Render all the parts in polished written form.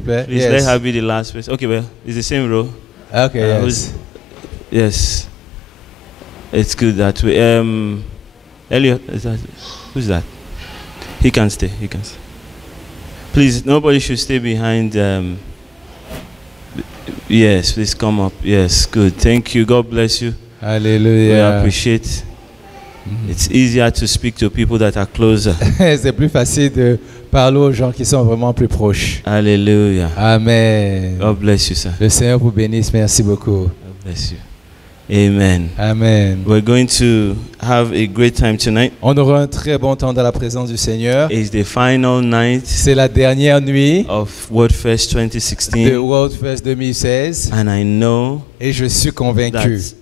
Please Yes. let her be the last person. Okay, well, it's the same row. Okay, yes. Yes. It's good that way. Elliot, who's that? He can stay. He can stay. Please, nobody should stay behind. Yes, please come up. Yes, good. Thank you. God bless you. We Alléluia. appreciate. It's easier to speak to people that are closer. C'est plus facile de parler aux gens qui sont vraiment plus proches. Hallelujah. Amen. God bless you, sir. Le Seigneur vous bénisse. Merci beaucoup. God bless you. Amen. Amen. We're going to have a great time tonight. On aura un très bon temps dans la présence du Seigneur. It's the final night C'est la dernière nuit of WordFest de 2016, World Fest 2016 and I know et je suis convaincu, that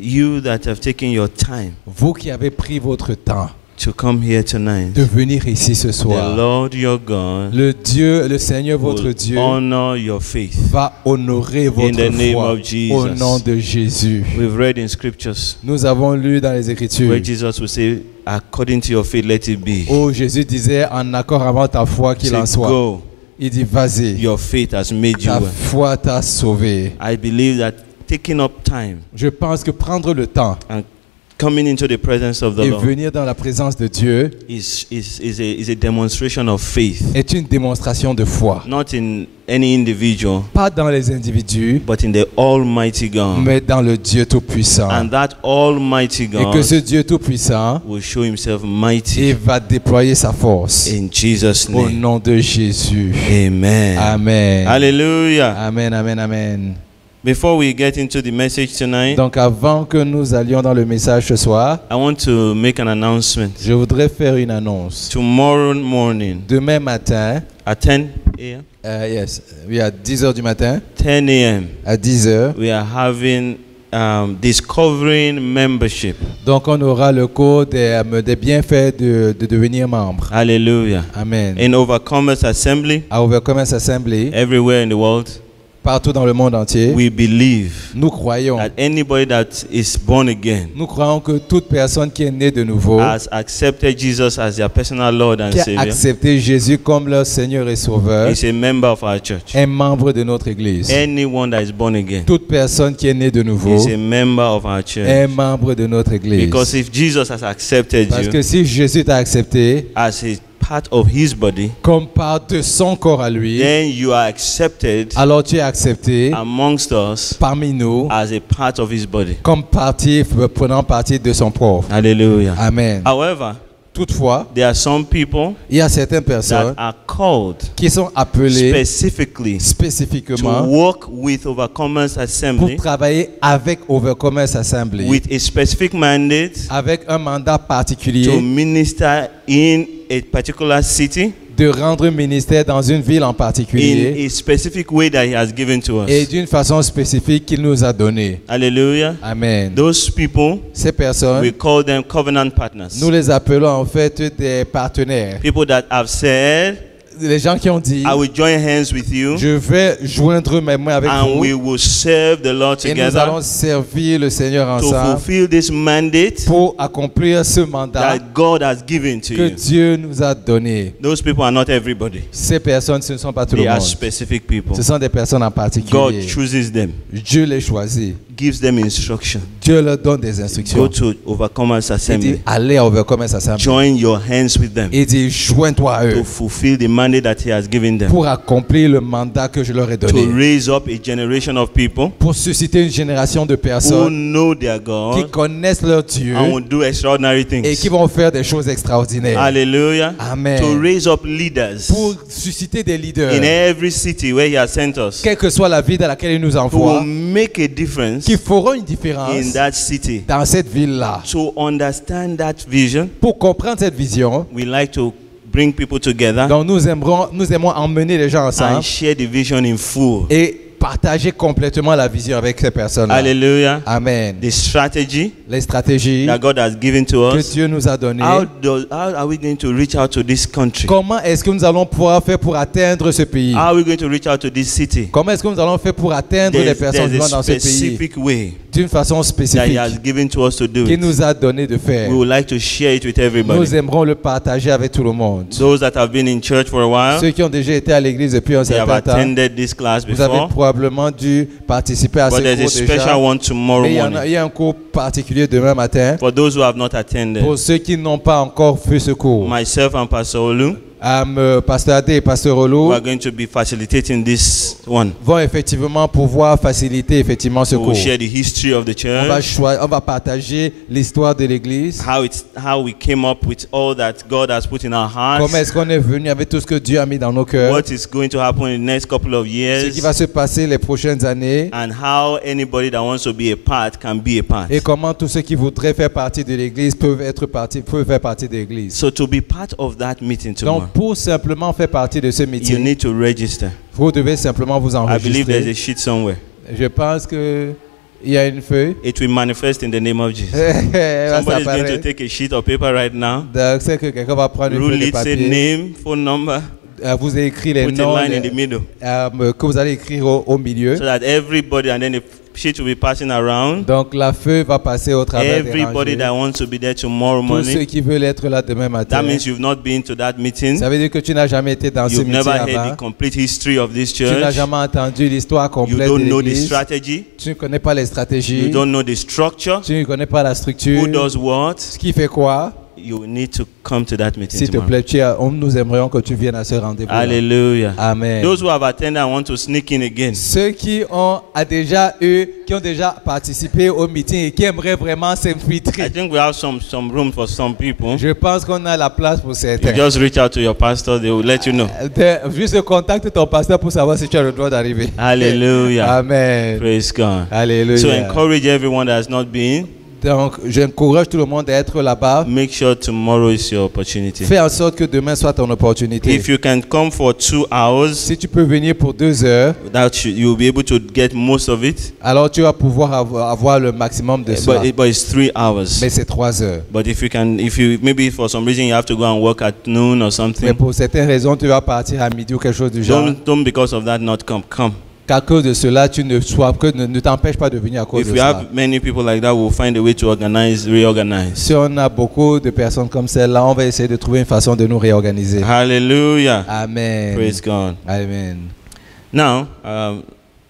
you that have taken your time vous qui avez pris votre temps to come here tonight, de venir ici ce the soir, Lord your God le Seigneur votre will Dieu honor your faith. va honorer votre the name foi of Jesus. au nom de Jésus. We've read in scriptures Nous avons lu dans les Écritures where Jesus will say, according to your faith, let it be. où Jésus disait en accord avec ta foi qu'il en Say, soit. go, Il dit vas-y, your faith has made you ta well. foi t'a sauvé. I believe that taking up time Je pense que prendre le temps and coming into the presence of the et Lord venir dans la présence de Dieu is a demonstration of faith, est une démonstration de foi. not in any individual, Pas dans les individus, but in the Almighty God. mais dans le Dieu Tout-Puissant. And that Almighty Et que God ce Dieu Tout-Puissant, will show himself il mighty va déployer sa force. in Jesus' Au name. nom de Jésus. Amen. Amen. Hallelujah. Amen, amen, amen. Before we get into the message tonight, Donc avant que nous allions dans le message ce soir, I want to make an announcement. je voudrais faire une annonce. Tomorrow morning Demain matin, at 10 a.m., oui, à 10h du matin, 10 a.m., à 10h, we are having discovering membership. donc on aura le cours des bienfaits de devenir membre. Hallelujah. Amen. In Overcomers Assembly, À Overcomers Assembly, everywhere in the world, partout dans le monde entier, we believe nous croyons. that anybody that is born again Nous croyons que toute personne qui est née de nouveau, has accepted Jesus as their personal Lord and qui a Savior accepté Jésus comme leur Seigneur et Sauveur, is a member of our church. est membre de notre Église. Anyone that is born again Toute personne qui est née de nouveau is a member of our est church. membre de notre Église. Because if Jesus has accepted Parce you que si Jésus t'a accepté as a part of his body, comme part de son corps à lui, then you are accepted alors tu es accepté amongst us parmi nous as a part of his body. comme prenant partie de son corps. Hallelujah. Amen. However, Toutefois, there are some people il y a certaines that personnes are called qui sont appelées specifically to spécifiquement work with Overcomers pour Assembly travailler avec Overcomers Assembly, with a specific mandate avec un mandat to particulier minister in a particular city de rendre un ministère dans une ville en particulier in a specific way that he has given to et us. d'une façon spécifique qu'il nous a donnée. Hallelujah. Amen. Those people, Ces personnes, we call them covenant partners. nous les appelons en fait des partenaires. People that have said, Les gens qui ont dit, I will join hands with you je vais joindre mes mains avec and vous we will serve the Lord et nous allons together servir le Seigneur to ensemble fulfill this mandate pour accomplir ce mandat that God has given to que you. Dieu nous a donné. Those people are not everybody. Ces personnes, ce ne sont pas tout They le are monde. specific people. Ce sont des personnes en God particulier. chooses them, Dieu les choisit. gives them instruction. Dieu leur donne des Go instructions. to Overcomers Il dit, Assembly. allez à Overcomers Assembly. Join your hands with them Il dit, joins-toi à to eux fulfill the mandate that He has given them. pour accomplir le mandat que je leur ai To donné. raise up a generation of people Pour susciter une génération de who personnes know their qui God connaissent leur Dieu and will do extraordinary et things. qui vont faire des choses extraordinaires. Hallelujah. Amen. To raise up leaders Pour susciter des leaders, in every city where He has sent us quelle que soit la ville dans laquelle il nous who envoie, will make a difference qui feront une in différence that city. dans cette ville-là. To understand that vision, Pour comprendre cette vision, we like to bring people together donc nous aimons emmener les gens ensemble and share the vision in full. et partager complètement la vision avec ces personnes-là. Hallelujah. Amen. The strategy Les stratégies that God has given to que us. Dieu nous a données. How are we going to reach out to this country? Comment est-ce que nous allons pouvoir faire pour atteindre ce pays? How are we going to reach out to this city? Comment est-ce que nous allons faire pour atteindre les personnes vivant dans ce pays? specific way d'une façon that He spécifique has given to us to do qu'il it. nous a donné de faire. We would like to share it with everybody. Nous aimerons le partager avec tout le monde. Those that have been in church for a while, Ceux qui ont déjà été à l'église depuis un they have certain temps, attended this class vous avez before, probablement dû participer à but ce there's a cours special déjà. one tomorrow Mais morning. il y a un cours particulier demain matin For those who have not attended, pour ceux qui n'ont pas encore fait ce cours. myself and Pastor Olu, Pasteur Adé et Pasteur Olo we are going to be facilitating this one. vont effectivement pouvoir faciliter effectivement ce We will cours. share the history of the church, On va partager l'histoire de l'église. how we came up with all that God has put in our Comment hearts, est-ce qu'on est venu avec tout ce que Dieu a mis dans nos cœurs. what is going to happen in the next couple of Ce years, qui va se passer les prochaines années. and how anybody that wants to be a part can be a part. Et comment tous ceux qui voudraient faire partie de l'église peuvent faire partie de l'église. So to be part of that meeting tomorrow, Donc pour simplement faire partie de ce you meeting, need to register. vous devez simplement vous I believe there's a enregistrer. sheet somewhere. Je pense que il y a une feuille. It will manifest in the name of Jesus. Elle va Somebody is going to s'apparaître. take a sheet of paper right now. Donc c'est que quelqu'un va prendre une Rule feuille de it, say papier. name, phone number, Vous avez écrit les put noms a line in the middle, que vous allez écrire au milieu. so that everybody, and then the sheet will be passing around. Donc la feuille va passer au travers des Everybody that rangées. wants to be there tomorrow Tous ceux morning. qui veulent être là demain That matin. means you've not been to that meeting. Ça veut dire que tu n'as jamais été dans ce You've meeting never heard avant. the complete history of this Tu n'as church. jamais entendu l'histoire You complète don't de know the l'église. strategy. Tu ne connais pas les You stratégies. don't know the structure. Tu ne connais pas la structure. Who does what? Ce qui fait quoi? You need to come to that meeting S'il te tomorrow. plaît, nous aimerions que tu viennes à ce rendez-vous. Hallelujah. Amen. Those who have attended and want to sneak in again, Ceux qui ont déjà participé au meeting et qui aimeraient vraiment I s'infiltrer. think we have some room for some people. Je pense qu'on a la place pour You certains. just reach out to your pastor, they will let you know. Juste contacte ton pasteur pour savoir si tu as le droit d'arriver. Hallelujah. Amen. Praise God. Alléluia. So encourage everyone that has not been. Donc, j'encourage tout le monde à être là-bas. Make sure tomorrow is your opportunity. Fais en sorte que demain soit ton opportunité. If you can come for 2 hours, Si tu peux venir pour 2 heures, you'll be able to get most of it. alors tu vas pouvoir avoir le maximum de cela. But it's 3 hours. Mais c'est 3 heures. But if you maybe for some reason you have to go and work at noon or Mais something, pour certaines raisons, tu vas partir à midi ou quelque chose du genre. don't because of that not come. Come. Qu'à cause de cela, ne t'empêche pas de venir à cause If de we cela. have many people like that, we'll find a way to reorganize. Si on a beaucoup de personnes comme celle-là, on va essayer de trouver une façon de nous réorganiser. Hallelujah. Amen. Praise God. Amen. Now,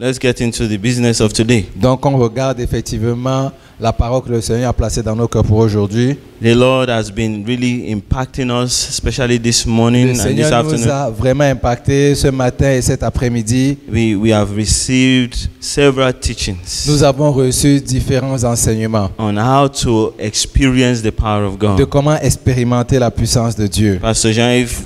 let's get into the business of today. Donc, on regarde effectivement la parole que le Seigneur a placée dans nos cœurs pour aujourd'hui. The Lord has been really impacting us, especially this morning Le and this Seigneur nous afternoon. a vraiment impacté ce matin et cet après-midi. We have received several teachings Nous avons reçu différents enseignements on how to experience the power of de God. comment expérimenter la puissance de Dieu. Pastor Jean-Yves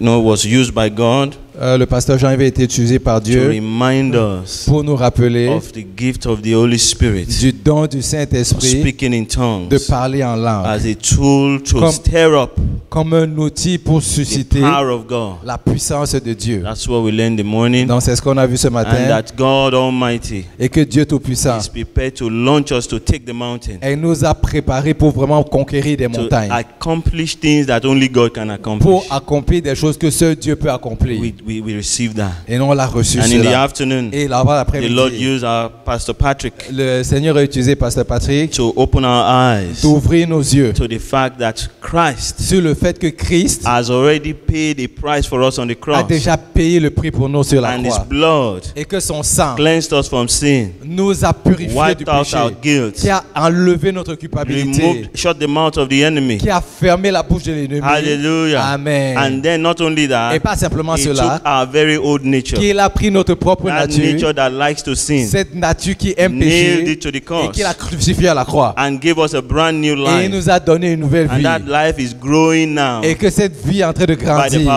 was used by God Le pasteur Jean-Yves a été utilisé par to Dieu remind us pour nous rappeler of the gift of the Holy Spirit, du don du Saint-Esprit speaking in tongues, de parler en langue as a tool to Comme- stir up comme un outil pour the susciter power of God. la puissance de Dieu. That's what we learned in the morning. Donc c'est ce qu'on a vu ce And matin that God Almighty et que Dieu Tout-Puissant is prepared to launch us to take the mountain, elle nous a préparés pour vraiment conquérir des to montagnes, accomplish things that only God can accomplish. pour accomplir des choses que seul Dieu peut accomplir. We receive that. Et nous on l'a reçu And in the cela. afternoon, Et là-bas the Lord l'après-midi, used our Pastor Patrick le Seigneur a utilisé Pasteur Patrick to open our eyes d'ouvrir nos yeux to the fact that Christ sur le fait que Christ has already paid a price for us on the a cross, déjà payé le prix pour nous sur la and His croix blood et que son sang cleansed us from sin, nous a purifiés du wiped out péché, our guilt, qui a enlevé notre culpabilité, removed, shut the mouth of the enemy. qui a fermé la bouche de l'ennemi. Hallelujah. Amen. And then not only Et that, pas simplement He cela, took our very old nature, qu'il a pris notre propre that nature, nature that likes to sin, cette nature qui aime nailed pécher it to the et cross, qu'il a crucifié à la croix. and gave us a brand new Et il life. nous a donné une nouvelle And vie. that life is growing now Et que cette vie est en train de by the power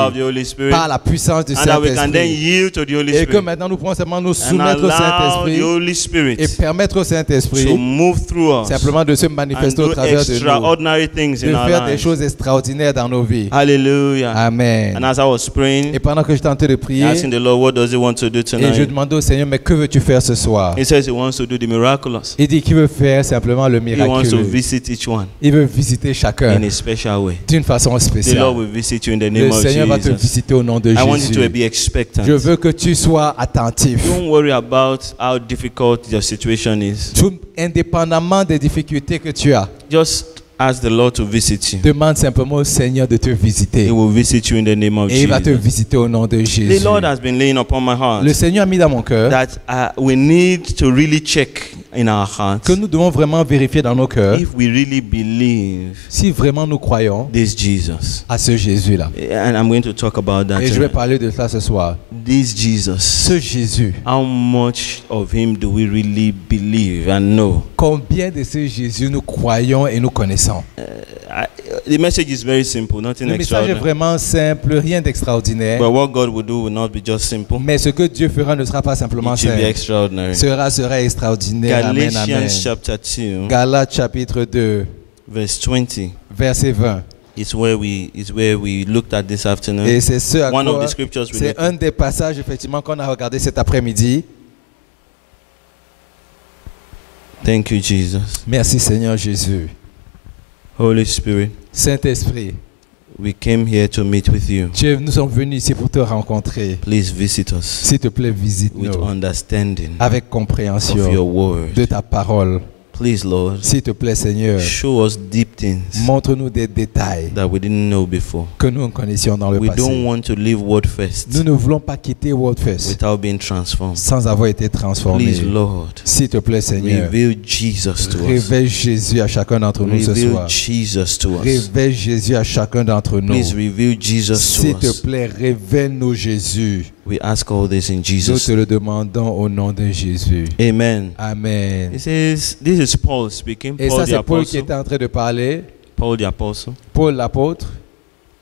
of grandir the Holy Spirit. par la puissance du And that we can then Saint-Esprit. yield to the Holy Et que Spirit maintenant nous pouvons simplement nous and soumettre au allow the Saint-Esprit Holy Spirit et permettre au to Saint-Esprit move through us simplement de se and manifester au do travers de nous, extraordinary things de in our faire des lives. choses extraordinaires dans nos vies. Hallelujah. Amen. And as I was praying, Et pendant que j'étais en en train de prier asking the Lord, what does He want to do et je tonight? demandais au Seigneur, mais que veux-tu faire ce soir? He says He wants to do the miraculous. Il dit qu'il veut faire simplement le He wants to miraculeux. visit each one Il veut visiter chacun in a special way. d'une façon The Lord spéciale. will visit you in the Le name of Seigneur va te Jesus. visiter au nom de I want you to Jésus. be expectant. Je veux que tu sois attentif. Don't worry about how difficult your situation is. Indépendamment des difficultés que tu as, Just ask the Lord to visit you. demande simplement au Seigneur de te He visiter. will visit you in the name of Et il va te Jesus. visiter au nom de The Jésus. Lord has been laying upon my heart Le Seigneur a mis dans mon cœur that we need to really check in our hearts que nous devons vraiment vérifier dans nos cœurs if we really believe si vraiment nous croyons this Jesus. à ce Jésus-là. And I'm going to talk about that Et je vais tonight. parler de ça ce soir. This Jesus. Ce Jésus, How much of Him do we really believe and know? combien de ce Jésus nous croyons et nous connaissons? The message is very simple, nothing Le message est extraordinary. vraiment simple, rien d'extraordinaire. But what God will do will not be just simple. Mais ce que Dieu fera ne sera pas simplement It should be simple. extraordinary. Sera extraordinaire. Amen, amen. Galatians chapter 2, Galates chapitre 2, verse 20. verset 20. It's where we looked at this afternoon. Et c'est ce à One of quoi, the scriptures we c'est looked un des passages effectivement qu'on a regardé cet après-midi. Thank you, Jesus. Merci Seigneur Jésus. Holy Spirit, Saint-Esprit, we came here to meet with you. nous sommes venus ici pour te rencontrer. Please visit us S'il te plaît, with visite-nous understanding avec of compréhension your word. de ta parole. Please, Lord, S'il te plaît, Seigneur, show us deep things montre-nous des détails that we didn't know before. que nous connaissions dans le We don't passé. want to leave word first Nous ne voulons pas quitter WordFest without being transformed. sans avoir été transformés. Please, Lord, S'il te plaît, Seigneur, reveal Jesus to us. révèle Jésus à chacun d'entre nous ce Reveal soir. Jesus to us. Révèle Jésus à chacun d'entre nous. Please reveal Jesus S'il to te us. plaît, révèle-nous Jésus. We ask all this in Nous Jesus' te le demandons au nom de Jésus. Amen. Amen. It says, this is Paul speaking. Et Paul ça, the c'est Paul qui apostle. était en train de parler. Paul the apostle. Paul l'apôtre.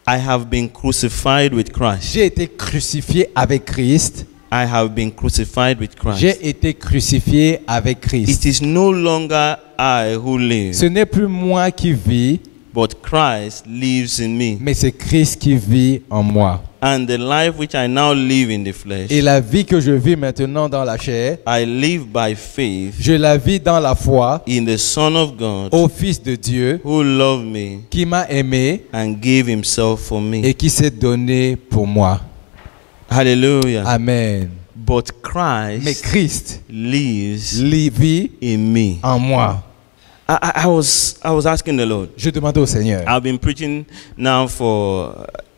I have been crucified with Christ. J'ai été crucifié avec Christ. I have been crucified with Christ. J'ai été crucifié avec It Christ. is no longer I who live, Ce n'est plus moi qui vis, but Christ lives in me. mais c'est Christ qui vit en moi. And the life which I now live in the flesh, Et la vie que je vis maintenant dans la chair, I live by faith je la vis dans la foi in the Son of God au Fils de Dieu who loved me qui m'a aimé and gave himself for me. et qui s'est donné pour moi. Hallelujah. Amen. But Mais Christ Christ lives vit in me. en moi. I was asking the Lord. Je demande au Seigneur. I've been preaching now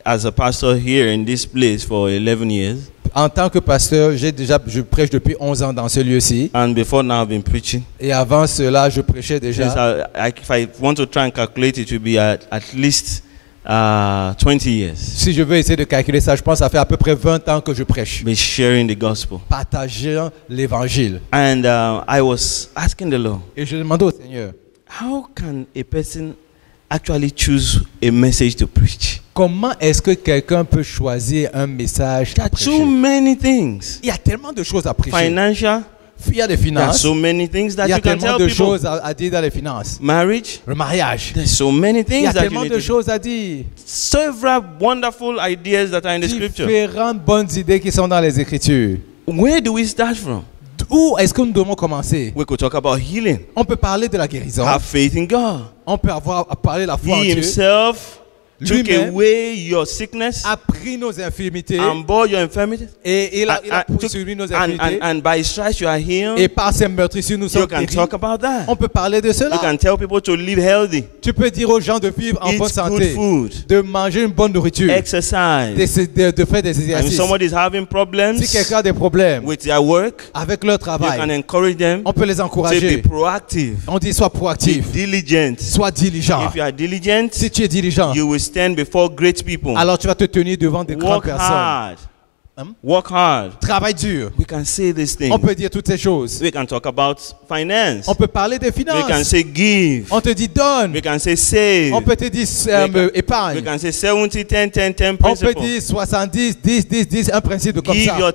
as a pastor here in this place for 11 years. En tant que pasteur, je prêche depuis 11 ans dans ce lieu-ci. And before now I've been preaching. Et avant cela, je prêchais Yes, déjà. if I want to try and calculate, it will be at least 20 years. Si je veux essayer de calculer ça, je pense que ça fait à peu près 20 ans que je prêche. Be sharing the gospel. Partageant l'évangile. And I was asking the Lord, Et je demandais au Seigneur, how can a person actually choose a message to preach? comment est-ce que quelqu'un peut choisir un message There à are too prêcher? many things. Il y a tellement de choses à prêcher. Financial, Il y a des there are finances. so many things that Il y a you can tellement tell de people. choses à dire dans les finances. Marriage, Le mariage. there's so many Il y things a that you tellement need de to do. choses à dire. Several wonderful ideas that are in the scripture. Différentes bonnes idées qui sont dans les Écritures. Where do we start from? Où est-ce que nous devons commencer? We could talk about healing. On peut parler de la guérison. Have faith in God. On peut parler de la foi en He Dieu. himself took Lui-même away your sickness a pris nos infirmités and bore your infirmities. et il a And pris took- sur lui nos and, infirmités. and by his stripes you are healed. Et par ses meurtrissures, nous You sommes can guéris. talk about that. On peut parler de You cela. can tell people to live healthy, Tu peux dire aux gens de vivre en eat bonne good santé, food, de manger une bonne nourriture, exercise. de faire des And if exercices. somebody is having problems Si quelqu'un a des problèmes with their work, avec leur you can travail, encourage them on peut les to encourager. be proactive, On dit sois be proactif, diligent. sois diligent. If you are diligent, Si tu es diligent, you will stand before great people. alors tu vas te tenir devant des grandes Work personnes. hard. Hein? Work hard. Travaille dur. We can say these things. On peut dire toutes ces choses. We can talk about finance. On peut parler des We can finances. say give. On te dit donne. We can say save. On peut te dire We épargne. can say 70, 10, 10, 10 On peut principle. dire 70, 10, 10, 10, un principe de comme Give ça. your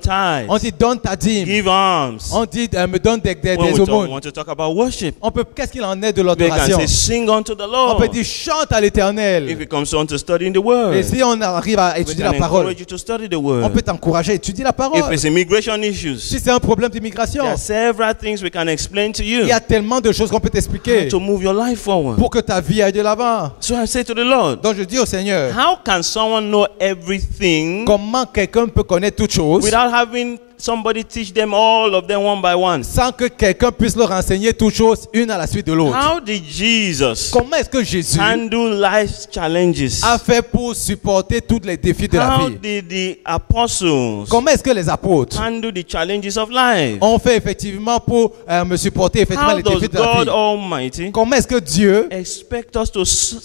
On tithes. dit donne ta dîme. Give alms. On dit me donne des When we aumônes. want to talk about worship, On peut, qu'est-ce qu'il en est de we can l'adoration? say sing unto the On peut Lord. dire chante à If l'Éternel. it comes on to studying the Et word, si on arrive à we étudier can la parole, encourage you to study the on word. peut t'encourager encourager à étudier la parole. If it's immigration issues, Si c'est un problème d'immigration, there are several things we can explain to il you y a tellement de choses qu'on peut t'expliquer to move your life forward. pour que ta vie aille de l'avant. So I say to the Lord, Donc je dis au Seigneur, how can someone know everything comment quelqu'un peut connaître toutes choses without having somebody teach them all of them one by one? sans que quelqu'un puisse leur enseigner toutes choses une à la suite de l'autre? How did Jesus Comment est-ce que Jésus handle life's challenges? a fait pour supporter tous les défis de la How vie? did the apostles Comment est-ce que les apôtres handle the challenges of life? ont fait effectivement pour me supporter effectivement How les does défis de la God vie? Almighty Comment est-ce que Dieu expect us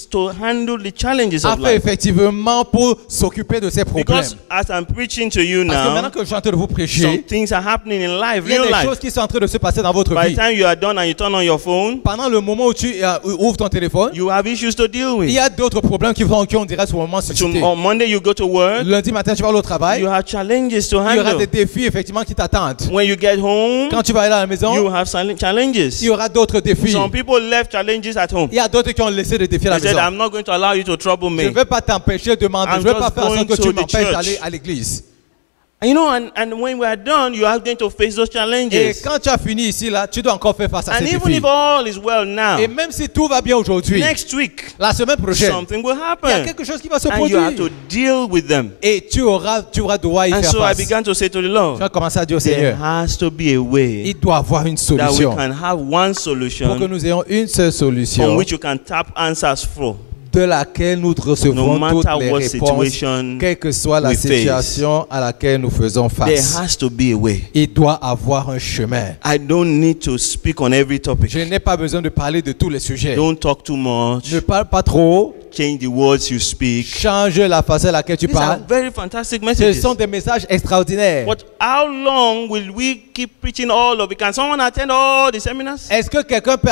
to handle the challenges a of fait life? effectivement pour s'occuper de ces problèmes? Because as I'm preaching to you Parce que maintenant now, que je suis en train de vous some prêcher, things are happening in life, il y a real des life. choses qui sont en train de se passer dans votre By the vie. time you are done and you turn on your phone, Pendant le moment où tu ouvres ton téléphone, you have issues to deal il with. y a d'autres problèmes qui ont direct sur le moment suscité. On Monday you go to work, Lundi matin, tu vas aller au travail. you have challenges to Il y aura des handle. défis effectivement qui t'attendent. When you get home, Quand tu vas aller à la you maison, have challenges. il y aura d'autres défis. Some people left challenges at home. Il y a d'autres qui ont laissé des défis à la They said, maison. I'm not going to allow you to trouble Je ne me. vais pas t'empêcher de demander. I'm Je ne vais pas just faire en sorte going que tu to the m'empêches church. d'aller à l'église. And you know, and when we are done, you are going to face those Et challenges. quand tu as fini ici, là, tu dois encore faire face à And ces even défis. if all is well now, Et même si tout va bien aujourd'hui, next week, la semaine prochaine, something will il y a happen. quelque chose qui va se And you have produire. to deal with them. Et tu auras droit y And faire so I face. began to say to the Tu Lord, vas commencer à dire au there Seigneur, has to be a way il doit avoir une that we solution can have one pour que solution nous ayons une seule from solution which you can tap answers for. de laquelle nous recevrons No toutes matter les what réponses, situation quelle que soit la we face. situation à laquelle nous faisons There face. has to be a way. Il doit avoir un chemin. I don't need to speak on every topic. Je n'ai pas besoin de parler de tous les sujets. Don't talk too much. Ne parle pas trop. Change the words you speak. Change la façon à laquelle tu These are parles. very fantastic Ce messages. sont des messages extraordinaires. But how long will we keep preaching all of it? Can someone attend all the seminars? Est-ce que quelqu'un peut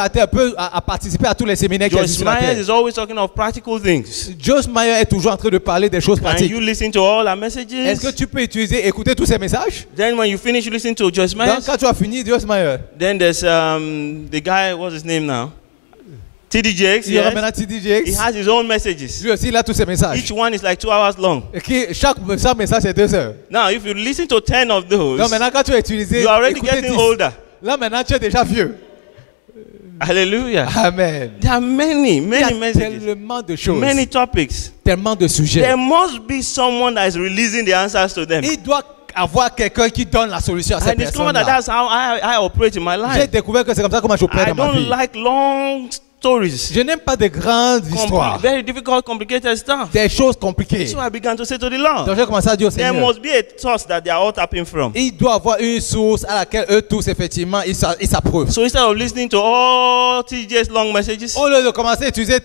à participer à tous les séminaires qui Joyce existent sur la Myers terre? is always talking of practical things. Joyce Meyer est toujours en train de parler des choses Can pratiques. you listen to all our Est-ce messages? que tu peux écouter tous ces messages? Then when you finish listening to Joyce Myers, Donc, quand tu as fini, Joyce Meyer, then there's the guy, what's his name now? TD Jakes, il y aura yes. maintenant TD He Jakes. has his own messages. Lui aussi, il a tous ces messages. Each one is like 2 hours long. Et chaque message est 2 heures. Now, if you listen to 10 of Donc those, maintenant, quand tu as utilisé, you are already écouté getting 10. older. Là, maintenant, tu es déjà vieux. Hallelujah. Amen. There are many, Il y a many messages, tellement de choses, many topics. tellement de sujets. There must be someone that is releasing the answers to them. Il doit avoir quelqu'un qui donne la solution à ces I discovered that personnes-là. that's how I operate in my J'ai life. découvert que c'est comme ça comment je opère I dans ma don't vie. like long stories, Je n'aime pas de grandes histoires, very difficult, complicated stuff. des choses compliquées. So I began to say to the Lord, Donc j'ai commencé à dire au there Seigneur, must be a source that they are all tapping from. il doit avoir une source à laquelle eux tous, effectivement, ils s'approuvent. So instead of listening to all TJ's long messages, Au lieu de commencer à utiliser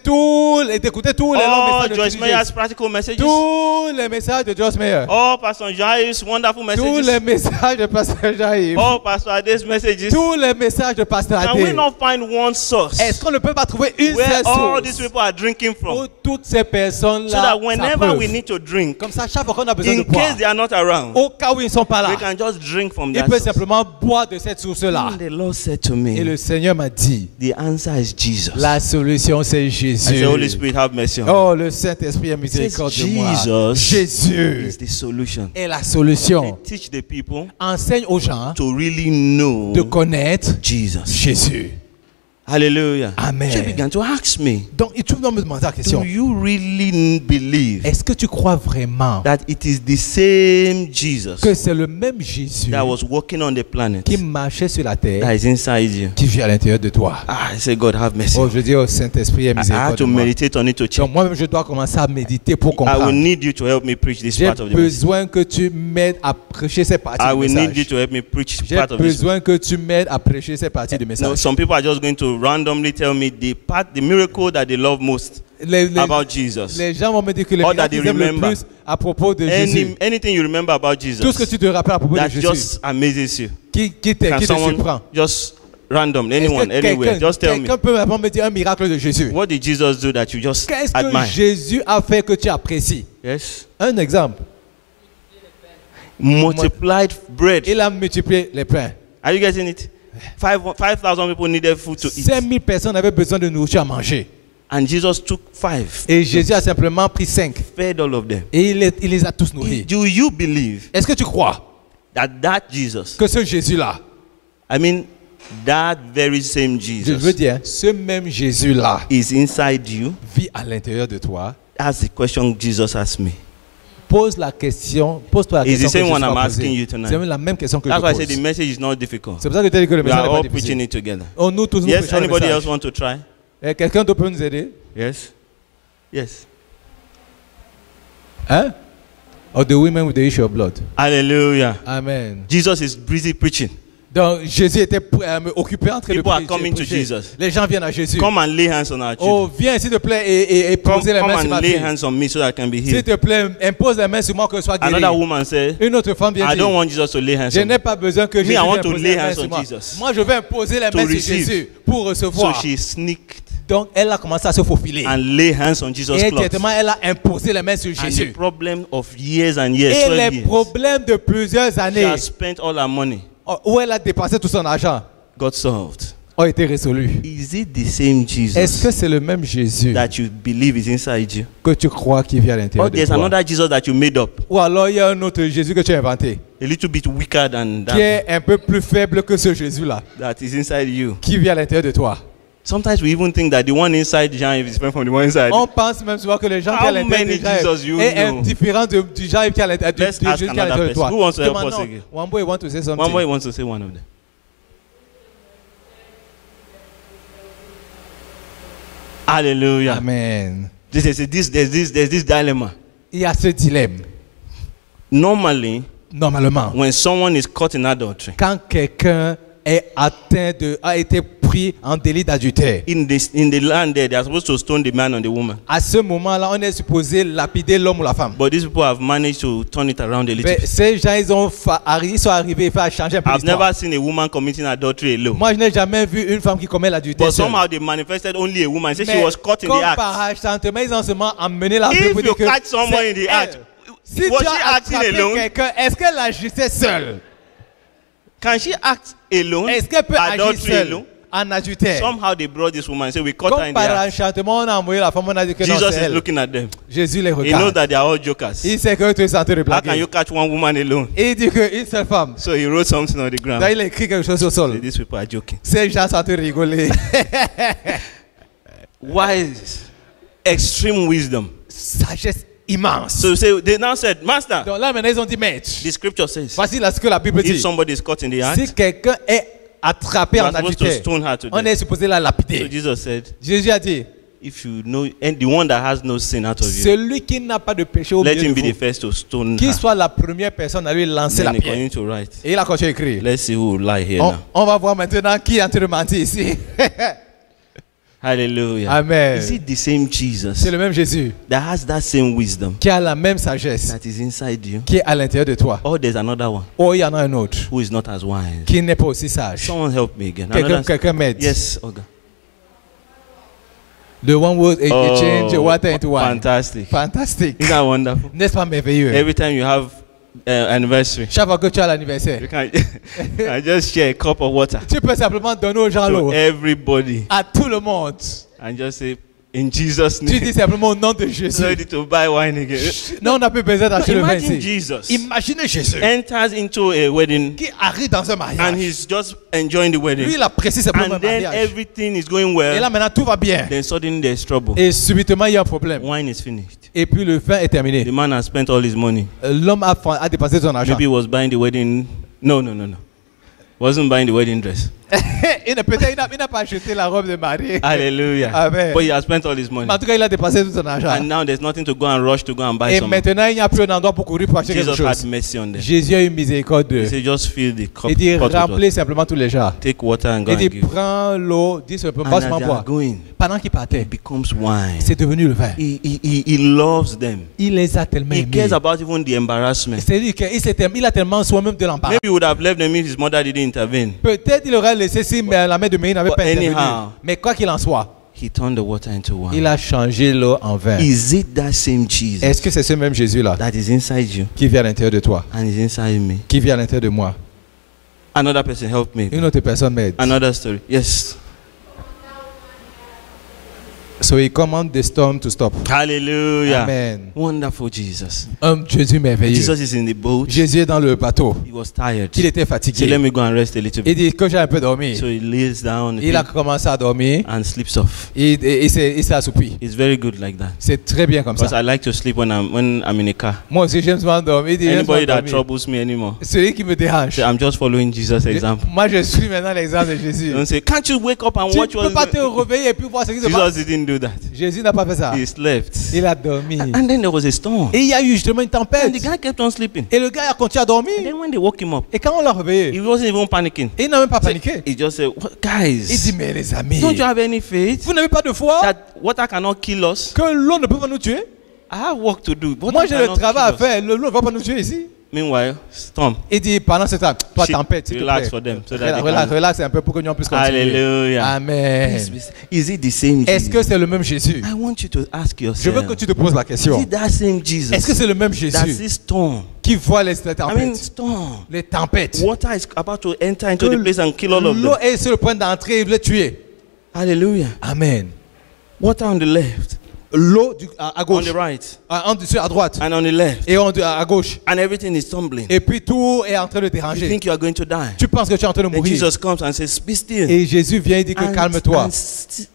d'écouter tous les longs all messages de Joyce TD Meyer's Jakes, practical messages, tous les messages de Joyce Meyer, all Pastor Jai's wonderful tous les messages, messages de Pasteur Jaïf, all Pastor Ade's messages, tous les messages de Pasteur can we Adé. not find one source Est-ce qu'on ne peut pas trouver une where seule all these source people are drinking où from? toutes ces So personnes-là that whenever s'approuvent? we need to drink, Comme ça, chaque fois qu'on a besoin in de boire, case they are not around, au cas où ils ne sont pas là, we can just drink from ils that peuvent source. simplement boire de cette source-là. And the Lord said to Et me, le Seigneur m'a dit, the answer is Jesus. la solution c'est I Jésus. said, Holy Spirit, have mercy on me. Oh, le Saint-Esprit a miséricorde de moi. Jesus Jésus is the solution. est la solution. Teach the people Enseigne aux gens to really know de connaître Jesus. Jésus. Hallelujah. Amen. She began to ask me, Donc, tu dois me demander la question. do you really believe Est-ce que tu crois vraiment that it is the same Jesus que c'est le même Jésus that was walking on the planet qui marchait sur la terre, that is inside you? qui vit à l'intérieur de toi? Ah, I say, God, have mercy. Oh, je dis au Saint-Esprit, I had miséricorde de to moi. meditate on it to check. Donc, moi-même, je dois commencer à méditer pour I comprendre. will need you to help me preach this J'ai part of the message. besoin que tu m'aides à prêcher ces parties I du will need you message. to help me preach J'ai part of this. besoin que tu m'aides à prêcher ces parties du No, message. some people are just going to randomly tell me the miracle that they love most about Jesus. Les gens vont me dire que les All that miracles they qu'ils aiment le remember. plus à propos de Jésus. Anything you remember about Tout ce que Jesus tu te rappelles à propos de that Jésus, just amazes you. qui Can te someone surprend. just random, Est-ce anyone, que anywhere, just tell me. quelqu'un peut vraiment me dire un miracle de Jésus? What did Jesus do that you just Qu'est-ce que admire? Jésus a fait que tu apprécies? Yes. Un exemple. Multiplied bread. Il a multiplié les pains. Are you getting it? 5,000 people needed food to eat. 5000 personnes avaient besoin de nourriture à manger. And Jesus took 5. Et Jésus a simplement pris 5. Fed all of them. Et il les a tous nourris. Do you believe Est-ce que tu crois that Jesus, que ce Jésus-là, I mean, that very same je veux Jesus dire, ce même Jésus-là is inside you? vit à l'intérieur de toi? That's the question Jesus asked me. Pose-toi la question It's the que Jésus same one m'a I'm posée. asking you tonight. C'est la même question que That's why I je said the pose. message is not difficult. C'est pour ça que tu as dit que le We message are n'est pas all preaching difficile. it together. Oh, nous tous nous Yes, prêchons le anybody message. else want to try? Quelqu'un d'autre peut nous aider? Yes. Yes. Hein? Or the women with the issue of blood. Hallelujah. Amen. Jesus is busy preaching. Donc Jésus était occupé en train de People are prêcher, coming to prêcher. Jesus. Les gens viennent à Jésus. Come and lay hands on our children. Oh, viens s'il te plaît et Come poser les mains sur and ma lay fille. hands on me so that I can be S'il healed. te plaît, impose les mains sur moi que je sois guéri. Another woman said, Une autre femme vient I don't dire, want Jesus to lay hands je on me. n'ai pas besoin que Jésus I want vienne to poser lay les mains hands sur on moi. Jesus. Moi, je vais imposer les To mains sur receive. Jésus pour So recevoir. she sneaked Donc, elle a commencé à se faufiler. and lay hands on Jesus' Et cloth. directement, elle a imposé les mains sur And the Jésus. problem of years and years, Et 12 les years, problèmes de plusieurs she années has spent all her money, où elle a dépensé tout son argent got solved. ont été résolus. Is it the same Est-ce que Jesus c'est le même Jésus that you believe is inside you? que tu crois qui vit à Or l'intérieur de there's toi? another Jesus that you made up, Ou alors il y a un autre Jésus que tu as inventé, a little bit weaker than qui that, est un peu plus faible que ce Jésus-là, that is inside you. qui vit à l'intérieur de toi. Sometimes we even think that the one inside Jean is different from the one inside. On pense même souvent que les gens qui How à l'intérieur many de Jean Jesus you est know? indifférent du Jean qui est à l'intérieur du Let's ask Jésus qui est à another l'intérieur de toi. person. Who wants to help us Demandons. again? One boy want to say something. One boy wants to say one of them. Hallelujah. Amen. There's this dilemma. Il y a ce dilemme. Normally, Normalement, when someone is caught in adultery, quand quelqu'un est a été pris en délit d'adultère, in the land there, they are supposed to stone the man and the woman. à ce moment-là, on est supposé lapider l'homme ou la femme. But these people have managed to turn it around a little Mais bit. ces gens, ils sont arrivés à changer un peu I've l'histoire. never seen a woman committing adultery alone. Moi, je n'ai jamais vu une femme qui commet l'adultère But seule. somehow they manifested only a woman. Say she Mais was caught in comme the act. par accident, ils ont seulement amené la If pour you dire que catch someone c'est in the elle. act, Si was tu she as acting attrapé alone? quelqu'un, est-ce qu'elle agissait seule? Can she act alone? Est-ce qu'elle peut agir Adultery seule alone? en adultère? Somehow they brought this woman and said, we caught her Comme in the par act. enchantement, on a envoyé la femme, on a dit que non, Jesus c'est is elle. looking at them. Jésus les He knows regarde. that they are all jokers. Il sait que tu es en train de How can blaguer. you catch one woman alone? Et il dit qu'une seule femme. So he wrote something on the ground. Là, il a écrit quelque chose au sol. These people are joking. Ces gens sont en train de rigoler. Wise, extreme wisdom. Sagesse immense. So they now said, Master, Donc là, maintenant, ils ont dit, maître, the scripture says, voici là ce que la Bible if dit. somebody is caught in the Si act, quelqu'un est attrapé you en are supposed to adultère, stone her to on death. est supposé la So lapider. Jesus said, Jésus a dit, if you know, and the one that has no sin out of you, celui qui n'a pas de péché au let milieu him de be the vous, first to stone qu'il her. soit la première personne à lui lancer la Then he pierre. continued to write. Et il a continué à écrire. Let's see who will lie here now. On va voir maintenant qui est en train de mentir ici. Hallelujah. Amen. Is it the same C'est Jesus le même Jésus that has that same wisdom qui a la même sagesse that is inside you? qui est à l'intérieur de toi. Or there's another one Oh, il y en a un autre who is not as wise? qui n'est pas aussi sage. Someone help me again. Another- Quelqu'un m'aide. Yes, Oga. The one who change water into wine. fantastic. Fantastique. Isn't that wonderful? N'est-ce pas merveilleux? Every time you have anniversary, Chaque fois que tu as l'anniversaire, you can I just share a cup of water tu peux simplement donner aux gens to l'eau. everybody À tout le monde. and just say, in Jesus' Tu name, dis simplement au nom de Jésus. ready to buy wine again. Non, on n'a plus besoin d'acheter le vin Imagine ici. Jesus Imaginez Jésus enters into a wedding qui arrive dans un and mariage. he's just enjoying the Lui, wedding, il apprécie simplement and le then mariage. everything is going Et well. là, maintenant, tout va bien. Then suddenly there's trouble. Et subitement, il y a un problème. Wine is finished. Et puis, le vin est The terminé. man has spent all his money. L'homme a dépensé son argent. Maybe he was buying the wedding. No. Wasn't buying the wedding dress. Peut-être il n'a pas acheté la robe de mariée. Hallelujah. Amen. But he has spent all his money. Mais en tout cas, il a dépensé tout son argent. And now there's nothing to go and rush to go and buy Et some. maintenant, il n'y a plus un endroit pour courir pour acheter quelque Jesus had chose. mercy on them. Jésus a eu miséricorde He d'eux. said, just fill the cup. Il dit, pot with water. remplis simplement tous les jars. Take water and go Il and dit, give. prends l'eau, dis simplement, And passe as moi they are boire. going, Pendant qu'il partait, it becomes wine. c'est devenu le vin. He loves them. Il les a tellement He aimés. cares about even the embarrassment. C'est-à-dire qu'il a tellement soi-même de l'embarras. Maybe he would have left them if his mother didn't intervene. Peut-être il aurait laissé si la mère de Méry n'avait But pas intervenu. anyhow, Mais quoi qu'il en soit, He turned the water into wine. il a changé l'eau en vin. Is it that same Jesus Est-ce que c'est ce même Jésus-là that is inside you qui vit à l'intérieur de toi, and is inside me? qui vit à l'intérieur de moi? Another person help me. Une autre personne m'aide. Another story. Yes. So he commanded the storm to stop. Hallelujah. Amen. Wonderful Jesus. Jésus merveilleux. Jesus is in the boat. Jésus est dans le bateau. He was tired. Il était So fatigué. let me go and rest a little Il bit. dit que j'ai un peu dormi. So he lays down Il a commencé à dormir. and sleeps off. Il s'est assoupi. It's very good like that. C'est très bien comme Because ça. I like to sleep when I'm in a car. Moi aussi, j'aime souvent dormir. Il dit, j'aime souvent Anybody that dormir. troubles me anymore, Celui qui me dérange. say, I'm just following Jesus' example. Moi, je suis maintenant l'exemple de Jésus. Don't say, can't you wake up and Tu watch ne what peux pas is te going-" réveiller et puis voir ce qui se passe. Jesus didn't do that. Jésus n'a pas fait ça. He slept. Il a dormi. And then there was a storm. Et il y a eu justement une And tempête. the guy kept on sleeping. Et le gars a continué à dormir. And then when they woke him up, Et quand on l'a he réveillé, wasn't even panicking. il n'a même pas paniqué. He just said, "What, Il dit, guys, mais les amis, don't you have any faith vous n'avez pas de foi that water cannot kill us? que l'eau ne peut pas nous tuer? I have work to do. Water Moi, j'ai le cannot travail à kill us." faire. L'eau ne va pas nous tuer ici. Meanwhile, storm. Il dit, pendant ce temps, toi, Shit, tempête, s'il te relax plaît. for them so that they Relax, can- relax un peu pour que nous puissions continuer. Hallelujah. Amen. Is it the same Est-ce que Jesus? c'est le même Jésus? I want you to ask Je veux yourself. que tu te poses la Is question. it that same Jesus? Est-ce que c'est le même That's Jésus this storm. qui voit les I mean, tempêtes? storm. Les tempêtes. Water is about to enter into the place and kill all of L'eau them. est sur le point d'entrer et de les tuer. Hallelujah. Amen. Water on the left, L'eau à on gauche, the right, à droite and on the left, et à gauche. and everything is tumbling. Et puis tout est en train de You déranger. think you are going to die. Tu penses que tu es en train de Then mourir. Jesus comes and says, "Be still." Et Jésus vient et dit que calme-toi. And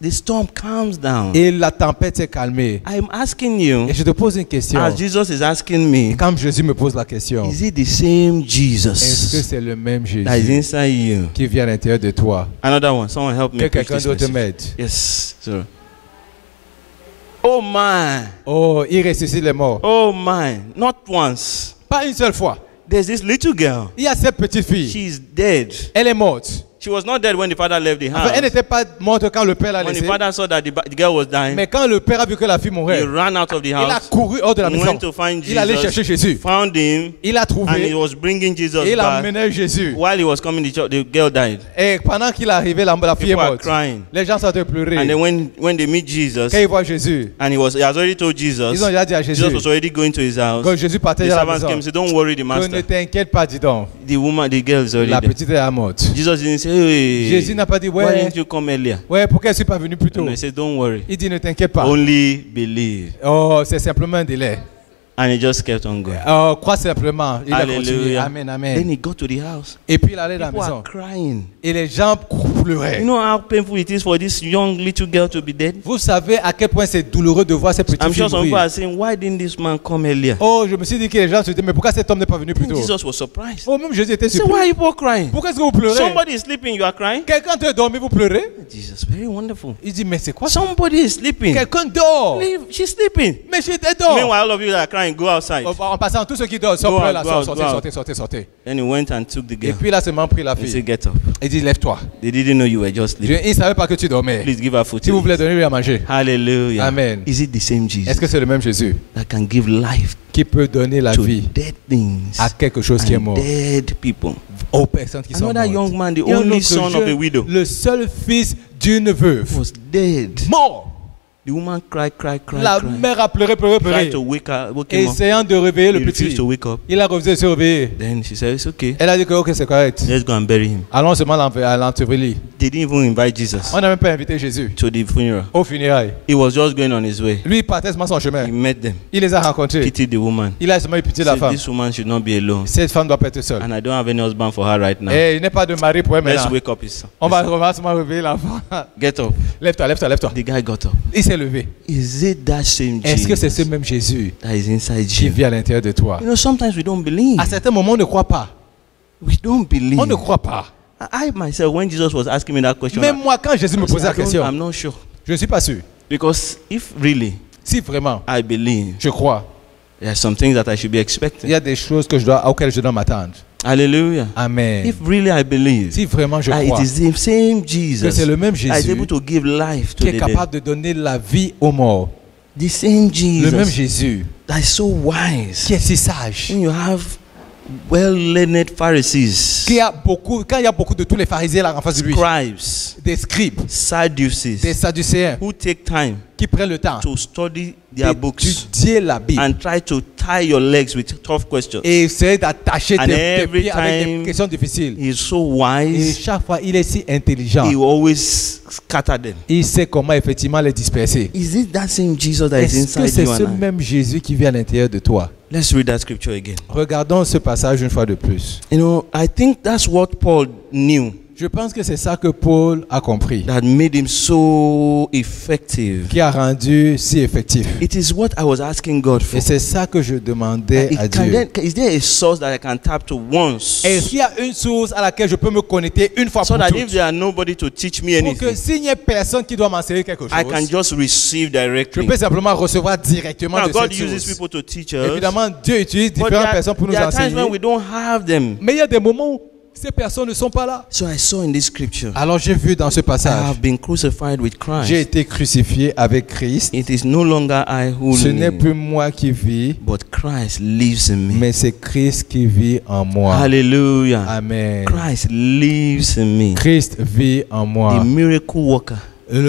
the storm calms down. Et la tempête s'est calmée. I'm asking you, Et je te pose une question. as Jesus is asking me, Quand Jésus me pose la question, is it the same est-ce que Jesus c'est le même that is Jésus inside you? qui vit à l'intérieur de toi? Another one. Someone help me Que preach quelqu'un this d'autre message. m'aide. Yes, sir. Oh my. Oh, il ressuscite les morts. Oh my. Not once. Pas une seule fois. There's this little girl. Il y a cette petite fille. She's dead. Elle est morte. She was not dead when the father left the Enfin, elle house. n'était pas morte quand le père l'a When the laissée. father saw that the girl was dying, Mais quand le père a vu que la fille he mourait, ran out of the il a house, couru hors de la maison. went to find Il allait chercher Jesus, Jésus. found him, Il a and he trouvé was bringing Jesus et il a back. emmené Jésus. While he was coming, the girl died. Et pendant qu'il est arrivé, la fille est People are morte. crying. Les gens sont en train de pleurer. And then when they meet Jesus, Quand ils voient Jésus, and he has already told Jesus, ils ont déjà dit à Jesus Jésus, was already going to his house. quand Jésus partait The à la servants maison, came and said, "Don't worry, the que ne master. t'inquiète pas, dis donc, The girl is already la there." petite est morte. Jesus didn't say, "Hey, Jésus n'a pas dit, why ouais, didn't you come earlier?" ouais, pourquoi je ne suis pas venu plus tôt? No, he said, "Don't worry, Il dit, ne t'inquiète pas. only believe." Oh, c'est simplement un délai. And he just kept on going. Oh, crois simplement. Il a continué. Hallelujah. Amen, Then amen. he got to the house. Et puis il allait dans la People maison. are crying. Et les gens pleuraient. You know how painful it is for this young little girl to be dead? Vous savez à quel point c'est douloureux de voir cette petite I'm fille sure some people mourir. are saying, "Why didn't this man come earlier?" Oh, je me suis dit que les gens se disaient, mais pourquoi cet homme n'est pas venu plus And tôt? Jesus was surprised. Oh, même Jésus était He said, "Why surpris. are you people crying? Pourquoi est-ce que vous pleurez? Somebody is sleeping, you are crying?" Quelqu'un te dormi, vous pleurez? Jesus, very wonderful. Il dit, mais c'est quoi ça? Somebody is sleeping. Quelqu'un dort. Leave. She's sleeping. Mais j'étais dort. Meanwhile, all of you that are crying, go outside. En passant, tous ceux qui dorment, Go sortent out, là, go out, sortez, go out. sortez, sortez, sortez. Then he went and took the Et girl. puis là, seulement pris la He said, fille. "Get up." Il dit, lève-toi. They didn't know you were just sleeping. Il ne savait pas que tu dormais. Please give her food. Si vous to voulez eat. donner lui à manger. Hallelujah. Amen. Is it the same Jesus Est-ce que c'est le même Jésus that can give life qui peut donner la to vie dead things à quelque chose qui est and mort dead people? aux personnes qui sont Another mortes? young man, the Il y a un only autre son of a jeune, widow, le seul fils d'une veuve, was dead. mort. The woman cried, La mère a pleuré, pleuré, pleuré, tried to wake him up. essayant de réveiller He le refused petit. to wake up. Il a refusé de se réveiller. Then she said, "It's okay. Elle a dit que ok, c'est correct. Let's go and bury him." Allons seulement à l'enterrer. They didn't even invite Jesus On n'a même pas invité Jésus to the funeral. au funérailles. He was just going on his way. Lui, il partait seulement son chemin. He met them, Il les a rencontrés. pitied the woman. Il a seulement eu pitié de la Said, femme. "This woman should not be alone. Cette femme doit pas être seule. And I don't have any husband for her right now. Et il n'est pas de mari pour elle Let's maintenant. wake up his son." On va seulement réveiller l'enfant. Get up. Lève-toi, lève-toi, lève-toi. The guy got up. Il s'est levé. Is it that same Est-ce que c'est ce Jesus même Jésus that is inside qui you? vit à l'intérieur de toi? You know, sometimes we don't believe. À certains moments, on ne croit pas. We don't believe. On ne croit pas. I myself, when Jesus was asking me that question, Même moi, quand Jésus me I said, posait la question, I'm not sure. je ne suis pas sûr. Because if really Si vraiment, I believe, je crois, there are some things that I should be il expecting. y a des choses auxquelles je dois m'attendre. Hallelujah. Amen. If really I believe, Si vraiment je it crois is the same que Jesus c'est le même that is Jésus able to give life to qui est the dead. capable de donner la vie aux morts, The same le même Jesus Jésus that is so wise. qui est si sage, When you have well-learned Pharisees, quand il y a beaucoup de tous les pharisiens là en face de lui, scribes, des scribes, des Sadducees, sadducéens who take time qui prennent le temps to study their books d'étudier la Bible and try to tie your legs with tough questions. et essayer d'attacher And tes every pieds avec time des questions difficiles. He's so Et wise. chaque fois, il est si intelligent. He will always scatter them. Il sait comment effectivement les disperser. Is it that same Jesus that is Est-ce que inside c'est you ce and I? même Jésus qui vit à l'intérieur de toi? Let's read that scripture again. Regardons ce passage une fois de plus. You know, I think that's what Paul knew Je pense que c'est ça que Paul a compris, that made him so effective. qui a rendu si effectif. It is what I was asking God for. Et c'est ça que je demandais à Dieu. Is there a source that I can tap to once? Est-ce qu'il y a une source à laquelle je peux me connecter une fois So pour that toutes? if there are nobody to teach me Pour que anything, s'il n'y a personne qui doit m'enseigner quelque I can chose, just receive je directly. peux simplement recevoir directement Now, de God cette uses source. people to teach us. Évidemment, Dieu utilise But différentes personnes pour nous there are times when enseigner. we don't have them. Mais il y a des moments où ces personnes ne sont pas là. So I saw in this scripture, Alors j'ai vu dans ce I passage, have been crucified with j'ai Christ. été crucifié avec Christ. It is no longer I who Ce n'est live, plus moi qui vis, but Christ lives in me. mais c'est Christ qui vit en moi. Hallelujah. Amen. Christ lives in me. Christ vit en moi. The miracle worker.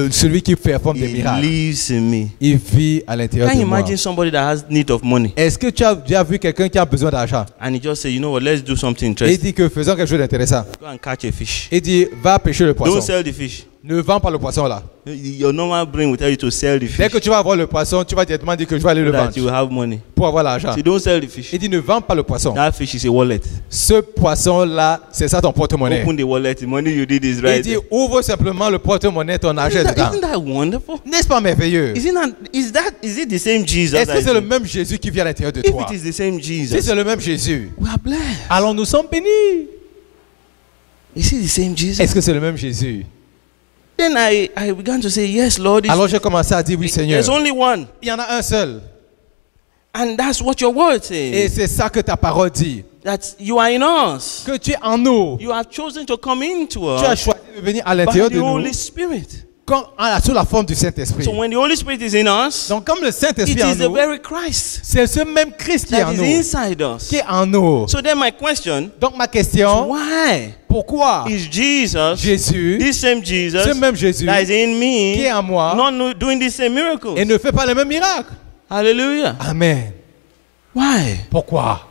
Celui qui performe des He miracles, lives in me. il vit à l'intérieur Can de you moi. imagine somebody that has need of money Est-ce que tu as déjà vu quelqu'un qui a besoin d'argent? and he just say, you know what, let's do something Et il interesting. dit que faisons quelque chose d'intéressant. Go and catch a fish. Il dit, va pêcher le Don't poisson. sell the fish. Ne vends pas le poisson là. Your normal brain will tell you to sell the Dès fish que tu vas avoir le poisson, tu vas directement dire que je vais aller so le that you will vendre have money. pour avoir l'argent. So don't sell the fish. Il dit, ne vends pas le poisson. That fish is a wallet. Ce poisson-là, c'est ça ton porte-monnaie. Open the wallet. The money you did is Il right dit, there. ouvre simplement le porte-monnaie, ton argent est dedans. Isn't that wonderful? N'est-ce pas merveilleux? Is it the same Jesus? Est-ce que that c'est le is- même Jésus qui vit à l'intérieur de If toi? it is the same Si Jesus, c'est le même Jésus, we are blessed. alors nous sommes bénis. Is it the same Jesus? Est-ce que c'est le même Jésus? Then I began to say, yes, Lord. Alors j'ai commencé à dire, oui Seigneur. There's only one. Il y en a un seul. And that's what your word Et says. c'est ça que ta parole dit. That you are in us. Que tu es en nous. You have chosen to come into Tu as us choisi de venir à by l'intérieur the de nous Holy Spirit. sous la forme du Saint-Esprit. So when the Holy Spirit is in us, Donc comme le it Saint-Esprit est en is the nous, very Christ c'est ce même Christ qui est that en is nous. inside us. Qui est en nous. So then my question, Donc ma question, why pourquoi is Jesus, Jésus, this same Jesus ce même Jésus that is in qui est me, en moi not doing the same miracles? et ne fait pas les mêmes miracles? Hallelujah. Amen. Why? Pourquoi?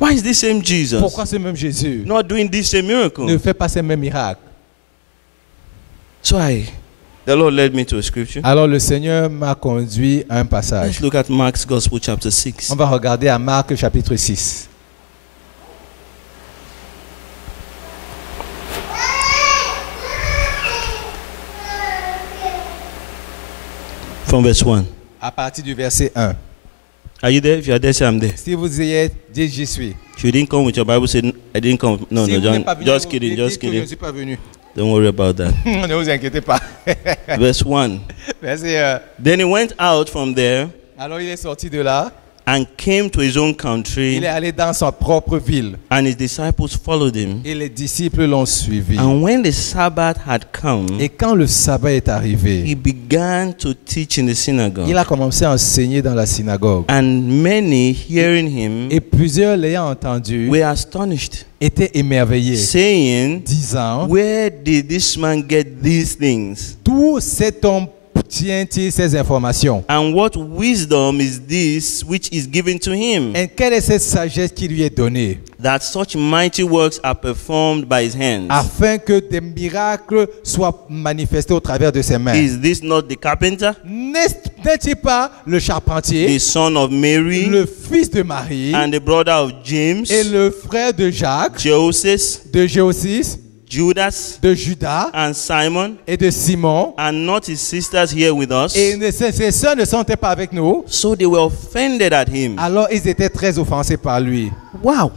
Why is this same Jesus Pourquoi ce même Jésus not doing this same ne miracle? fait pas ces mêmes miracles? So the Lord led me to a scripture. Alors le Seigneur m'a conduit à un Let's passage. look at Mark's Gospel chapter 6. On va regarder à Marc chapitre 6. From verse 1. À partir du verset 1. Are you there? If you are there, say I'm there. Si vous y êtes, dites j'y suis. If you didn't come with your Bible, say I didn't come. No, Si no, vous n'êtes pas venu, just vous kidding, dites just que je ne kidding. suis pas venu. Don't worry about that. Ne vous inquiétez pas. Verse 1. Verset 1. Then he went out from there Alors il est sorti de là. and came to his own Il country, est allé dans sa propre ville. and his disciples followed him. Et les disciples l'ont suivi. And when the Sabbath had come, Et quand le sabbat est he arrivé, began to teach in the synagogue. il a commencé à enseigner dans la synagogue. And many, hearing him, Et plusieurs l'ayant entendu were astonished, étaient émerveillés, saying, disant, where did this man get these things? d'où cet homme tient-il ces informations? And what wisdom is this which is given to him, Et quelle est cette sagesse qui lui est donnée? that such mighty works are performed by his hands? Afin que des miracles soient manifestés au travers de ses mains. Is this not the carpenter, N'est-il pas le charpentier, the son of Mary, le fils de Marie and the brother of James, et le frère de Jacques, Joseph, de Jéosis, Judas, de Judas and Simon? et de Simon? And not his sisters here with us? Et ses sœurs ne sont pas avec nous. So they were offended at him. Alors ils étaient très offensés par lui. Wow.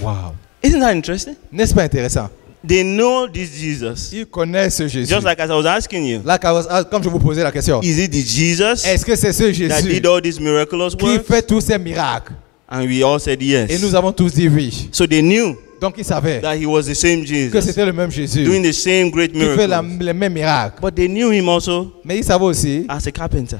Wow. Isn't that interesting? N'est-ce pas intéressant? They know this Jesus. Ils connaissent ce Jésus. Just like as I was asking you, Là, comme je vous posais la question, is it the Jesus est-ce que c'est ce that Jésus did all these miraculous qui works? fait tous ces miracles? And we all said Et yes. nous avons tous dit oui. So they knew Donc ils savaient that he was the same que Jesus, c'était le même Jésus doing the same great qui fait miracles. les mêmes miracles. But they knew him also Mais ils savaient aussi as a carpenter.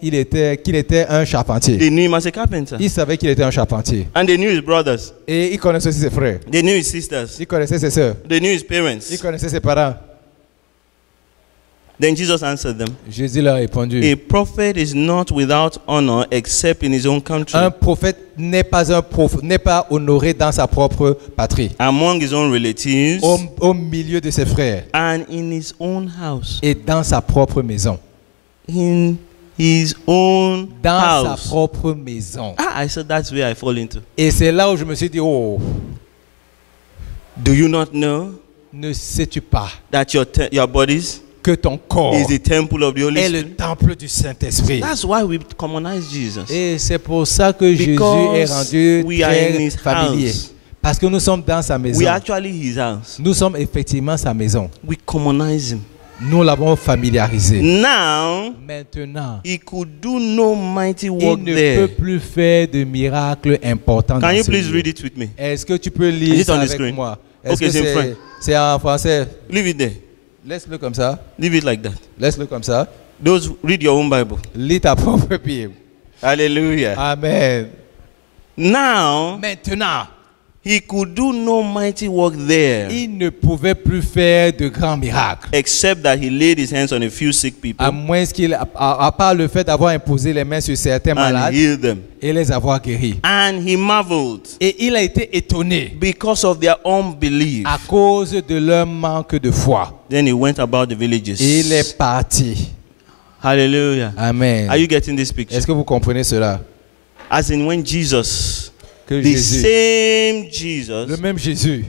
qu'il était un charpentier. They knew him as a carpenter. Ils savaient qu'il était un charpentier. And they knew his brothers. Et ils connaissaient aussi ses frères. They knew his sisters. Ils connaissaient ses sœurs. They knew his Ils parents. connaissaient ses parents. Then Jesus answered them, Jésus leur a répondu, a prophet is not without honor except in his own country, un prophète n'est pas honoré dans sa propre patrie, among his own relatives, au milieu de ses frères and in his own house. et dans sa propre maison. In his own Dans house. sa propre maison. I said that's where I fall into. Et c'est là où je me suis dit, oh, Do you not know ne sais-tu pas that your bodies que ton corps is the temple of the Holy est le Spirit? temple du Saint-Esprit? That's why we commonize Jesus. Et c'est pour ça que Jésus est rendu we are in très his familier. house. Parce que nous sommes dans sa maison. We are actually his house. Nous sommes effectivement sa maison. We commonize him. Nous l'avons familiarisé. Now, Maintenant, he could do no mighty il work ne there. peut plus faire de miracles importants. Can dans you ce please lieu. read it with me? Est-ce que tu peux Is lire it on ça the avec screen? moi? Est-ce Okay, que c'est in front. c'est en français? Leave it there. Laisse-le comme ça. Leave it like that. Laisse-le comme ça. Those read your own Bible. Lis ta propre Bible. Hallelujah. Amen. Now, Maintenant, he could do no mighty work there, il ne pouvait plus faire de grands miracles. except that he laid his hands on a few sick people À moins qu'il, à part le fait d'avoir imposé les mains sur certains and malades healed them. et les avoir guéris. And he marveled Et il a été étonné because of their unbelief. à cause de leur manque de foi. Then he went about the villages. Et il est parti. Hallelujah. Amen. Are you getting this picture? Est-ce que vous comprenez cela? As in when Jesus, Que the Jésus, same le Jesus même Jésus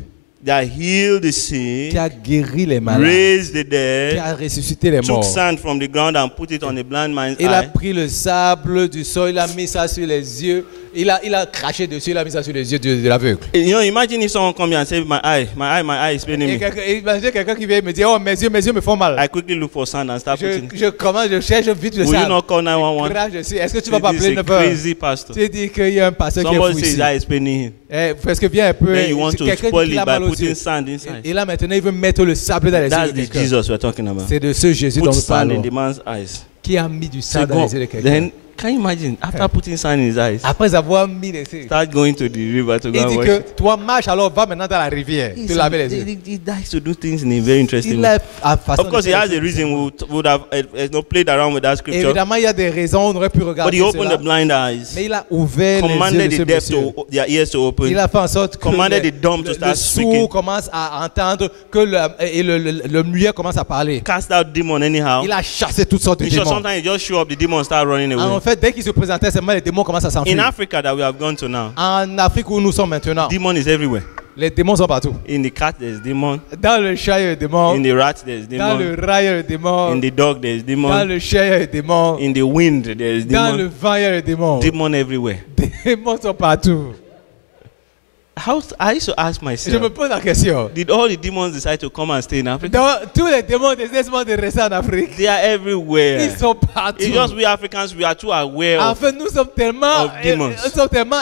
that healed the sick, qui a guéri les malades, raised the qui dead, a ressuscité les took morts, sand from the ground and put it on a blind man's il a eye. pris le sable du sol, il a mis ça sur les yeux, il a craché dessus, il a mis ça sur les yeux de l'aveugle. You know, imagine if someone come here and say, my eye is paining Et me. imaginez quelqu'un qui vient me dire, oh mes yeux me font mal. I quickly look for sand and start putting. Je cherche vite le Will you sable. not call 911? Crache dessus. Est-ce que tu vas This pas appeler is a 9 heures? crazy pastor. Tu dis qu'il y a un pasteur qui est Somebody fou says his ici. eye is paining him. Parce que vient un peu. Then you want to quelqu'un spoil dit qu'il it a by mal aux putting yeux. sand inside. Et là maintenant, il veut mettre le sable dans les yeux That's de the quelqu'un. Jesus we're talking about. C'est de ce Jésus dont Put nous sand in parlons. the man's eyes. Qui a mis du So sable dans go, les yeux de quelqu'un. then, can you imagine, after putting sand in his eyes, Après avoir mis les yeux. start going to the river to go Il and dit wash. que toi marche alors va maintenant dans la rivière te laver les yeux. He likes to do things in a very interesting Il way. a façon Of course, de he faire has les a choses. reason we would have played around with that scripture. Évidemment, il y a des raisons, on aurait pu But regarder he opened cela. the blind eyes, Mais il a ouvert les yeux commanded de ce the deaf monsieur. their ears to Il open, a fait en sorte que commanded the dumb to le start sourd speaking, commence à entendre, que le muet commence à parler. cast out demon anyhow. Il a chassé toutes sortes de In short, démons. sometimes you just show up, the demons start running En away. fait, dès qu'il se présentait, seulement les démons commencent à In s'enfuir. Africa that we have gone to now, En Afrique où nous sommes maintenant, demon is everywhere. les démons sont partout. In the cat, there's demon. Dans le chat, il y a des démons. In the rat, there's Dans le demon. rat, il y a des démons. In the dog, there's Dans demon. le chien, il y a des démons. In the wind, there's Dans le demon. vent, il y a des démons. Demon everywhere. Des démons sont partout. I used to ask Je me myself, pose la question. did all the demons decide to come and stay in Africa? Donc, tous les démons décident de rester en Afrique. They are everywhere. Ils sont partout. It's just we Africans, we are too aware En of. fait, nous sommes tellement. Of demons. Nous sommes tellement.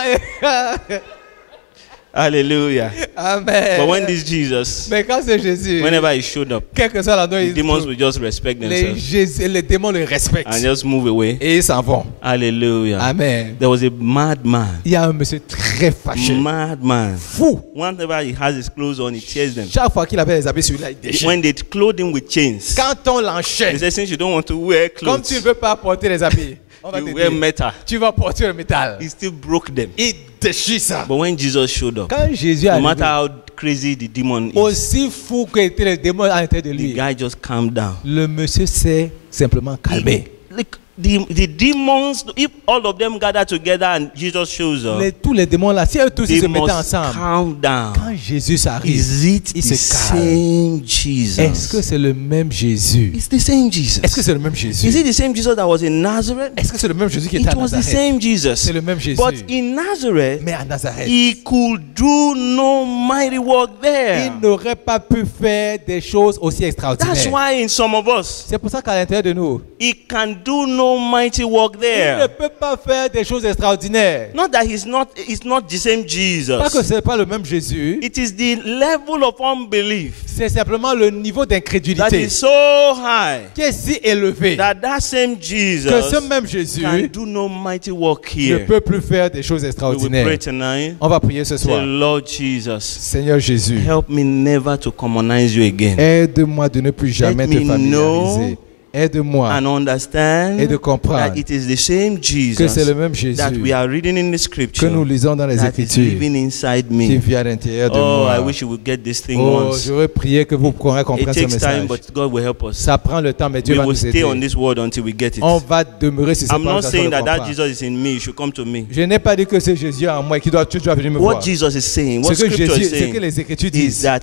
Hallelujah. Amen. But when this Jesus, Mais quand c'est Jésus, whenever he showed up, quel que soit l'endroit où the il demons trouve, will just respect themselves les démons le respectent. and just move away. Et ils s'en vont. Hallelujah. Amen. There was a madman. Il y a un monsieur très fâché. Madman. Fou. Whenever he has his clothes on, he tears them. Chaque fois qu'il avait les habits sur lui, il déchire. When they clothe him with chains, Quand on he l'enchaîne, says, since you don't want to wear comme tu ne clothes, veux pas porter les habits, on va te you wear dire, metal. tu vas porter le métal. He still broke them. Il déchire ça. But when Jesus showed up, Quand Jésus no a matter how crazy the demon is, aussi fou qu'étaient les démons à l'intérieur de the lui, guy just calmed down. le monsieur s'est simplement calmé. Look, the demons, if all of them gather together and Jesus shows up, Tous les démons là, si eux tous ils they se mettaient must ensemble, calm down. quand Jésus arrive, Is it il the se calme. same Jesus? Est-ce que c'est le même Jésus? It's the same Jesus. Est-ce que c'est le même Is Jésus? it the same Jesus that was in Nazareth? Est-ce que c'est le même Jésus qui It était à was the Nazareth? same Jesus. C'est le même Jésus. But in Nazareth, Mais à Nazareth, he could do no mighty work there. il n'aurait pas pu faire des choses aussi That's extraordinaires. why in some of us, C'est pour ça qu'à l'intérieur de nous, he can do no mighty work il ne there. peut pas faire des choses extraordinaires. Not that it's not the same Jesus. Pas que ce n'est pas le même Jésus, It is the level of unbelief c'est simplement le niveau that d'incrédulité is so high qui est si élevé that same que Jesus ce même Jésus can do no mighty work ne here. peut plus faire des choses We will pray extraordinaires. tonight. On va prier ce Say, soir. Lord Jesus, Seigneur Jésus, help me never to commonize you again. aide-moi de ne plus jamais Let te me familiariser. Aide-moi and understand et de comprendre that it is the same que c'est le Jesus même Jésus that we are reading in the que scripture nous lisons dans les that is Écritures living inside qui me. vit à l'intérieur de Oh, I moi. wish you would get this thing Oh, once. j'aurais prié que vous pourrez It comprendre ce takes time, message. but God will help us. Ça prend le temps, mais Dieu We va will nous stay on aider. this word until we get it. On va demeurer sur cette I'm not parole saying jusqu'à ce qu'on that le comprenne. Jesus is in me, you should come to me. Je n'ai pas dit que c'est Jésus en moi qui doit, tu dois venir me voir. What Jesus is saying, what Ce que scripture is Jésus, ce que saying, les Écritures is disent, that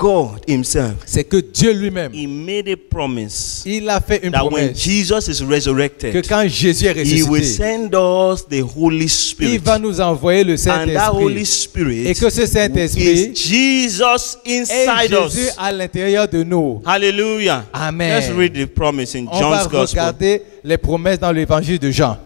God himself, c'est que Dieu lui-même, he made a promise il a fait une that when promesse Jesus is que resurrected, quand Jésus est he will ressuscité, send us the Holy il Spirit. va nous envoyer le And that Holy Saint-Esprit. Spirit Et que ce Saint-Esprit is Jesus est inside Jésus us. à l'intérieur de nous. Hallelujah. Amen. Let's read the promise in On va John's Gospel, regarder les promesses dans l'évangile de Jean,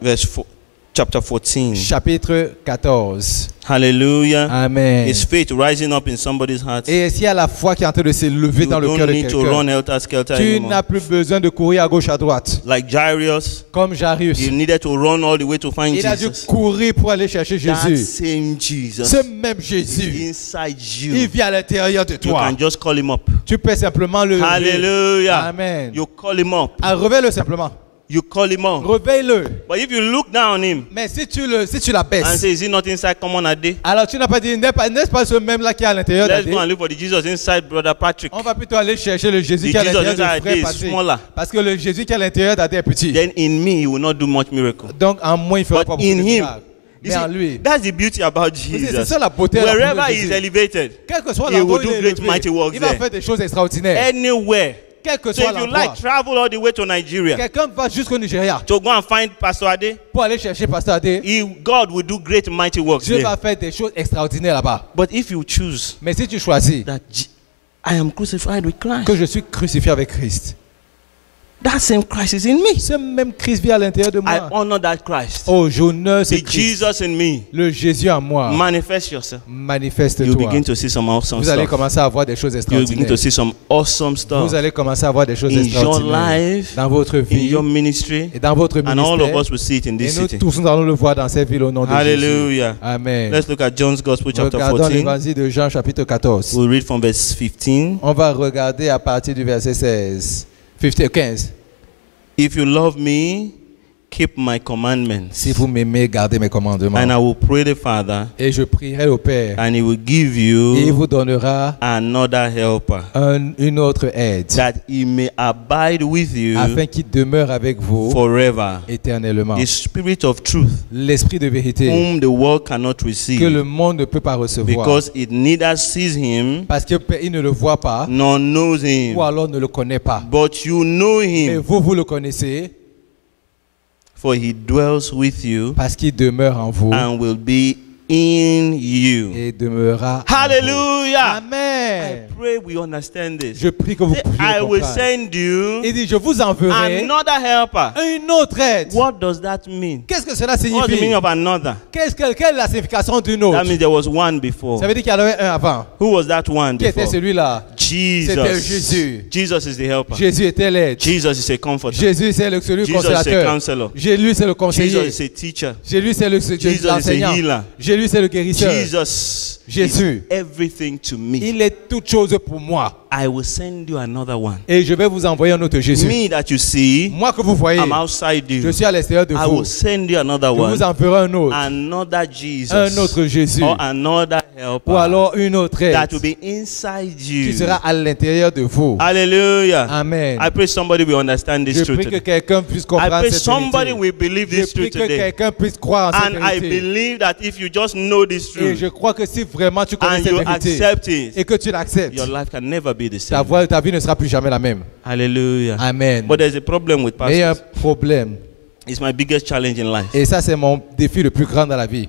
chapter 14. chapitre 14. Hallelujah. Amen. Is faith rising up in somebody's heart? Et s'il y a la foi qui est en train de s'élever You dans le cœur don't de need to run quelqu'un, helter skelter tu anymore. n'as plus besoin de courir à gauche à droite. Like Jairus, Comme Jarius, he needed to run all the way to find il a dû Jesus. courir pour aller chercher That Jésus. same Jesus Ce même Jésus, inside il you. vit à l'intérieur de You toi. can just call him up. Tu peux simplement le réveiller. Hallelujah. Amen. You call him up. Ah, réveille-le simplement. You call him up. Réveille-le. But if you look down on him Mais si tu la and baisses, say, is he not inside? Come on, Ade. alors tu n'as pas dit, n'est-ce pas ce même-là qui est à l'intérieur Let's d'Adé? go and look for the Jesus inside Brother Patrick. On va plutôt aller chercher le Jésus The qui est à Jesus l'intérieur de inside frère is Patrick. smaller. Parce que le Jésus qui est à l'intérieur d'Adé est petit. Then in me, he will not do much miracle. Donc en moi, il ne fera But pas beaucoup in de him, miracles. You Mais en see, lui, that's the beauty about c'est Jesus. ça la beauté de la Wherever parole de he is Jésus. elevated, Quel que soit he l'endroit will où do il est great élevé, mighty works il va there. faire des choses extraordinaires. Anywhere. Quel que So soit if you l'endroit. like, travel all the way to Nigeria Quelqu'un va jusqu'au Nigeria to go and find Pastor Ade. pour aller chercher Pasteur Adé. God will do great mighty works Dieu there. va faire des choses extraordinaires là-bas. But if you choose Mais si tu choisis that I am crucified with Christ, que je suis crucifié avec Christ, that same Christ is in me. ce même Christ vit à l'intérieur de I moi. honor that Christ. Oh, j'honore ce The Christ. Jesus in me. Le Jésus en moi. Manifest yourself. You Manifeste-toi. begin to see some awesome Vous allez stuff. commencer à voir des choses You begin to extraordinaires. see some awesome stuff Vous allez commencer à voir des choses in your extraordinaires life, dans votre in vie your ministry, et dans votre and all of ministère. us will see it in Et this nous city. tous, nous allons le voir dans cette ville au nom de Jésus. Hallelujah. Amen. Let's look at John's Gospel, chapter Regardons 14. l'évangile de Jean, chapitre 14. We'll read from verse 15. On va regarder à partir du verset 16. 15. If you love me, keep my commandments. Si vous m'aimez, gardez mes commandements. And I will pray the Father, Et je prierai au Père. and he will give Et il you vous donnera another helper, une autre aide. that he may abide with you Afin qu'il demeure avec vous forever. éternellement. The Spirit of truth, L'esprit de vérité whom the world cannot que receive, le monde ne peut pas recevoir. because it neither sees him Parce qu'il ne le voit pas nor knows him. ou alors ne le connaît pas. But you know Mais him, vous le connaissez for he dwells with you parce qu'il demeure en vous and will be in you. et demeurera en vous. Hallelujah. I Amen. pray we understand this. Je prie que vous Say, puissiez I will comprendre. send you Il dit, je vous enverrai another helper. une autre aide. What does that mean? Qu'est-ce que cela What's the signifie? meaning of another? Quelle est la signification d'une autre? That means there was one before. Ça veut dire qu'il y en avait un avant. Who was that one Qui était before? celui-là? C'était Jesus. Jésus. Jesus is the helper. Jésus était l'aide. Jesus is a comforter. Jésus, c'est celui Jesus is a consolateur. counselor. Jésus, c'est le Jesus conseiller. is a teacher. Jésus, c'est Jesus is a l'enseignant. healer. Jésus, c'est le guérisseur. Jesus Jésus. is everything to me. Il est toute chose pour moi. I will send you another one. Et je vais vous envoyer un autre Jésus. Me that you see, Moi que vous voyez, I'm outside je you. suis à l'extérieur de I vous. will send you another Je one. vous enverrai un autre. Another Jesus. Un autre Jésus. Or another Ou helper. alors une autre aide That will be inside qui you. sera à l'intérieur de vous. Hallelujah. Amen. I pray somebody will understand this Je truth prie que today. quelqu'un puisse I comprendre pray cette somebody vérité. will believe Je this prie truth que today. quelqu'un puisse croire en cette And I vérité. believe that if you just know this Et truth je crois que si vraiment tu connais and cette you vérité accept it, et que tu l'acceptes, your life can never be the ta same. vie ne sera plus jamais la même. Hallelujah. Amen. But there's a problem with Mais il y a un pastors. problème. It's my biggest challenge in life. Et ça, c'est mon défi le plus grand dans la vie.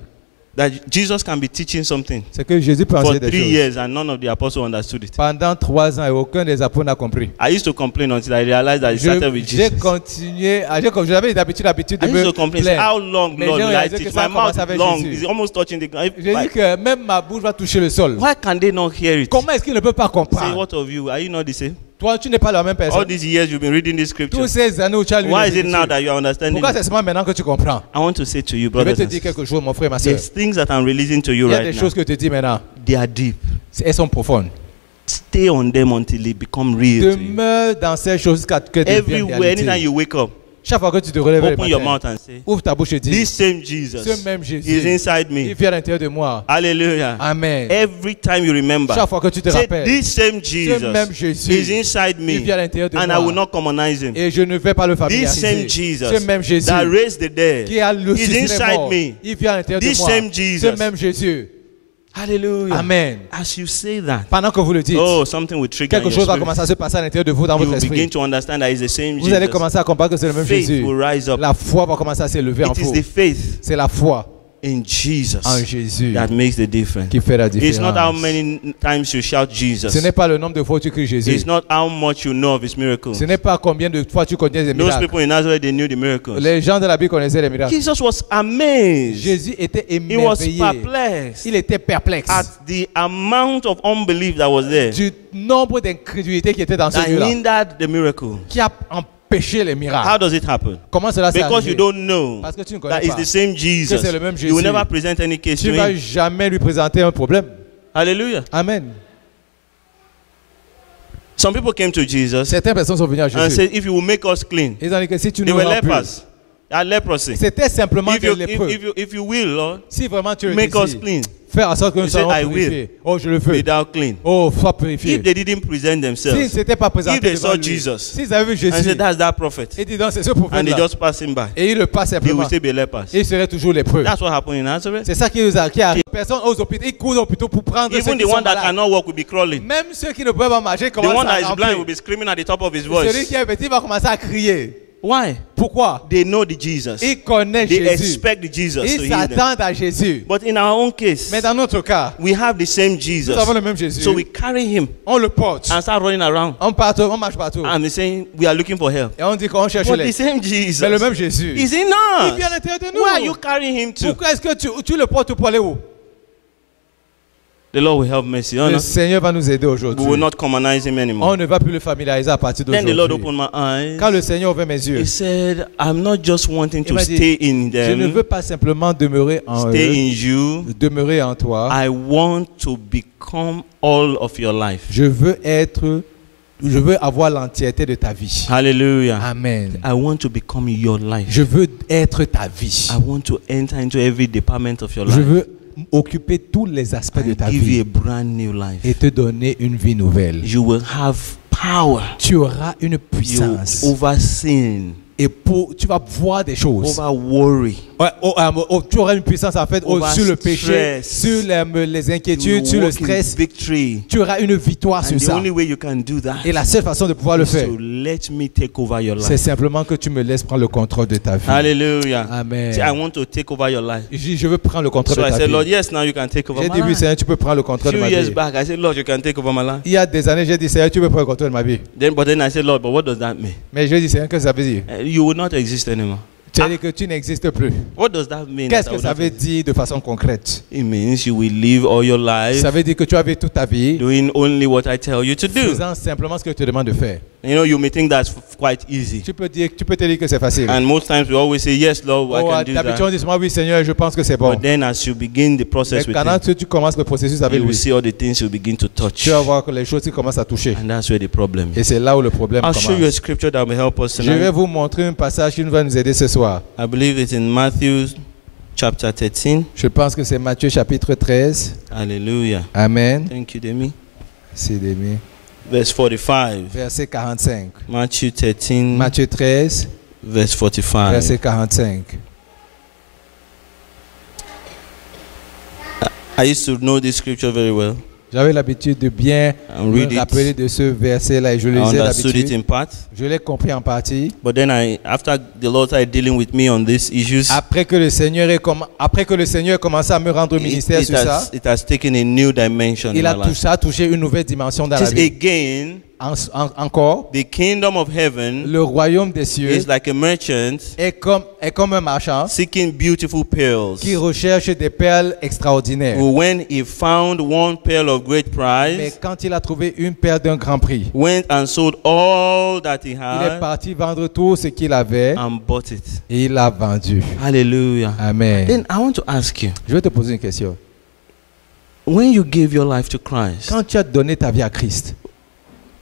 That Jesus can be teaching something C'est que Jésus peut for enseigner des 3 choses. years and none of the apostles understood it. Pendant 3 ans et aucun des apôtres n'a compris. I used to complain until I realized that it started with J'ai Jesus. continué, j'avais l'habitude I de used me to complain, say, plaindre. how long, Mais Lord, j'ai will I réalisé que teach? ça My a commencé mouth avec is long. Jésus. It's almost touching the ground. J'ai dit que même ma bouche va toucher le sol. Why can they not hear it? Comment est-ce qu'il ne peut pas Say, comprendre? what of you? Are you not the same? Toi, tu n'es pas la même All personne. these years you've been reading this scripture. Tous ces années où tu as lu Why les is it now Écritures. that you are understanding Pourquoi it? c'est seulement maintenant que tu comprends? I want to say to you, Je vais brothers te and dire sisters, quelque chose, mon frère, ma soeur. there's things that I'm releasing to you Il y a right des now. choses que je te dis maintenant. They are deep. Elles sont profondes. Stay on them until they become real to you. Demeure dans ces choses jusqu'à ce que deviennent Everywhere, réalité. anytime you wake up, Chaque fois que tu te relèves le open your matin, mouth and say, ouvre ta bouche et dis, this same Jesus ce même Jésus, is inside il me. vit à l'intérieur de moi. Hallelujah. Amen. Every time you remember, Chaque fois que tu te say, rappelles, this same ce même Jesus Jésus, is inside il vit à me, l'intérieur de and I moi. will not commonize him. Et je ne vais pas le This familiariser. same Jesus Ce même Jésus that raised the dead qui a is ressuscité les inside morts, me. il vit à l'intérieur This de moi. same Jesus. Ce même Jésus. Hallelujah. Amen. As you say that, Pendant que vous le dites, oh, something will trigger in quelque your chose va spirit. commencer à se passer à l'intérieur de vous, dans You votre will begin esprit. to understand that it's the same Vous allez Jesus. commencer à comprendre que c'est le même Faith Jésus. will rise up. La foi va commencer à s'élever en It is vous. the faith C'est la foi in Jesus en Jésus that makes the difference. qui fait la It's not how différence. many times you shout Jesus. Ce n'est pas le nombre de fois où tu cries Jésus. It's not how much you know of his miracles. Ce n'est pas combien de fois tu connais les Those miracles. people in Nazareth, they knew the miracles. Les gens de la Bible connaissaient les miracles. Jesus was amazed. Jésus était He was émerveillé. perplexed Il était perplexe at the amount of unbelief that was there du nombre d'incrédulité qui était dans ce that lieu-là, hindered the miracle. qui a empêché les How miracles. does it happen? Comment cela s'est Because you arrivé? don't know Parce que tu ne that connais it's pas the same Jesus. c'est le même You will Jésus. never present any case Tu to ne vas him. jamais lui présenter un problème. Hallelujah. Amen. Some people came to Jesus Certaines personnes sont venues à and Jésus. said, if you will make us clean. Ils ont dit que si tu They nous were rends purs, lepers. They had leprosy. c'était simplement If des you, lépreux. if you will, Lord, Si vraiment tu le make us désires, clean. faire en sorte que nous He said, soyons I will. purifiés. Oh, je le fais. Be thou clean. Oh, sois purifié. If they didn't present S'ils ne themselves s'étaient pas présentés if they devant saw lui, Jesus s'ils avaient vu and Jésus, said, that's that prophet, et disent, c'est ce and they prophète-là, just pass him by, et il le passe they simplement, will still be lepers. et il serait toujours lépreux. That's what happened in Nazareth. C'est ça qui arrive. Personne aux hôpitaux, ils courent aux hôpitaux pour prendre ceux Even qui the sont one that malades. cannot walk will be crawling. Même ceux qui ne peuvent pas marcher The commencent one that à is blind remplir. will be screaming at the top of his Celui voice. qui est petit va commencer à crier. Why? Pourquoi? They know the Jesus. Ils connaissent They Jésus. expect the Jesus to Ils heal them. s'attendent à Jésus. But in our own case, Mais dans notre cas, we have the same Jesus. nous avons le même Jésus. So we carry him On le porte. and start running around. On marche partout. And we're saying, we are looking for help. Et on dit qu'on cherche But the l'aide. same Jesus Mais le même Jésus, is in il vient à us. l'intérieur de Where are you nous. carrying him to? Pourquoi est-ce que tu le portes pour aller où? The Lord will help mercy on Le us. Seigneur va nous aider We will aujourd'hui. not commonize him On anymore. ne va plus le familiariser à partir Then the Lord d'aujourd'hui. opened my eyes. Quand le Seigneur ouvrait mes He yeux, said, I'm not just wanting Il to m'a dit, stay in je ne them, veux pas simplement demeurer en stay eux, in you. demeurer en toi. I want to become all of your life. Je veux avoir l'entièreté de ta vie. Hallelujah. Amen. I want to become your life. Je veux être ta vie. I want to enter into every department of your Je life veux occuper tous les aspects de and ta give you vie a brand new life. et te donner une vie nouvelle. You will have power. Tu auras une You puissance over sin, et tu vas voir des choses. over worry. Ouais, tu auras une puissance en fait Over sur le péché, stress. sur les You inquiétudes, will sur le walk in stress. victory. Tu auras une victoire And sur the ça. only way you can do that Et la seule façon de pouvoir le is faire, to let me take over your c'est life. simplement que tu me laisses prendre le contrôle de ta vie. Hallelujah. Amen. See, I want to take over your life. Je veux prendre le contrôle So de I ta said, Lord, vie. yes, now you can take over J'ai my dit oui, life. Seigneur, tu peux prendre le A contrôle de few ma years vie. back, I said, Lord, you can take over my life. Il y a des années, j'ai dit Seigneur, tu peux prendre le contrôle de ma vie. But then I said, Lord, but what does that mean? Mais je dis Seigneur, qu'est-ce que ça veut dire? You will not exist anymore. Tu as dit que tu n'existes plus. What does that mean? Qu'est-ce that I que will ça not veut dire de façon concrète? It means you will live all your life Ça veut dire que tu as vécu toute ta vie doing only what I tell you to do. faisant simplement ce que je te demande de faire. You know, you may think that's quite easy. Tu peux te dire que c'est facile. And most times we always say, yes, Lord, I can do D'habitude, on that. dit souvent, oui Seigneur, je pense que c'est bon. But then as you begin the process Mais with quand him, tu commences le processus avec you will lui, see all the things you begin to touch. tu vas voir que les choses qui commencent à toucher. And that's where the problem is. Et c'est là où le problème I'll show you a commence. scripture that will help us Je vais tonight. vous montrer un passage qui va nous aider ce soir. I believe it's in Matthew chapter 13. Je pense que c'est Matthieu chapitre 13. Hallelujah. Amen. Thank you, Demi. C'est Demi. Verse 45. Verset 45. Matthew 13, Matthieu 13, verse 45. verset 45. I used to know this scripture very well. J'avais l'habitude de bien And read me rappeler it. de ce verset-là et je I le lisais understood it d'habitude. in part. Je l'ai compris en partie. But then after the Lord started dealing with me on these issues, Après que le Seigneur ait commencé à me rendre ministère sur ça, it has taken a new dimension in il a my life. touché une nouvelle dimension dans la Just vie. again, Encore, the kingdom of heaven le royaume des cieux is like a merchant est comme un marchand seeking beautiful pearls. qui recherche des perles extraordinaires. Who, when he found one pearl of great Mais price, quand il a trouvé une perle d'un grand prix, went and sold all that he il est had parti vendre tout ce qu'il avait and bought it. et il l'a vendu. Hallelujah. Amen. Then I want to ask you, Je vais te poser une question. When you gave your life to Christ, Quand tu as donné ta vie à Christ,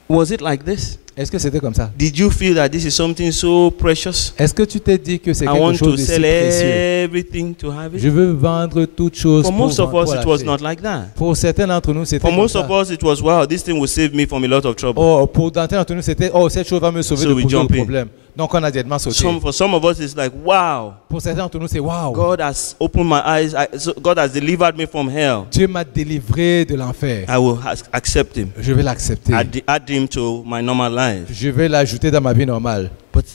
was it like this? est-ce que c'était comme ça? Did you feel that this is something so precious? Est-ce que tu t'es dit que c'est I quelque want chose to de si sell précieux? everything to have Je it. veux vendre toutes choses For most of pour us, it was l'acheter. not like that. Pour certains d'entre nous, c'était For comme most ça. of us, it was, wow, this thing will save me from a lot of trouble. Oh, pour certains d'entre nous, c'était oh, cette chose va me sauver So de we beaucoup jump de in. problèmes. Donc on a directement sauté. For some of us, it's like, wow, Pour certains d'entre nous, c'est wow. God has opened my eyes. God has delivered me from hell. Dieu m'a délivré de l'enfer. I will accept him. Je vais l'accepter. Add him to my normal life. Je vais l'ajouter dans ma vie normale. But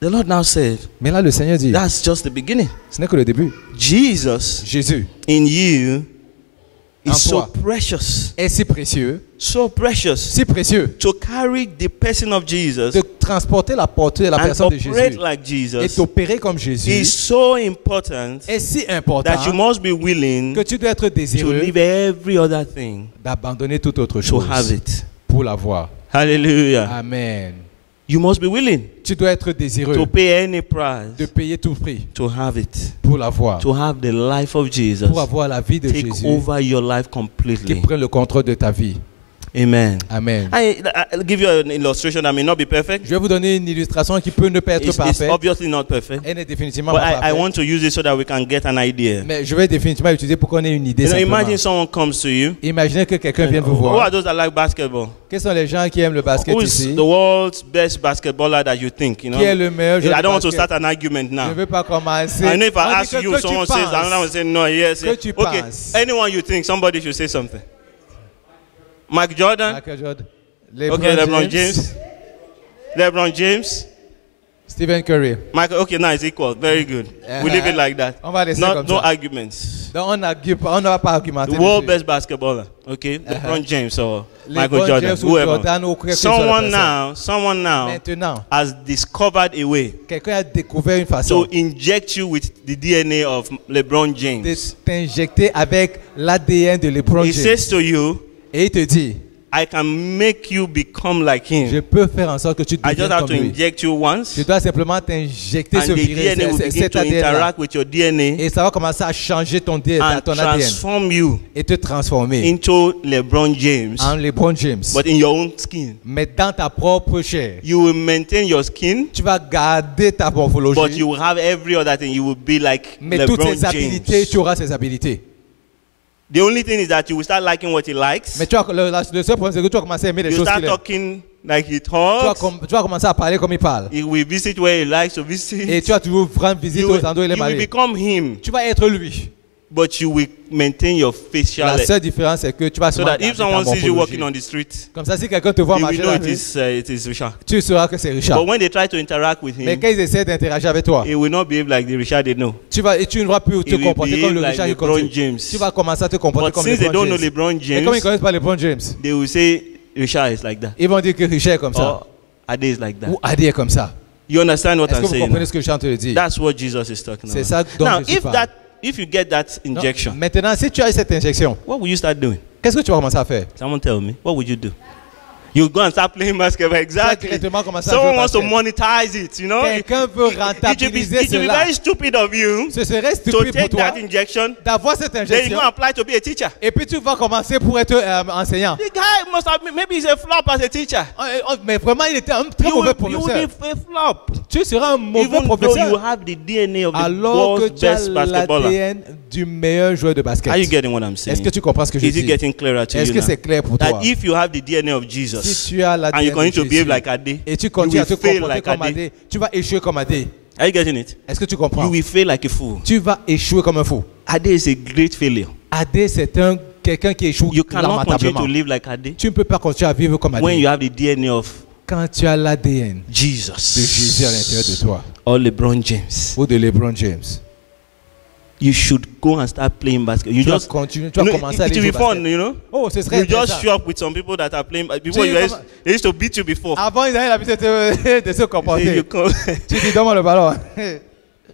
the Lord now said, Mais là, le Seigneur dit, that's just the beginning. ce n'est que le début. Jesus Jésus in you En is so toi. precious, est si précieux, si précieux, to carry the person of Jesus de transporter la portée de la and personne de operate Jésus like et Jesus d'opérer comme Jésus is so important est si important that you must be willing que tu dois être to désireux leave every other thing d'abandonner toute autre to chose have it. pour l'avoir. Hallelujah. Amen. You must be willing Tu dois être désireux to pay any de price payer tout prix to have it, pour l'avoir, to have the life of Jesus pour avoir la vie de take Jésus over your life qui completely. prend le contrôle de ta vie. Amen. Amen. I'll give you an illustration that may not be perfect. Je vais vous donner une illustration qui peut ne pas être It's parfaite. obviously not perfect. Elle n'est définitivement But pas I parfaite. want to use it so that we can get an idea. Mais je vais définitivement l'utiliser pour qu'on ait une idée. You know, Simplement. imagine someone comes to you. Imaginez que quelqu'un vienne vous Who are voir. those that like basketball? Quels sont les gens qui aiment le basket Who is ici? the world's best basketballer that you think? You know? Qui est le meilleur joueur I de don't want to basket? start an argument Je ne now. veux pas commencer. I know if I On dit ask que- you, que tu someone says, penses. another one say no, yes. Que tu Okay, penses. anyone you think, somebody should say something. Mike Jordan? Michael Jordan. Okay, LeBron James. LeBron James. Stephen Curry. Michael, okay, now it's equal. Very good. We leave it like that. On va laisser No, comme no ça. arguments. Donc on ne va pas argumenter. The world dessus. best basketballer, okay? LeBron James or LeBron Michael Jordan, James ou whoever. Jordan ou quelle que soit la Someone now Maintenant, has discovered a way quelqu'un a découvert une to façon inject you with the DNA of LeBron de James. t'injecter avec l'ADN de LeBron He James. says to you, Et il te dit, I can make you become like je him. peux faire en sorte que tu I just deviennes have comme to lui. inject you once, Je dois simplement t'injecter and ce the virus, DNA will begin cet to ADN -là. interact with your DNA Et ça va commencer à changer ton and ADN transform you et te transformer into LeBron James, en LeBron James. but in your own skin. Mais dans ta propre chair, You will maintain your skin, tu vas garder ta but morphologie, you will have every other thing. You will be like mais toutes LeBron ses habilités, James. tu auras ses habilités. The only thing is that you will start liking what he likes. Mais le seul problème, c'est que tu vas commencer à aimer les You choses start qu'il aime. talking like he Tu vas, talks. tu vas commencer à parler comme il parle. He will visit where he likes to Et visit. tu vas toujours rendre visite You aux will, endroits où il you aime will aller. become him, Tu vas être lui. but you will maintain your facial. La seule différence, c'est que tu vas So seulement that if garder ta someone sees you morphologie. walking on the street, Comme ça, si quelqu'un te voit you will marcher know dans la rue, it is Richard. tu sauras que c'est Richard. But when they try to interact with Mais him, quand ils essaient d'interagir avec toi, he will not behave like the Richard they know. tu ne vas plus te He will comporter comme behave le like Richard qui LeBron continue. James. Tu vas commencer à te comporter But comme since they LeBron don't know James. LeBron Et comme ils ne James, connaissent pas LeBron James, they will say Richard is like that. ils vont dire que Richard est comme ça. Or Ade is like that. Ou Adi est comme ça. You understand what Est-ce I'm que vous saying? comprenez ce que je suis en train de dire? That's what Jesus is talking C'est about. ça dont Now, Jésus parle. if you get that Non, injection, maintenant, si tu as cette injection, what will you start doing? qu'est-ce que tu vas commencer à faire? Someone tell me. What would you do? You go and start playing basketball. Exactly. directement commencer à Someone jouer au wants to basket. monetize it, you know? Quelqu'un veut It will rentabiliser be cela. very stupid of you Ce serait to stupide pour take toi that injection, d'avoir cette then you injection go apply to be a teacher. et puis tu vas commencer pour être enseignant. The guy must have, maybe he's a flop as a teacher. Mais vraiment, il était un très You mauvais will professeur. be a flop. Tu seras un mauvais Even though you professeur have the DNA of the alors que world's tu as best basketballer. l'ADN du meilleur joueur de basket. Are you getting what I'm saying? Est-ce que tu comprends ce que je Is it dis? getting clearer to Est-ce you que now? c'est clair pour toi? That if you have the DNA of Jesus Si tu as and you l'ADN continue de to behave Jésus like Ade, et tu you continues à will te fail comporter like comme Ade. Adé, tu vas échouer comme Adé. Are you getting it? Est-ce que tu You comprends? will fail like a fool. Tu vas échouer comme un fou. Ade is a great failure. Adé, c'est quelqu'un qui échoue You cannot continue lamentablement. to live like Ade Tu ne peux pas continuer à vivre comme when Adé you have the DNA of quand tu as l'ADN de Jesus Jésus à l'intérieur de toi or LeBron James. ou de LeBron James. You should go and start playing basketball. You Tu vas just continuer, tu you vas know, commencer à it aller will jouer be au fun, basket. you know. Oh, ce serait You just intéressant. show up with some people that are playing. Before Tu- they used to beat you before. Avant, ils avaient l'habitude de se Say comporter. you come, Tu dis, donne-moi le ballon.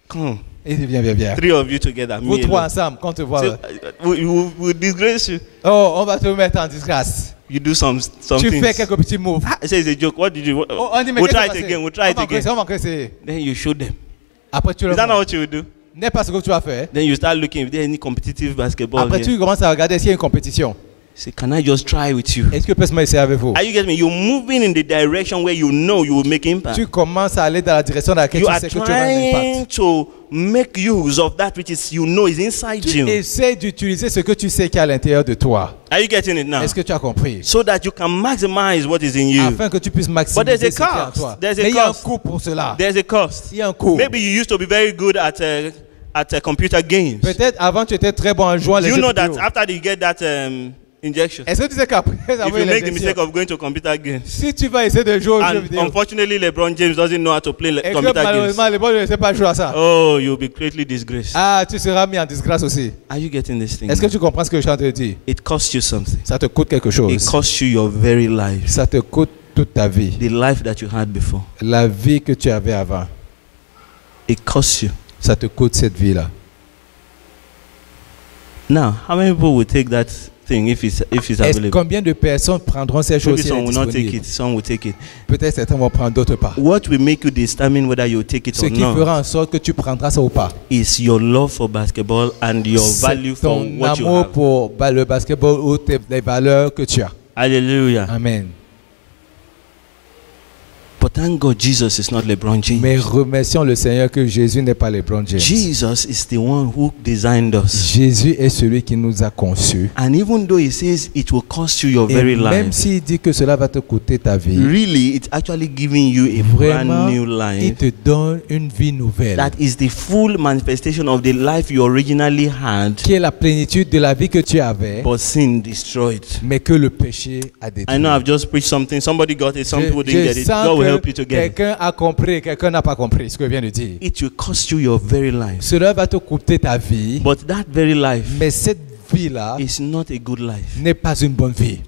come, Il dit, viens, viens, viens. 3 of you together. Vous Me trois alone. ensemble, quand tu vois. So, we'll disgrace you. Oh, on va te mettre en disgrâce. You do some Tu fais things. quelques petits moves. Ah, it says a joke. What did you? Oh, on dit, mais We'll qu'est-ce try qui it s'est again. passé? We'll try it On va encore again. essayer, on va encore essayer. Then you show them. Après, tu le Is that not montres. what you will do? n'est pas ce que tu as fait. Then you start looking if there's any competitive basketball Après, here. tu commences à regarder s'il y a une compétition. Say, can I just try with you? Est-ce que je peux essayer avec vous? Are you getting me? You're moving in the direction where you know you will make impact. Tu commences à aller dans la direction dans laquelle You tu are sais que tu auras un trying impact. to make use of that which is is inside Tu you. essaies d'utiliser ce que tu sais qu'il y a à l'intérieur de toi. Are you getting it now? Est-ce que tu as compris? So that you can maximize what is in you. Afin que tu puisses But there's maximiser a ce qui est en cost. toi. There's a Mais il y a un cost. coût pour cela. There's a cost. Il y a un coût. Maybe you used to be very good at computer games. Peut-être avant tu étais très bon en jouant Do les you jeux know that vidéo. after you get that injection, Est-ce que tu sais qu'après if avoir you make the l'injection, mistake of going to computer games, si tu vas essayer de jouer aux jeux and vidéo unfortunately LeBron James doesn't know how to play et que computer games, malheureusement les bons ne savent pas jouer à ça, oh, you'll be greatly disgraced. ah, tu seras mis en disgrâce aussi. Are you getting this thing? Est-ce que tu comprends ce que je suis en train de dire? It costs you something. Ça te coûte quelque It chose. costs you your very life. Ça te coûte toute ta vie. The life that you had before. La vie que tu avais avant, It costs you. ça te coûte cette vie-là. Now, how many people will take that thing if it's available? Combien de personnes prendront ces Maybe choses si some elles will sont not take disponibles? it, some will take it. Peut-être certains vont prendre, d'autres pas. What will make you determine whether you take it Ce or qui not fera en sorte que tu prendras ça ou pas. is your love for basketball and your C'est value for ton what you amour have. pour le basketball ou les valeurs que tu as. Hallelujah. Amen. But thank God Jesus is not LeBron James. Mais remercions le Seigneur que Jésus n'est pas LeBron James. Jesus is the one who designed us. Jésus est celui qui nous a conçus. And even though he says it will cost you your Et very même life, s'il dit que cela va te coûter ta vie, really it's actually giving you a vraiment, brand new il life. te donne une vie nouvelle. That is the full manifestation of the life you originally had, Qui est la plénitude de la vie que tu avais, but sin destroyed. mais que le péché a détruit. I know I've just preached something. Somebody got it. Some people didn't Je get it. sens God will que help you to get it. quelqu'un a compris, quelqu'un n'a pas compris ce que je viens de dire. It will cost you your very life. Cela va te coûter ta vie, But that very life mais cette vie-là is not a good life. n'est pas une bonne vie.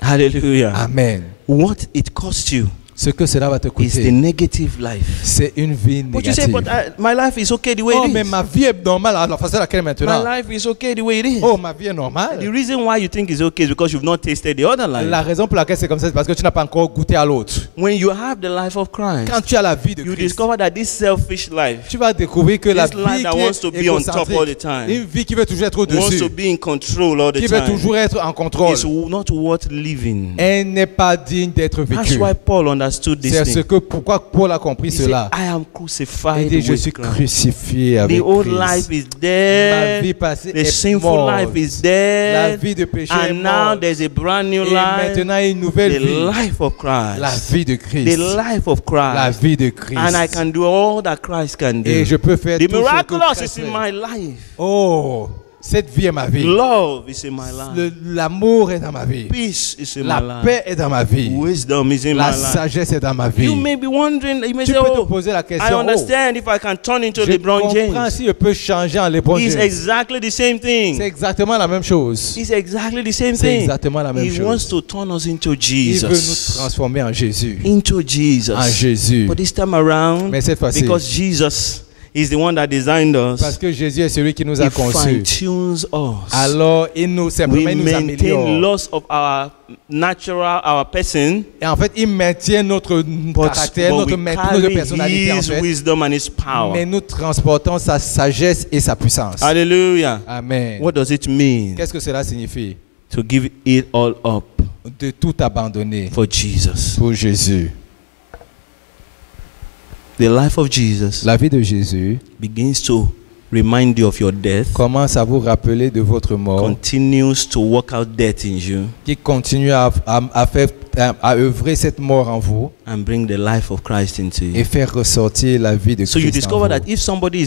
Hallelujah. Amen. What it costs you Ce que cela va te is the coûter, negative life. c'est une vie But you say, négative. but my life is okay the way Oh, it mais is. ma vie est normale à la façon à laquelle My maintenant. life is okay the way it is. Oh, ma vie est The normale. reason why you think it's okay is because you've not tasted the other life. La raison pour laquelle c'est comme ça, c'est parce que tu n'as pas encore goûté à l'autre. When you have the life of Christ, Quand tu as la vie de you Christ, discover that this selfish life tu vas découvrir que la This vie life that wants to qui be est on top all the égocentrique, time, une vie qui veut toujours être wants to au-dessus, be in control all the qui veut time, toujours être en contrôle, is not worth living. elle n'est pas digne d'être That's vécue. why Paul understood this C'est ce thing. que pourquoi Paul a compris He said, cela. I am Il crucified dit, je with suis Christ. crucifié avec The old Christ. life is Ma vie dead. passée The est sinful morte. life is La dead. vie de péché est And now morte. there's a brand new Et life. maintenant, une nouvelle The vie. life of La Christ. vie de The Christ. life of La Christ. vie de Christ. And I can do all that Christ can Et do. je peux faire The tout ce que miraculous Christ is in fait. my life. Oh, cette vie est ma vie. Love is in my life. L'amour est dans ma vie. Peace is in my La life. paix est dans ma vie. Wisdom is in La my life. sagesse est dans ma vie. You may be wondering, you may Tu say, peux te oh, poser la I question, understand if I can turn into je LeBron comprends James. si je peux changer en LeBron It's James. exactly the same C'est thing. exactement la même chose. It's exactly the same C'est thing. exactement la même He wants chose. to turn us into Il veut nous Jesus. transformer en Jésus. Into En Jesus. Jésus. But this time around, Mais cette fois-ci, because Jesus is the one that designed parce us, que Jésus est celui qui nous He a conçus, fine-tunes us. alors simplement, We il nous maintain améliore. loss of our natural, our person, Et en fait, il maintient notre caractère, but we notre carry personnalité en His fait. wisdom and His Mais power. nous transportons sa sagesse et sa puissance. Hallelujah. Amen. What does it mean? Qu'est-ce que cela signifie? To give it all up De tout abandonner for Jesus. pour Jésus. The life of Jesus La vie de Jésus begins to remind you of your death, commence à vous rappeler de votre mort, continues to work out death in you, qui continue à œuvrer cette mort en vous and bring the life of Christ into you. et faire ressortir la vie de So you Christ en discover vous. that if somebody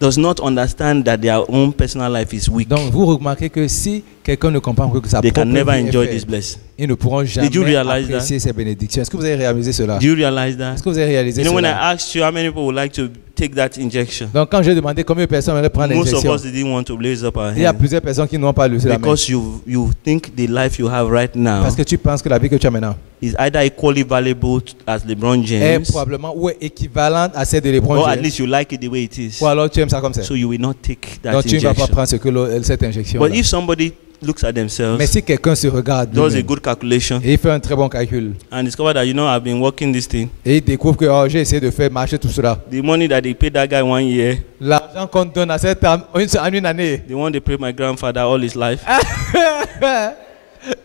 does not understand that their own personal life is weak, Donc vous remarquez que si quelqu'un ne comprend que sa they propre can never vie est enjoy faible, this blessing. ils ne pourront jamais you realize apprécier ces bénédictions. Est-ce que vous avez réalisé cela? Do you realize that? Est-ce que vous avez réalisé You know, when I cela? asked you how many people would like to take that injection, Donc quand j'ai demandé combien de personnes aimeraient prendre most of l'injection, us didn't want to raise up our il y a hand plusieurs personnes qui n'ont pas levé la main. because you think the life you have right now Parce que tu penses que la vie que tu as maintenant is either equally valuable as LeBron est James, probablement ou est équivalente à celle de LeBron or at James. least you like it the way it is. Ou alors tu aimes ça comme ça. So you will not take that Donc tu ne vas pas injection. prendre cette injection. But if somebody looks at themselves, Mais si quelqu'un se regarde does a lui-même, good calculation, et il fait un très bon calcul, and discover that, I've been working this thing. et il découvre que oh, j'ai essayé de faire marcher tout cela. The money that they paid that guy 1 year, L'argent qu'on donne à cette âme en une année, the one they paid my grandfather all his life,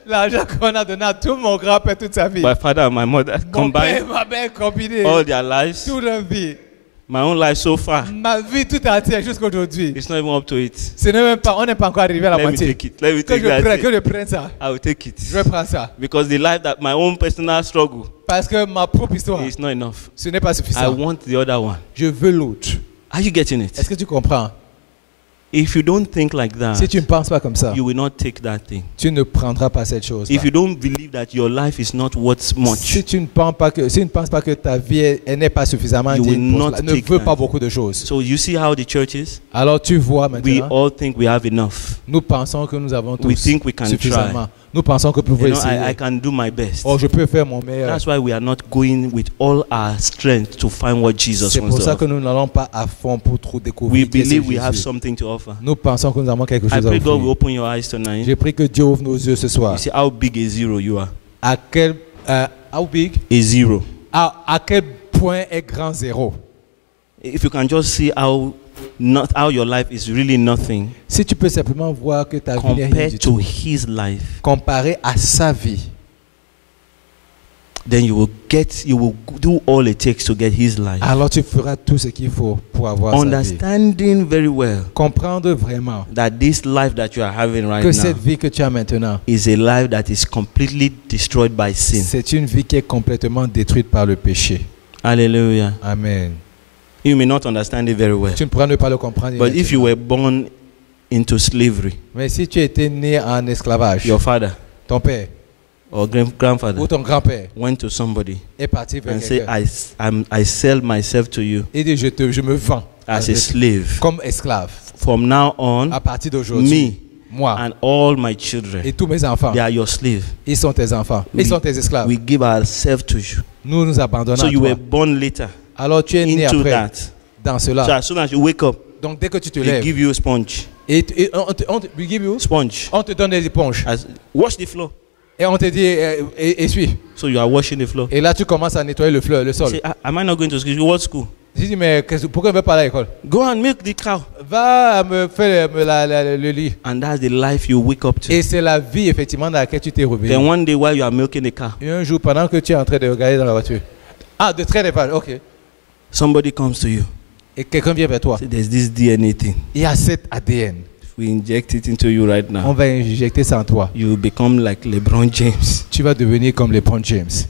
l'argent qu'on a donné à tout mon grand-père toute sa vie, my father and my mother mon père et combined ma mère combinés, all their lives, toute leur vie, my own life so far, ma vie tout entière jusqu'à aujourd'hui. it's not even up to it. Ce n'est même pas, on n'est pas encore arrivé à la Let me moitié. take it. Let me Que take je prenne, that. que je prenne ça. I will take it. Je vais prendre ça. Because the life that my own personal struggle Parce que ma propre histoire, is not enough. ce n'est pas I suffisant. want the other one. Je veux l'autre. Are you getting it? Est-ce que tu comprends? If you don't think like that, Si tu ne penses pas comme ça, you will not take that thing. tu ne prendras pas cette chose. If you don't believe that your life is not worth much, Si tu ne penses pas que ta vie elle n'est pas suffisamment You will digne pour not cela, ne take veux that. pas beaucoup de choses. so you see how the church is? Alors tu vois We maintenant, all think we have enough. nous pensons que nous avons We tous think we can suffisamment. Nous pensons que nous pouvons essayer. I can do my best. Oh, je peux faire mon meilleur. That's why we are not going with all our strength to find what Jesus C'est wants pour to ça que offer. nous n'allons pas à fond pour trop We découvrir qui est believe we have Jésus. something to offer. Nous pensons que nous avons quelque I chose à pray God will offrir. open your eyes tonight. J'ai pris que Dieu ouvre nos yeux ce soir. You see how big a zero you are. À quel, how big? A zero. À quel point est grand zéro? If you can just see how your life is really nothing Si tu peux simplement voir que ta vie n'est rien compared du to tout, his life, comparé à sa vie, then you will do all it takes to get his life. alors tu feras tout ce qu'il faut pour avoir sa vie. Understanding very well Comprendre vraiment that this life that you are having right que now cette vie que tu as maintenant, is a life that is completely destroyed by sin. c'est une vie qui est complètement détruite par le péché. Hallelujah. Amen. You may not understand it very well, Tu ne pourras ne pas le comprendre. but if you immédiatement. were born into slavery, Mais si tu étais né en esclavage, your father ton père or grandfather ou ton grand-père went to somebody est parti vers and said, quelqu'un I sell myself to you et dit je me vends as a slave. comme esclave. From now on, À partir d'aujourd'hui, me moi and all my children, et tous mes enfants, they are your slave. ils sont tes enfants, ils sont tes esclaves. We give ourselves to you. Nous nous abandonnons So à you toi. were born later Alors tu es né into après that. dans So cela. as soon as you wake up, Donc dès que tu te they lèves, give you a sponge. et we give you- Sponge. on te donne des éponges Wash the floor. et on te dit essuie. So you are washing the floor. Et là tu commences à nettoyer le sol. Say, am I not going to school? What school? Je dis mais pourquoi on ne va pas à l'école? Go and milk the cow. Va me faire le lit. And that's the life you wake up to. Et c'est la vie effectivement dans laquelle tu t'es Then réveillé. one day while you are milking the cow, Et un jour pendant que tu es en train de regarder dans la voiture, de traîner les pages, ok. somebody comes to you. Et quelqu'un vient vers toi. Say, there's this DNA thing. Il y a cet ADN. If we inject it into you right On now, va injecter ça en toi. you will become like LeBron James. Tu vas devenir comme LeBron James.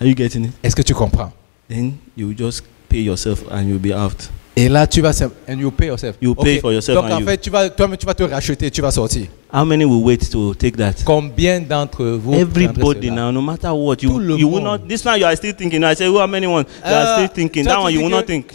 Are you getting it? Est-ce que tu comprends? Then you will just pay yourself and you'll be out. Et là, tu vas... And you pay yourself. You pay Ok. for yourself Donc and en you- fait, toi-même, tu vas te racheter, tu vas sortir. How many will wait to take that? Combien d'entre vous... Everybody prendrez cela? now, no matter what, Tout le you will monde. not. This now you are still thinking. I say, how many ones? You are still thinking. toi, That tu one you dis will que not think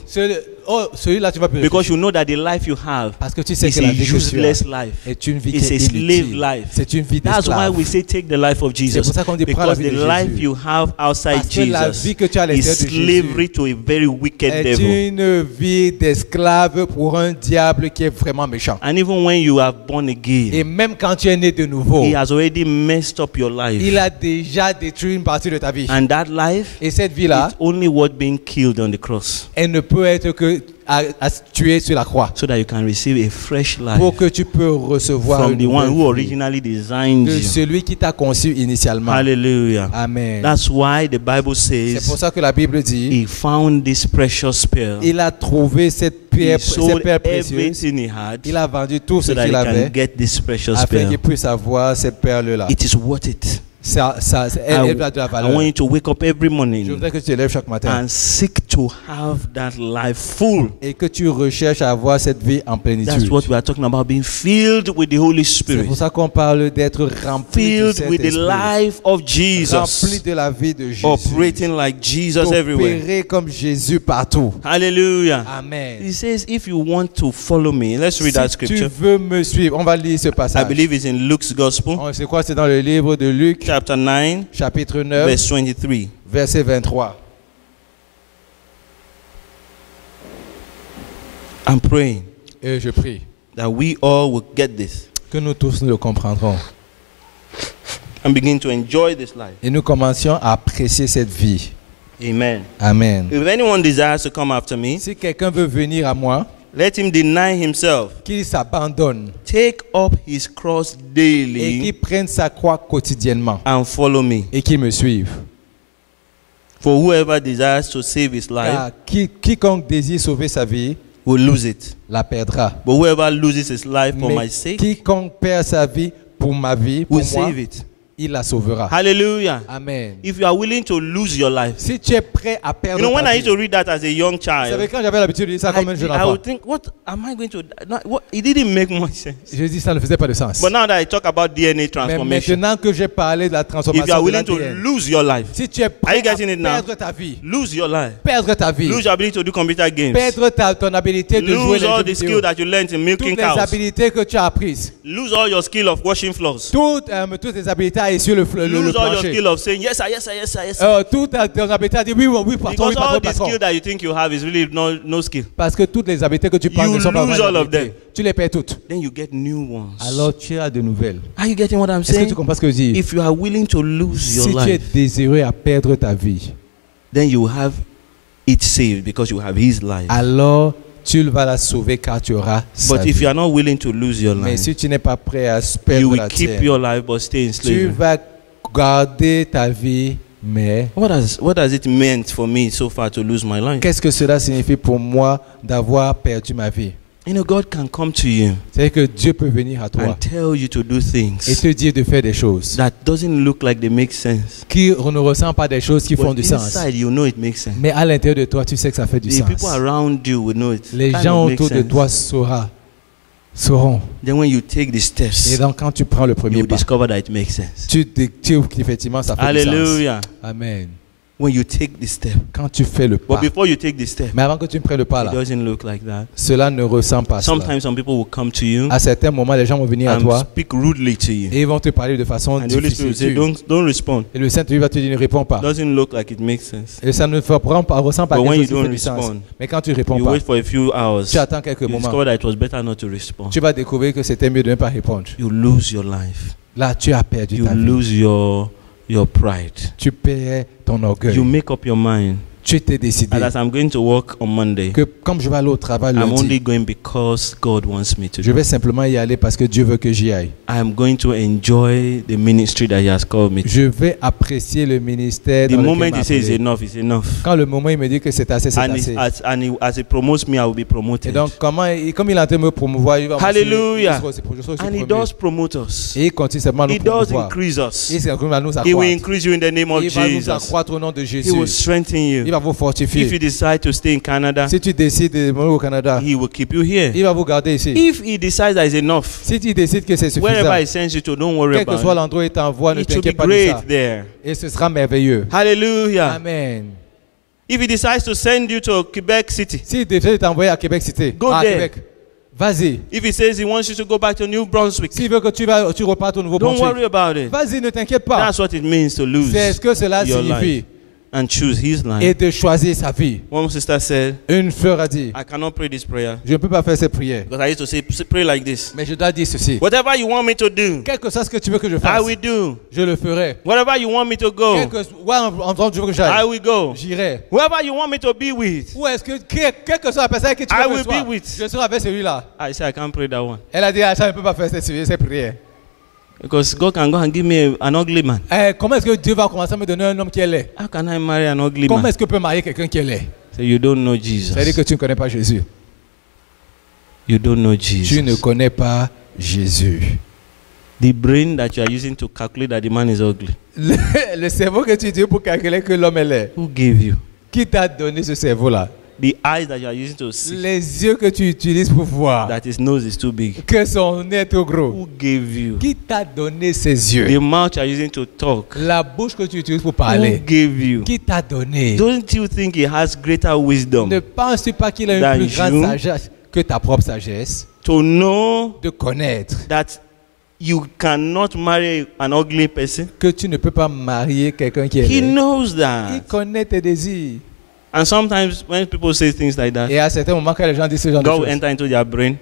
celui-là, tu vas plus because réfléchir. you know that the life you have Parce que tu sais is que a la vie que tu useless as life. est une vie It's qui est a slave inutile. life. C'est une vie That's why d'esclave. we say take the life of C'est Jesus pour ça qu'on dit prends la because vie the de life Jésus. you have outside Parce que la Jesus vie que tu as à is l'intérieur de slavery Jésus to a very wicked est devil. une vie d'esclave pour un diable qui est vraiment méchant. And even when you are born again, Et même quand tu es né de nouveau, He has already messed up your life. il a déjà détruit une partie de ta vie. And that life Et cette vie-là, is only what being killed on the cross elle ne peut être que à tuer sur la croix. so that you can receive a fresh life Pour que tu peux recevoir from une the one who nouvelle vie originally designed de you. celui qui t'a conçu initialement. Hallelujah. Amen. That's why the Bible C'est pour says ça que la Bible dit, he found this precious pearl. il a trouvé cette pierre, He cette sold pierre précieuse. everything he had Il a vendu tout ce so that qu'il he can avait get this precious afin pearl. qu'il puisse avoir cette perle-là. It is worth it. Elle a de la I valeur. want you to wake up every Je morning voudrais que tu te lèves chaque matin and seek to have that life full. et que tu recherches à avoir cette vie en That's plénitude. what we are talking about, being filled with the Holy C'est Spirit. pour ça qu'on parle d'être rempli du Filled with the Saint-Esprit. life of Rempli Jesus. de la vie de Jésus. Operating like Jesus everywhere. Opérer comme Jésus partout. Hallelujah. Amen. He says, if you want to follow me, let's read that Si tu scripture. veux me suivre, on va lire ce I passage. believe it's in Luke's Gospel, C'est quoi? C'est dans le livre de Luc, chapter 9, chapitre 9, verse 23. verset 23. I'm praying Et je prie that we all will get this. que nous tous nous le comprendrons. and begin to enjoy this life. Et nous commencions à apprécier cette vie. Amen. Amen. If anyone desires to come after me, Si quelqu'un veut venir à moi, let him deny himself, qu'il s'abandonne take up his cross et daily, qu'il prenne sa croix quotidiennement and follow me. et qu'il me suive. For whoever desires to save his life Car quiconque désire sauver sa vie will lose it. la perdra. But whoever loses his life for my Mais sake quiconque perd sa vie pour ma vie, pour will moi, save it. il la sauvera. Hallelujah. Amen. If you are willing to lose your life. Si tu es prêt à perdre You know, when ta I vie, used to read that as a young vous savez, child, quand j'avais l'habitude de lire ça comme un jeune I enfant, would think, what am I going to no, what, it didn't make much sense. je dis ça ne faisait pas de sens. But now that I talk about DNA Mais transformation, maintenant que j'ai parlé de la if you transformation are de willing to l'ADN, lose your life, si tu es Are prêt you getting it now? à perdre ta vie, lose your life, perdre ta vie, lose your ability to do computer games, perdre ton habilité de jouer lose les all jeux the vidéo, skill that you learned in milking toutes les cows, habilités que tu as apprises, lose all your skill of washing floors, toutes les habilités à essuyer le lose all your plancher, skill of saying yes sir, yes sir, yes sir, yes sir. toute ton habilité à dire oui, oui, oui, patron, oui, Because all patron, the patron. skill that you think you have is really no skill. Parce que toutes les habilités que tu prends You ne sont pas lose vraies all of habilités. them. Tu les perds toutes. Then you get new ones. Alors tu as de nouvelles. Are you getting what I'm Est-ce que saying? tu comprends ce que je dis? If you are willing to lose Si your tu es life, désireux à perdre ta vie, then you have it saved because you have his life. alors tu vas la sauver car tu auras sa But if vie. you are not willing to lose your Mais life, si tu n'es pas prêt à you perdre will la keep tienne, your life but stay in tu slavery. vas garder ta vie, mais What does it mean for me so far to lose my life? qu'est-ce que cela signifie pour moi d'avoir perdu ma vie? You know, God can come to you C'est que Dieu peut venir à toi and tell you to do et things te dire de faire des choses that doesn't look like they make sense. qui ne ressent pas des choses qui font But du sens. inside, you know it makes sense. Mais à l'intérieur de toi, tu sais que ça fait du The people sens. around you will know it. Les Kind gens of makes autour de sense. toi sauront. Then when you take the Et steps, donc quand tu prends le premier you pas, discover that it makes sense. tu découvres qu'effectivement ça fait du sens. Hallelujah. Amen. When you take the step. Quand tu fais le pas. But before you take the step, Mais avant que tu ne prennes le pas it là, doesn't look like that. cela ne ressemble pas à cela. Sometimes some people will come to you À certains moments, les gens vont venir à and toi speak rudely to you. et ils vont te parler de façon And the Holy Spirit difficile. will say, don't respond. Et le Saint-Esprit va te dire ne réponds pas. Doesn't look like it makes sense. Et ça ne ressemble pas à But quelque when chose you qui fait don't du sens. respond, Mais quand tu ne réponds You pas, wait for a few hours. tu attends quelques You moments, discover that it was better not to respond. tu vas découvrir que c'était mieux de ne pas répondre. You lose your life. Là, tu as perdu You ta vie. lose your pride. Tu perds ton orgueil. You make up your mind Tu t'es décidé that as I'm going to work on Monday, que comme je vais aller au travail I'm only lundi, going because God wants me to. je vais simplement y aller parce que Dieu veut que j'y aille. I am going to enjoy the ministry that He has called me to. Je vais apprécier le ministère The dans lequel moment il m'a He says appelé. enough, it's enough. Quand le moment il me dit que c'est assez, c'est And assez. as He promotes me, I will be Et promoted. donc, comme il est en train de me promouvoir, il va Hallelujah. je serai aussi And He promu. does promote us. Et il continue simplement à nous He does promouvoir. increase us. Il va nous He will accroître. increase you in the name of Il va nous Jesus. accroître au nom de He will Jésus. strengthen Il you. va vous If fortifier. you decide to stay in Canada, Si tu décides de mourir au Canada, He will keep you here. il va vous garder ici. If He decides that is enough, Si tu décides que c'est suffisant, wherever He sends you to, don't worry quel que soit about l'endroit où il t'envoie, ne it. It will be t'inquiète pas de ça. great there. Et ce sera merveilleux. Hallelujah. Amen. If He decides to send you to Quebec City, S'il décide de t'envoyer à Québec City, Go à there. Québec, vas-y. if He says He wants you to go back to New Brunswick, S'il veut que tu repartes au don't Nouveau-Brunswick, worry about it. vas-y, ne t'inquiète pas. That's what it means to lose C'est ce que cela your signifie. life and choose His Et life. de choisir sa vie. One sister said, Une sœur a dit, I cannot pray this prayer je ne peux pas faire cette prière, because I used to say, pray like this. mais je dois dire ceci. Whatever you want me to do, Quel que soit ce que tu veux que je I fasse, will do. je le ferai. Wherever you want me to go, Quel que soit endroit où tu veux que I j'aille, will go. j'irai. Whoever you want me to be with, Ou est-ce que, quelle que soit la personne que tu I veux que will je sois, be with. je serai avec celui-là. I say I can't pray that one. Elle a dit, ah, ça ne peut pas faire cette prière. Because God can go and give me an ugly man. Comment est-ce que Dieu va commencer à me donner un homme qui est laid? How can I marry an ugly Comment man? est-ce que peut marier quelqu'un qui est laid? So you don't know Ça veut dire Jesus. que tu ne connais pas Jésus. You don't know Tu ne Jesus. connais pas Jésus. The brain that you are using to calculate that the man is ugly. Le cerveau que tu utilises pour calculer que l'homme est laid. Who gave you? Qui t'a donné ce cerveau-là? The eyes that you are using to see Les yeux que tu utilises pour voir. that his nose is too big. Que son nez est trop gros. Who gave you? Qui t'a donné ces yeux? The mouth you are using to talk. La bouche que tu utilises pour Who parler. gave you? Qui t'a donné? Don't you think he has greater Ne wisdom penses-tu pas qu'il a Than une plus grande you. sagesse que ta propre sagesse? to know De connaître that you cannot marry an ugly person? que tu ne peux pas marier quelqu'un qui est He laid. knows Il that. connaît tes désirs. And sometimes when people say things like that, Et à certains moments, quand les gens disent ce genre de God will choses, enter into their brain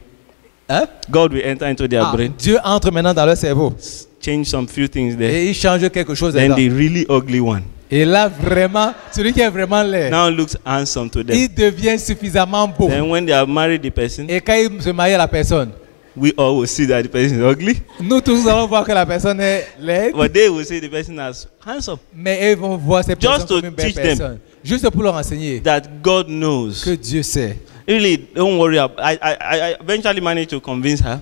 Hein? God will enter into their brain, Dieu entre maintenant dans leur cerveau change some few things there. et il change quelque chose Then dedans. the really ugly one Et là, vraiment, celui qui est vraiment laid, now looks handsome to them. il devient suffisamment beau. Then when they have married the person, Et quand il se marie à la personne, we all will see that the person is ugly, nous tous nous allons voir que la personne est laide, but they will see the person as handsome. mais ils vont voir cette personne Just to comme une belle teach them personne. Juste pour leur enseigner that God knows. que Dieu sait. Really, don't worry. I eventually managed to convince her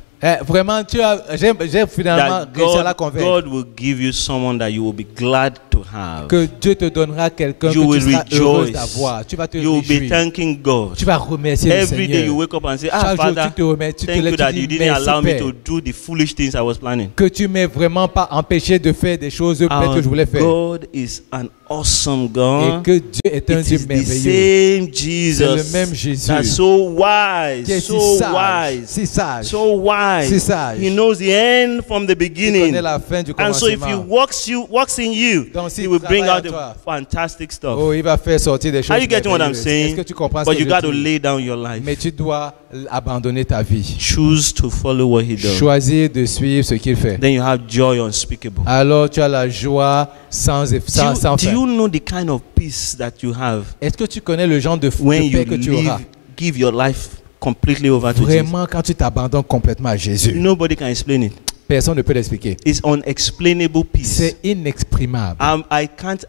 Vraiment, j'ai finalement that réussi à la convaincre God will give you someone that you will be glad to have. que Dieu te donnera quelqu'un que You tu will seras heureuse rejoice. d'avoir. Tu vas te You will be réjouir. thanking God. Tu vas remercier le Every day you Seigneur. wake up and say, Chaque jour, Father, tu te remercies, tu te thank lèves, you tu that dis, you didn't merci, allow me Père, to do the foolish things I was planning. que tu m'aies vraiment pas empêché de faire des choses bêtes Our que je voulais faire. God is an awesome Et God. que Dieu est un It Dieu is the merveilleux. same Jesus. C'est le même Jésus. That's so wise, Qui est so si sage, wise, si sage. so wise. Si sage. He knows the end from the Il beginning. connaît la fin du And so if he commencement. works in you, Donc, s'il he will bring travaille out en toi, the fantastic stuff. Oh, il va faire sortir des choses Are you getting what I'm merveilleuses. saying? Est-ce que tu comprends ce But que you je got to dis? lay down your life. Mais tu dois abandonner ta vie. Choose to follow what he does. Choisir de suivre ce qu'il fait. Then you have joy unspeakable. Alors tu as la joie sans Do fin. you know the kind of peace that you have Est-ce que tu connais le genre de when paix you que tu auras? give your life completely over to Jesus? Vraiment, quand tu t'abandonnes complètement à Jésus. Nobody can explain it. Personne ne peut l'expliquer. It's unexplainable peace. C'est inexprimable. I can't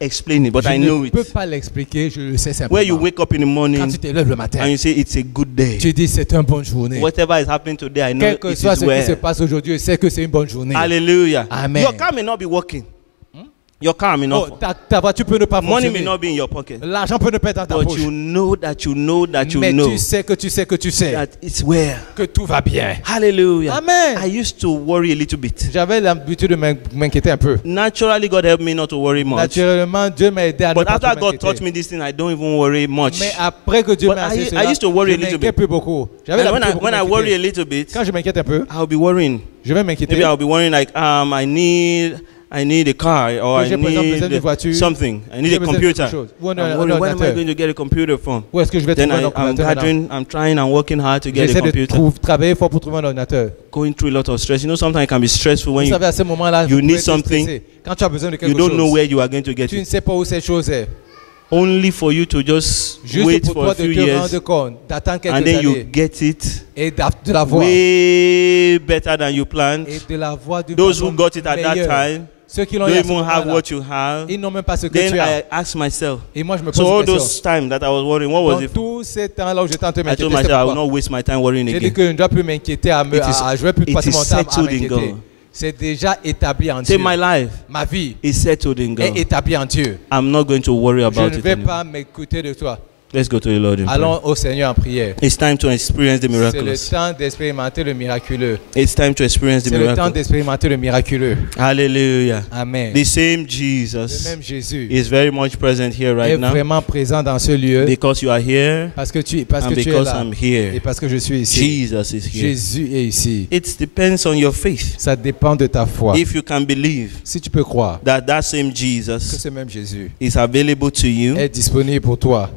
explain it, but Je I know ne peux it. pas l'expliquer, je le sais simplement. Where you wake up in the Quand morning tu te lèves le and matin, you say it's a good day. tu dis c'est une bonne journée. Whatever is happening today, I know Quel que it soit is ce qui se well. passe aujourd'hui, je sais que c'est une bonne journée. Hallelujah. Amen. Your car may not be working. Your car may not. Oh, ta voiture peut ne pas Money may fonctionner. not be in your pocket. L'argent peut ne pas être dans ta But poche. you know that you know that you Mais know tu sais que tu sais que tu sais that it's well. que tout va bien. Hallelujah. Amen. I used to worry a little bit. J'avais l'habitude de m'inquiéter un peu. Naturally, God helped me not to worry much. Naturellement, Dieu m'a aidé à ne But pas after trop God taught m'inquiéter. me this thing, I don't even worry much. Mais après que Dieu But m'a I enseigné used to worry a je little m'inquiète bit. plus beaucoup. J'avais And l'habitude when I de worry a m'inquiéter. little bit, Quand je m'inquiète un peu, I'll be worrying. je vais m'inquiéter. Maybe I'll be worrying like I need a car or Que I j'ai, par exemple, besoin d'une need voiture. something. I need J'ai a besoin de computer. quelque chose. Ou un I'm worrying, where am I ordinateur. going to get a computer from? Où est-ce que je vais Then trouver un I'm ordinateur maintenant? gathering, I'm trying and working hard to get a J'essaie de computer. travailler fort pour trouver un ordinateur. Going through a lot of stress. You know, sometimes it can be stressful when Vous you savez, à ce moment-là, you vous need pouvez être something, stressé. Quand tu as besoin de quelque don't know chose, where you are going to get tu ne it. sais pas où cette chose est. Only for you to just Juste wait pour for toi a de few te years rendre compte, d'attendre quelques and then you années get it et de la voir. way better than you planned. Et de la voir d'une Those façon who got it at that meilleure. time Ceux qui l'ont don't eu à ce even have moment-là, what you have. ils n'ont même pas ce que Then tu as. I ask myself, Et moi, je me pose so all une question. those times that I was worrying, what was Dans it for? tous ces temps-là où j'étais en train de I told m'inquiéter, myself I will pourquoi? not waste my time worrying J'ai dit again. que je ne dois plus m'inquiéter, je ne vais plus it passer is mon temps à settled in m'inquiéter. God. C'est déjà établi en Say Dieu. my life Ma vie is settled in est God. établie en Dieu. I'm not going to worry Je about ne it vais anymore. pas m'écouter de toi. Let's go to the Lord in prayer. Allons au Seigneur en prière. It's time to experience the C'est le miraculous. temps d'expérimenter le miraculeux. It's time to experience the C'est le temps miracle. d'expérimenter le miraculeux. Hallelujah. Amen. The same Le Jesus même Jésus is very much present here est right now vraiment présent dans ce lieu because you are here parce que tu and es because là I'm et here. parce que je suis ici. Jesus is here. Jésus est ici. It depends on your faith. Ça dépend de ta foi. If you can believe Si tu peux croire that same que Jesus ce même Jésus is available to you, est disponible pour toi,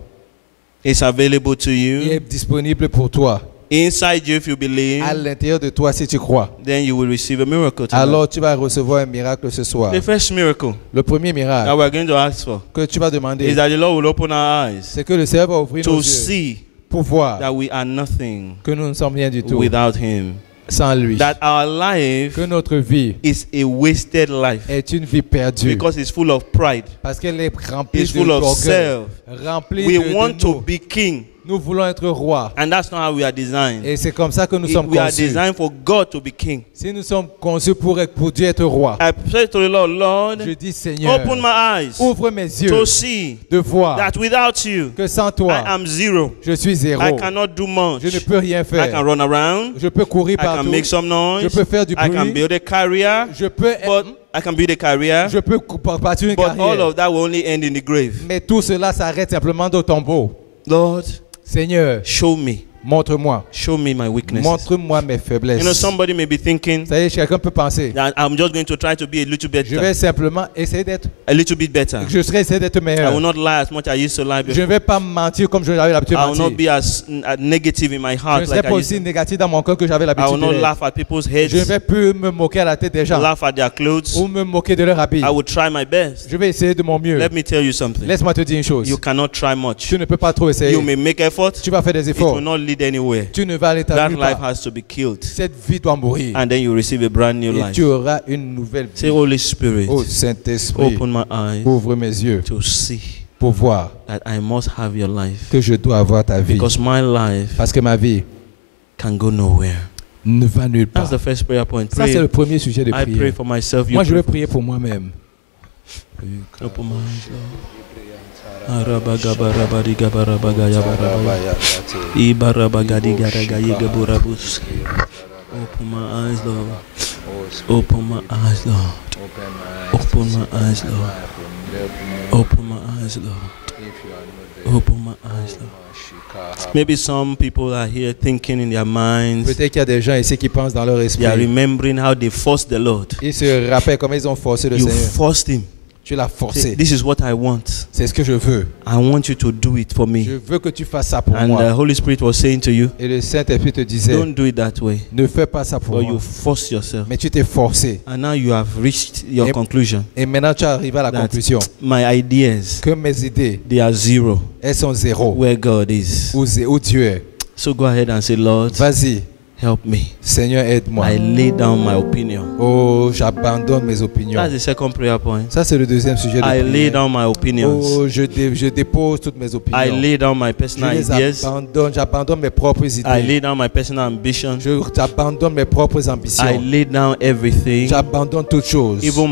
is available to il you, est disponible pour toi, inside you if you believe, à l'intérieur de toi si tu crois, then you will receive a miracle tonight. alors tu vas recevoir un miracle ce soir. The first miracle Le premier that miracle we're going to ask for que tu vas is demander, that the Lord will open our eyes c'est que le Seigneur va ouvrir nos to yeux see pour voir that we are nothing que nous ne sommes rien du tout without Him. sans lui. That our life Que notre vie is a wasted life est une vie perdue because it's full of pride. parce qu'elle est remplie It's full of d'orgueil, self. remplie We de want to nous. be king, Nous voulons être rois. and that's not how we are designed. Et c'est comme ça que nous sommes We are conçus. designed for God to be king. Si nous sommes conçus pour Dieu être roi, I said to the Lord, Lord, je dis Seigneur, open my eyes ouvre mes yeux to see de voir that without you, que sans I toi, am zero. je suis zéro. I cannot do much. Je ne peux rien I can faire. run around. Je peux courir I can partout. make some Je noise. peux faire du I can bruit. build a career. Je peux, But I can build a career. je peux partir une But all carrière. of that will only end in the grave. Mais tout cela s'arrête simplement au tombeau. Lord, Seigneur, show me Montre-moi. Show me my weaknesses. Montre-moi mes faiblesses. You know, somebody may be thinking Ça y est, quelqu'un peut penser. that I'm just going to try to be a little bit Je vais simplement essayer d'être. a little bit better. Je serai essayer d'être I meilleur. will not lie as much as I used to lie Je before. ne vais pas mentir comme j'avais l'habitude de I will not mentir. be as negative in my Je heart ne serai like pas I used aussi to. négatif dans mon cœur que j'avais I will l'habitude not de l'être. laugh at people's Je ne heads, vais plus me moquer à la tête des gens laugh at their clothes. ou me moquer de leur habit. I will try my best. Je vais essayer de mon mieux. Let me tell you something. Laisse-moi te dire une chose. You cannot try much. Tu ne peux pas trop essayer. You may make effort. Tu vas faire des It efforts. will not lead anywhere. Tu ne vas aller That nulle life part. has to be killed. Cette vie doit mourir. And then you receive a brand new Et life. tu auras une nouvelle Say, vie. Holy Spirit, Oh Saint-Esprit, open my eyes ouvre mes yeux to see pour voir that I must have your life. que je dois avoir ta vie. Because my life Parce que ma vie can go nowhere. ne va nulle That's part. the first prayer point. Ça, c'est Pray. le premier sujet de I pray prière. for myself. You Moi, je pray vais for- prier pour moi-même. Open my eyes, Lord. Arabagabarabadigabarabagayabarabai. Ibarabagadigaraгаyigaburabus. Open my eyes, Lord. Open my eyes, Lord. Open my eyes, Lord. Open my eyes, Lord. Open my eyes, Lord. Maybe some people are here thinking in their minds, Peut-être qu'il y a des gens ici qui pensent dans leur they are esprit. remembering how they forced the Lord. Ils se rappellent comment ils ont forcé le You Seigneur. forced him. Tu l'as Say, forcé. this is what I want. C'est ce que je veux. I want you to do it for Je me. veux que tu fasses ça pour And the moi. Holy Spirit was saying to you, Et le Saint-Esprit te disait, don't do it that way. ne fais pas ça pour Or moi. you force yourself. Mais tu t'es forcé. And now you have reached your Et- conclusion. Et maintenant, tu arrives à la That conclusion my ideas, que mes idées, they are zero elles sont zéro. where God is. Où Dieu est. So go ahead and say, Lord, Vas-y, help me. Seigneur, aide-moi. I lay down my opinion. Oh, j'abandonne mes opinions. That's the second prayer point. Ça, c'est le deuxième sujet de I lay prière. down my opinions. Oh, je dépose toutes mes opinions. I lay down my Je personal les ideas. abandonne. J'abandonne mes propres I idées. lay down my personal ambition. J'abandonne mes propres I ambitions. lay down everything, J'abandonne toutes choses. even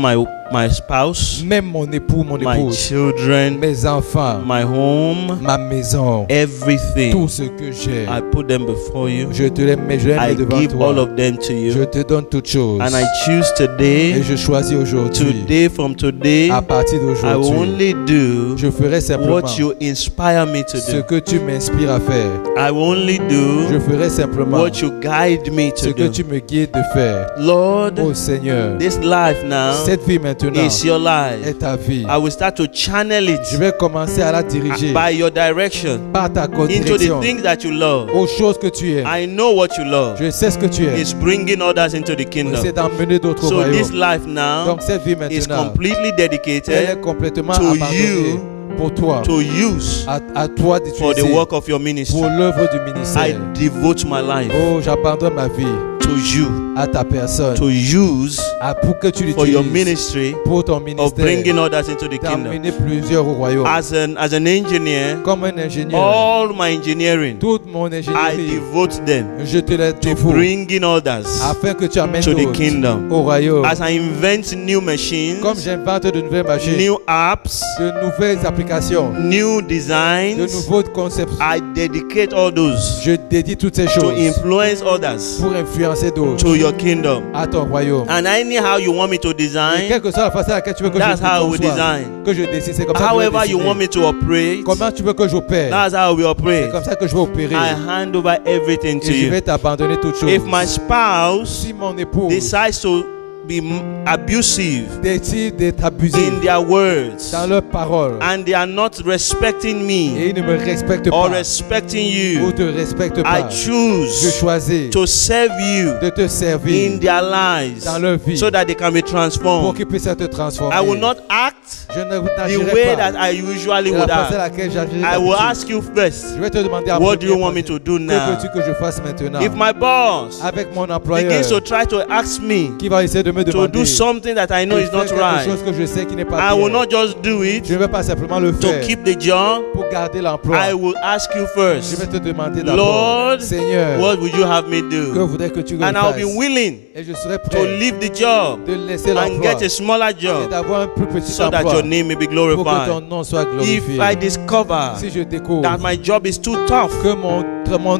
my spouse, Même mon époux, mon my épouse, children, mes enfants, my home, ma maison, tout everything. ce que j'ai. I put them before you. Je te les mets, I devant give all toi. of them to Je you. te donne toutes choses. And I choose Et today, je choisis aujourd'hui, from today, à partir I will d'aujourd'hui, only do je ferai simplement what you inspire me to ce do. que tu m'inspires à faire. I will only Je do ferai simplement what you guide me ce to que do. tu me guides de faire. Lord, Oh Seigneur, this life now cette vie maintenant is your life. est ta vie. I will start to channel Je it vais commencer à la diriger by your direction par ta into the direction things that you love. aux choses que tu aimes. I know what you love. Je sais ce que tu aimes. It's bringing others into the C'est kingdom. d'emmener d'autres So this royaumes. life now Donc cette vie is maintenant, completely elle est dedicated complètement to abandonnée you, pour toi, to use à toi for the d'utiliser work of your ministry. pour l'œuvre du I ministère. devote my life Oh, j'abandonne ma vie to you, à ta personne, to use pour que tu for your l'utilises ministry pour ton of ministère, bringing others into the kingdom. d'emmener plusieurs au royaume. As an engineer, Comme un ingénieur, all my engineering, toute mon I ingénierie, devote them je te la to dévoue bringing others afin que tu amènes to the d'autres kingdom. au royaume. As I invent new machines, Comme j'invente de nouvelles machines, new apps, de nouvelles applications, new de designs, nouveaux concepts, I dedicate all those je dédie toutes ces to choses influence others pour influencer d'autres to your kingdom. à ton royaume. And anyhow you want me to Et design, quelle que soit la façon à laquelle tu veux que that's je how we conçoive, design. que je décide, c'est comme ça que je However vais you want décider. me to operate, Comment tu veux que j'opère, that's how we c'est operate. comme ça que je vais opérer. I hand over everything to Et je you. vais t'abandonner toutes choses. If my spouse Si mon épouse decides to be abusive décide d'être abusif in their words dans leurs paroles and they are not respecting et me ils ne me respectent or pas respecting ou you, te respectent I pas, je choose choisis to serve you de te servir in their lives dans leur vie so that they can be pour transformed. qu'ils puissent être transformés. I will not act Je ne the n'agirai way pas that I usually de la would façon à act. laquelle j'agirai I will d'habitude. ask you first, Je vais te demander en what do you premier want me point, to do que now? veux-tu que je fasse maintenant? If my boss Avec mon employeur begins to try to ask me qui va essayer de me to demander do something that I know de is faire not quelque right, chose que je sais qui n'est pas I will bien. not just do it Je ne vais pas simplement le to faire keep the job. pour garder l'emploi. I will ask you Je vais first, te demander d'abord, Lord, Seigneur, what would you have me que do? voudrais que tu And I'll be fasses? willing Et je serai to prêt leave the job de laisser and l'emploi get a smaller et job d'avoir un plus petit so that emploi your name may be pour que ton glorified. nom soit If glorifié. I discover Si je découvre that my job is too tough, que mon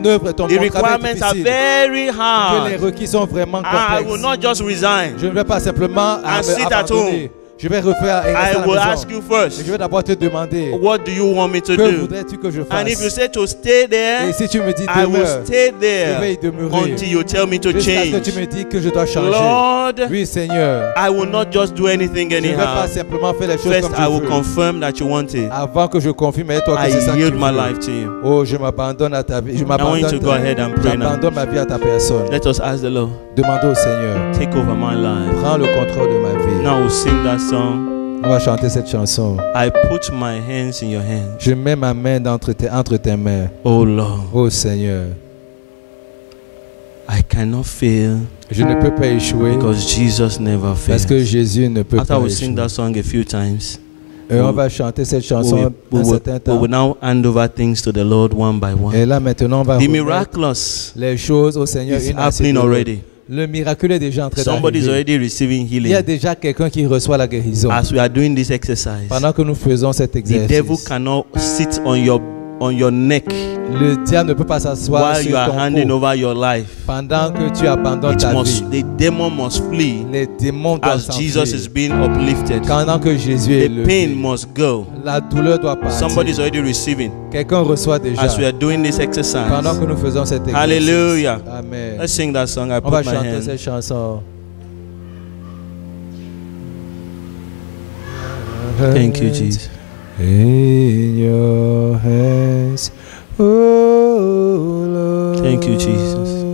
œuvre, the mon travail est requirements are difficile, very que les hard, requis sont vraiment I will complexes, not just resign je ne vais pas simplement and sit at abandonner. Je vais refaire et rester I à la will maison. ask you Et first, je vais d'abord te demander, what do you want me to que do? voudrais-tu que je And if you fasse? say to stay Et there, si tu me dis I will demeure, stay je vais there y demeurer until you tell me to jusqu'à ce que change. tu me dis que je dois changer. Lord, Oui, Seigneur. I will not just do anything Je ne vais pas anyhow. simplement faire les choses First, comme I je will veux. confirm that you want it. Avant que je confirme avec toi que I c'est ça que tu yield my veux. life to you. Oh, je m'abandonne à ta vie. Je I want you m'abandonne. to go ahead and pray now. J'abandonne ma vie à ta personne. Let us ask the Lord, Demandez au Seigneur. take over my life. Prends le contrôle de ma vie. Now we'll sing that song. On va chanter cette chanson. I put my hands in your hands. Je mets ma main entre tes mains. Oh Lord, Oh Seigneur. I cannot fail Je ne peux pas échouer because Jesus never parce que fails. Jésus ne peut After pas we sing échouer. that song a few times, Et on va chanter cette chanson un certain we temps. will now hand over things to the Lord one by one. Et là maintenant on va The remettre miraculous les choses au Seigneur is une à cette happening autre. already. Le miracle est déjà en train Somebody is d'arriver. already receiving Il y a healing. déjà quelqu'un qui reçoit la guérison. As we are doing this exercise, Pendant que nous faisons cet the devil exercice, cannot sit on your neck le diable ne peut pas s'asseoir while you sur are ton handing cou over your life. pendant que tu abandonnes ta vie. The demon must flee Les démons doivent as Jesus is s'enfuir. being uplifted. Pendant que Jésus est The pain levé, must go. la douleur doit partir. Somebody is already receiving Quelqu'un reçoit déjà as we are doing this exercise. pendant que nous faisons cet exercice. Hallelujah. Amen. Let's sing that song. I On va put my chanter hand. cette chanson. Thank you, Jesus. In your hands, oh Lord. Thank you, Jesus.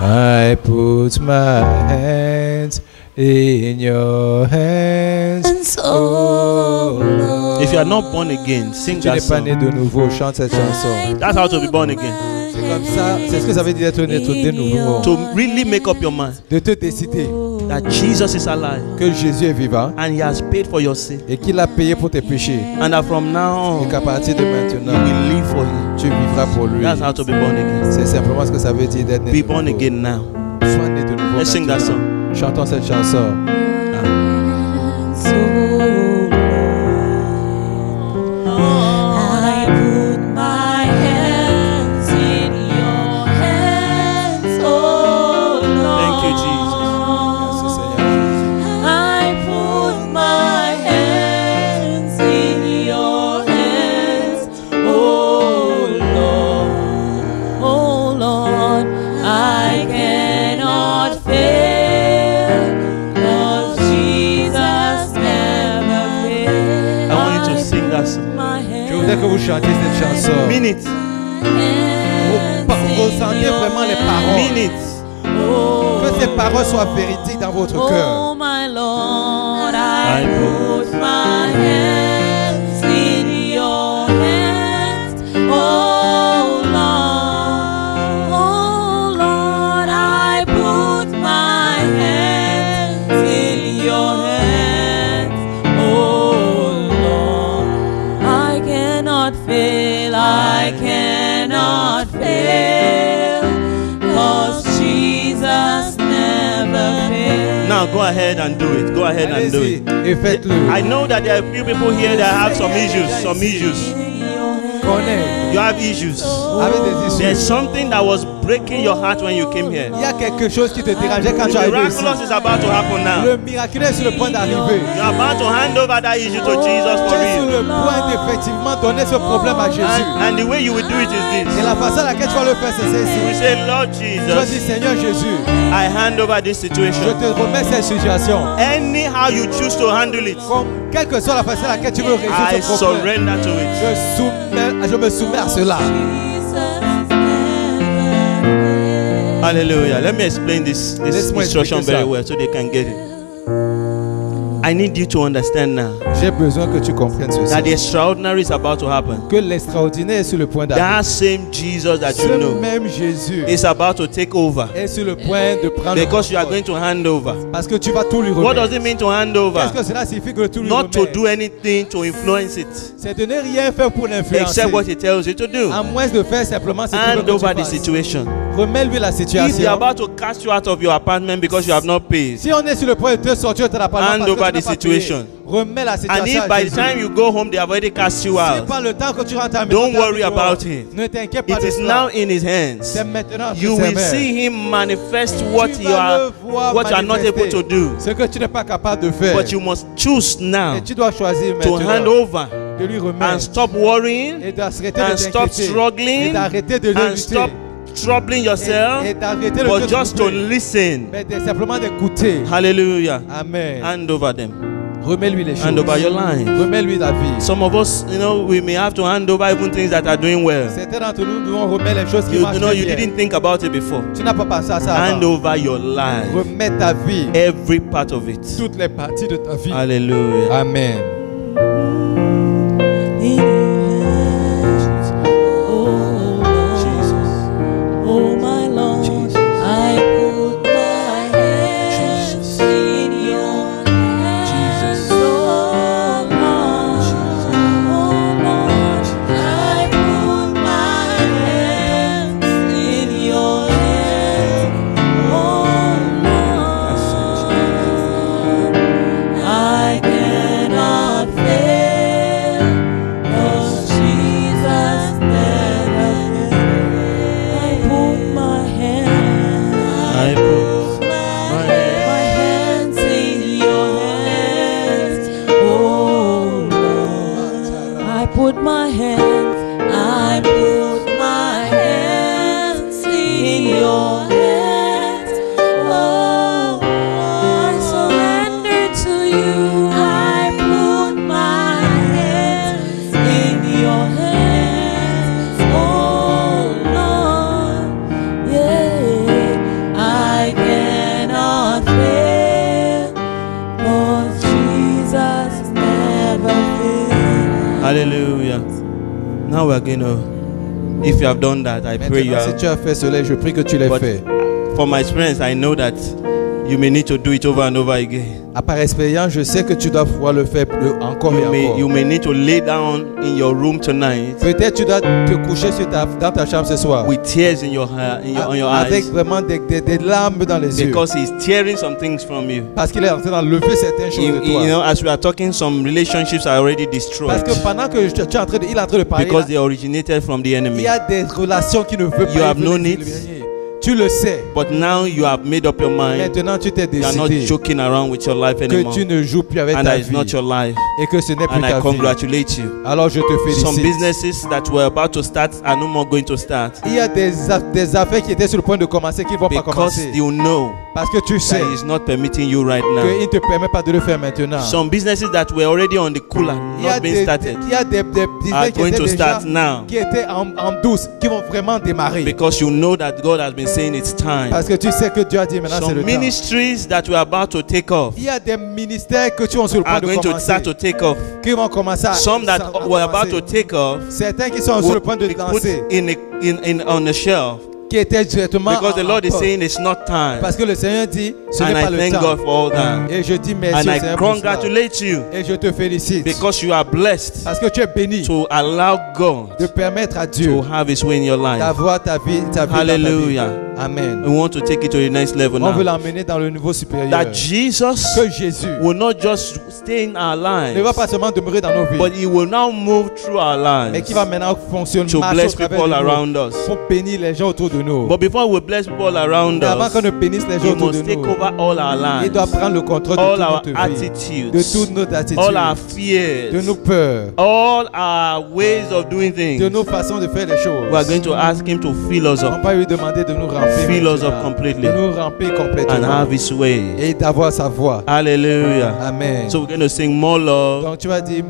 I put my hands in your hands, oh Lord. If you are not born again, sing Tu n'es that pas né song. de nouveau, chante cette chanson. That's how to be born again. C'est comme ça, c'est ce que ça veut dire d'être né de nouveau. To really make up your mind De te décider that Jesus is alive que Jésus est vivant and He has paid for your sin, et qu'il a payé pour tes péchés. and that from now Et on qu'à partir de you maintenant, will live for Him. tu vivras pour lui. That's how to be born again. C'est simplement ce que ça veut dire d'être né Be de born nouveau. again now. Sois né de nouveau. Let's sing that maintenant. song. Chantons cette chanson. I put my hands in your hands, oh Lord. Thank you, Jesus. Merci Seigneur. I put my hands in your hands, oh Lord. Oh Lord, I cannot fail, 'cause Jesus never fails. I want you to sing that song. Je voudrais que vous chantiez cette chanson. Mean it. Ressentez vraiment les paroles. Mean it. Que ces paroles soient véridiques dans votre cœur. Oh my Lord, I put my hands in your hands. Oh Lord, oh Lord, I put my hands in your hands. Oh Lord, I cannot fail, I cannot fail, 'cause Jesus never fails. Now go ahead and do it. Go ahead and do Allez-y it. et faites-le. I know that there are a few people here that have some issues. Some issues. Connais. You have issues. Avec des There's issues. something that was breaking your heart when you came here. Il y a quelque chose qui te dérangeait quand tu The es arrivé ici. miraculous is about to happen now. Le miracle est sur le point d'arriver. You're about to hand over that issue to Jesus Tu for es sur real. le point d'effectivement donner ce problème à Jésus. And the way you will do it is Et this. la façon à laquelle tu vas le faire, c'est We celle-ci. say, Lord Tu vas dire, Jesus, Seigneur Jésus, I hand over this je situation. te remets cette situation. Anyhow you choose to handle it, Comme, quelle que soit la façon à laquelle tu veux résoudre I ce problème, surrender to it. je me soumets à cela. Hallelujah. Let me explain this Laisse-moi instruction expliquer very ça. well so they can get it. I need you to understand now J'ai besoin que tu comprennes that ceci. the extraordinary is about to happen. Que l'extraordinaire est sur le point d'arriver. That same Jesus that you Ce know même Jésus is about to take over est sur le point de prendre le because you are contrôle. going to hand over. Parce que tu vas tout lui What does remettre. it mean to hand over? Qu'est-ce que cela signifie que tout lui Not to remettre? do anything to influence it, C'est de ne rien faire pour l'influencer. except what he tells you to do. À moins de faire simplement ce qu'il veut Hand que over tu the fasses. situation. Remets-lui la If they situation. are about to cast you out of your apartment because you have not paid, Si on est sur le point de te sortir de ton appartement hand parce que over tu the n'as pas payé, situation. remets la And situation if à by the Jésus. time you go home, they have already cast you Si out, par le temps que tu rentres à la maison, don't tu as worry mis dehors, about it. ne t'inquiète pas It de is cela. now in His hands. C'est maintenant entre You ses will mains. see Him manifest what Tu you vas are, le voir what you are not able manifester. to do. Ce que tu n'es pas capable de faire. But you must choose now Et tu dois choisir to maintenant hand over de lui and remettre stop worrying et d'arrêter and de stop t'inquiéter et struggling d'arrêter de and lutter stop troubling yourself, et d'arrêter de but te just to troubler, listen. mais simplement d'écouter. Hallelujah. Amen. Hand over them. Remets-lui les choses. Hand over your life. Remets-lui ta vie. Some of us, we may have to hand over even things that are doing well. Certains d'entre nous devons remettre les choses qui You marchent know, très you bien. didn't think about it before. Tu n'as pas pensé à ça Hand avant. over your life. Remets ta vie. Every part of it. Toutes les parties de ta vie. Hallelujah. Amen. In your hands, oh Lord, oh my Lord, I put my hands in your hands, oh Lord, I put my hands in your hands, oh Lord, I cannot fail. Oh Jesus, never fail. I put my hands, I put my hands in your hands. Oh Lord, I put my hands, I put my hands in your hands. Oh Lord, I surrender to you. I put my hands in your hands. Oh Lord, yeah, I cannot fail, 'cause Jesus never fails. Hallelujah. Now we're going to, if you have done that, I pray you Maintenant, si have. tu as fait cela, je prie que tu l'aies But fait. from my experience, I know that you may need to do it over and over again. Par expérience, je sais que tu dois pouvoir le faire encore et You encore. may need to lay down in your room tonight Peut-être tu dois te coucher dans ta chambre ce soir. with tears in your, on your Avec eyes, vraiment des larmes dans les yeux. because He's tearing some things from you. Parce qu'il est en train d'enlever certaines choses de toi. As we are talking, some relationships are already destroyed Parce que pendant que tu es en train de, il est en train de parler, because là, they originated from the il enemy. y a des relations qui ne veulent You pas have known it. éliminer. Tu le sais. But now you have made up your mind. Maintenant, tu t'es You are not décidé joking around with your life que anymore. tu ne joues plus avec And ta that is vie not your life. et que ce n'est plus And I ta vie. congratulate you. Alors je te Some félicite. businesses that were about to start are no more going to start Il y a des affaires qui étaient sur le point de commencer qui ne vont pas because commencer. you know Parce que tu sais that He's not permitting you right now. qu'il ne te permet pas de le faire maintenant. Some businesses that were already on the cooler, Il y a not being started, il y a des are business qui going étaient to déjà start now qui étaient en douce, qui vont vraiment démarrer. because you know that God has been saying it's time. Parce que tu sais que Dieu a dit maintenant c'est Some le temps. ministries that were about to take off Il y a des ministères que tu es sur le point are de going to commencer, start to take off. qui vont commencer à Some that à were about commencer. to take off Certains qui sont sur will le point de be put lancer, on the shelf qui étaient directement because the en Lord is poste. saying it's not time. Parce que le Seigneur dit ce And n'est I pas le thank temps. God for all that. Et je dis merci And au I Seigneur pour cela. congratulate you Et je te félicite because you are blessed parce que tu es béni to allow God de permettre à to Dieu have His way in your life. d'avoir ta vie dans ta vie. Hallelujah. Amen. We want to take it to the next level On veut now. l'emmener dans le niveau supérieur. That Jesus Que Jésus will not just stay in our ne va lives, pas seulement demeurer dans nos vies, but He will now move through our mais lives qui va maintenant fonctionner, to marcher au bless travers people de nous around us. pour bénir les gens autour de nous. But before we bless people around Mais avant us, qu'on ne bénisse les gens He autour de must take nous, over all our il doit lives, prendre le contrôle de all toute our notre vie, de attitudes, toutes nos attitudes, all our de nos fears, peurs, all our ways of doing de things. nos façons de faire les choses. We are going to ask Him to fill us On up, va lui demander de nous remplir, fill us up maintenant, completely, de nous remplir and complètement have His way. et d'avoir sa voix. Hallelujah. Amen. So we're going to sing more love, Donc tu vas dire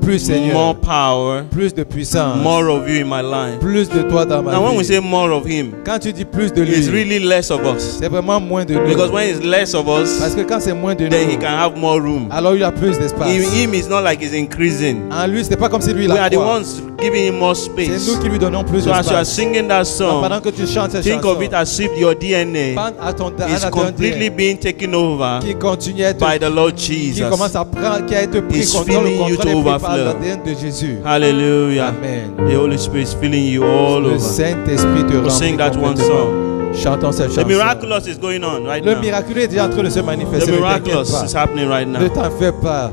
plus Seigneur, more power, plus de puissance, more of you in my life. plus de toi dans ma And when we vie. say more of Him, Quand tu dis plus de it's lui, really less of us. c'est vraiment moins de nous. Because when it's less of Parce us, que quand c'est moins de then He nous, can have more room. alors il y a plus d'espace. In Him, it's not like He's increasing. En lui, c'est pas comme si lui il We are the a ones giving Him more C'est space. nous qui lui donnons plus So as you are d'espace. singing that Donc, song, pendant que tu chantes cette think chanson, of it as if your DNA pense à ton is completely being taken over qui continue à être by the Lord qui Jesus. commence à prendre, qui a été pris He's contrôle, le filling you contrôle to est pris par overflow. l'ADN de Jésus. Hallelujah. Amen. The Holy Spirit is filling you all Le over. Saint-Esprit te We'll remplit sing that one complètement. song. Chantons cette The chanson. miraculous is going on right Le now. miraculeux est déjà en train de se The manifester. Ne t'inquiète miraculous pas. is happening right Ne now. t'en fais pas.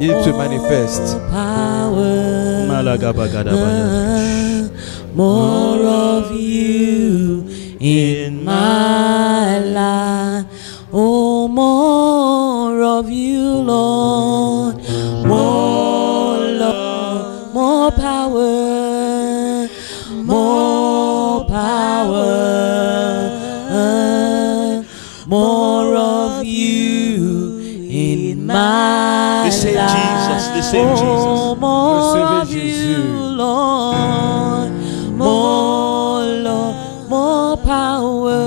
Il se manifeste. Power. Malagabagadabaya. More of you in my life. Oh, more of you, Lord. More love, more power, more power, more of you in my The same life. Jesus, the same Oh, Jesus. more Recevez of Jésus. you, Lord. More love, more power,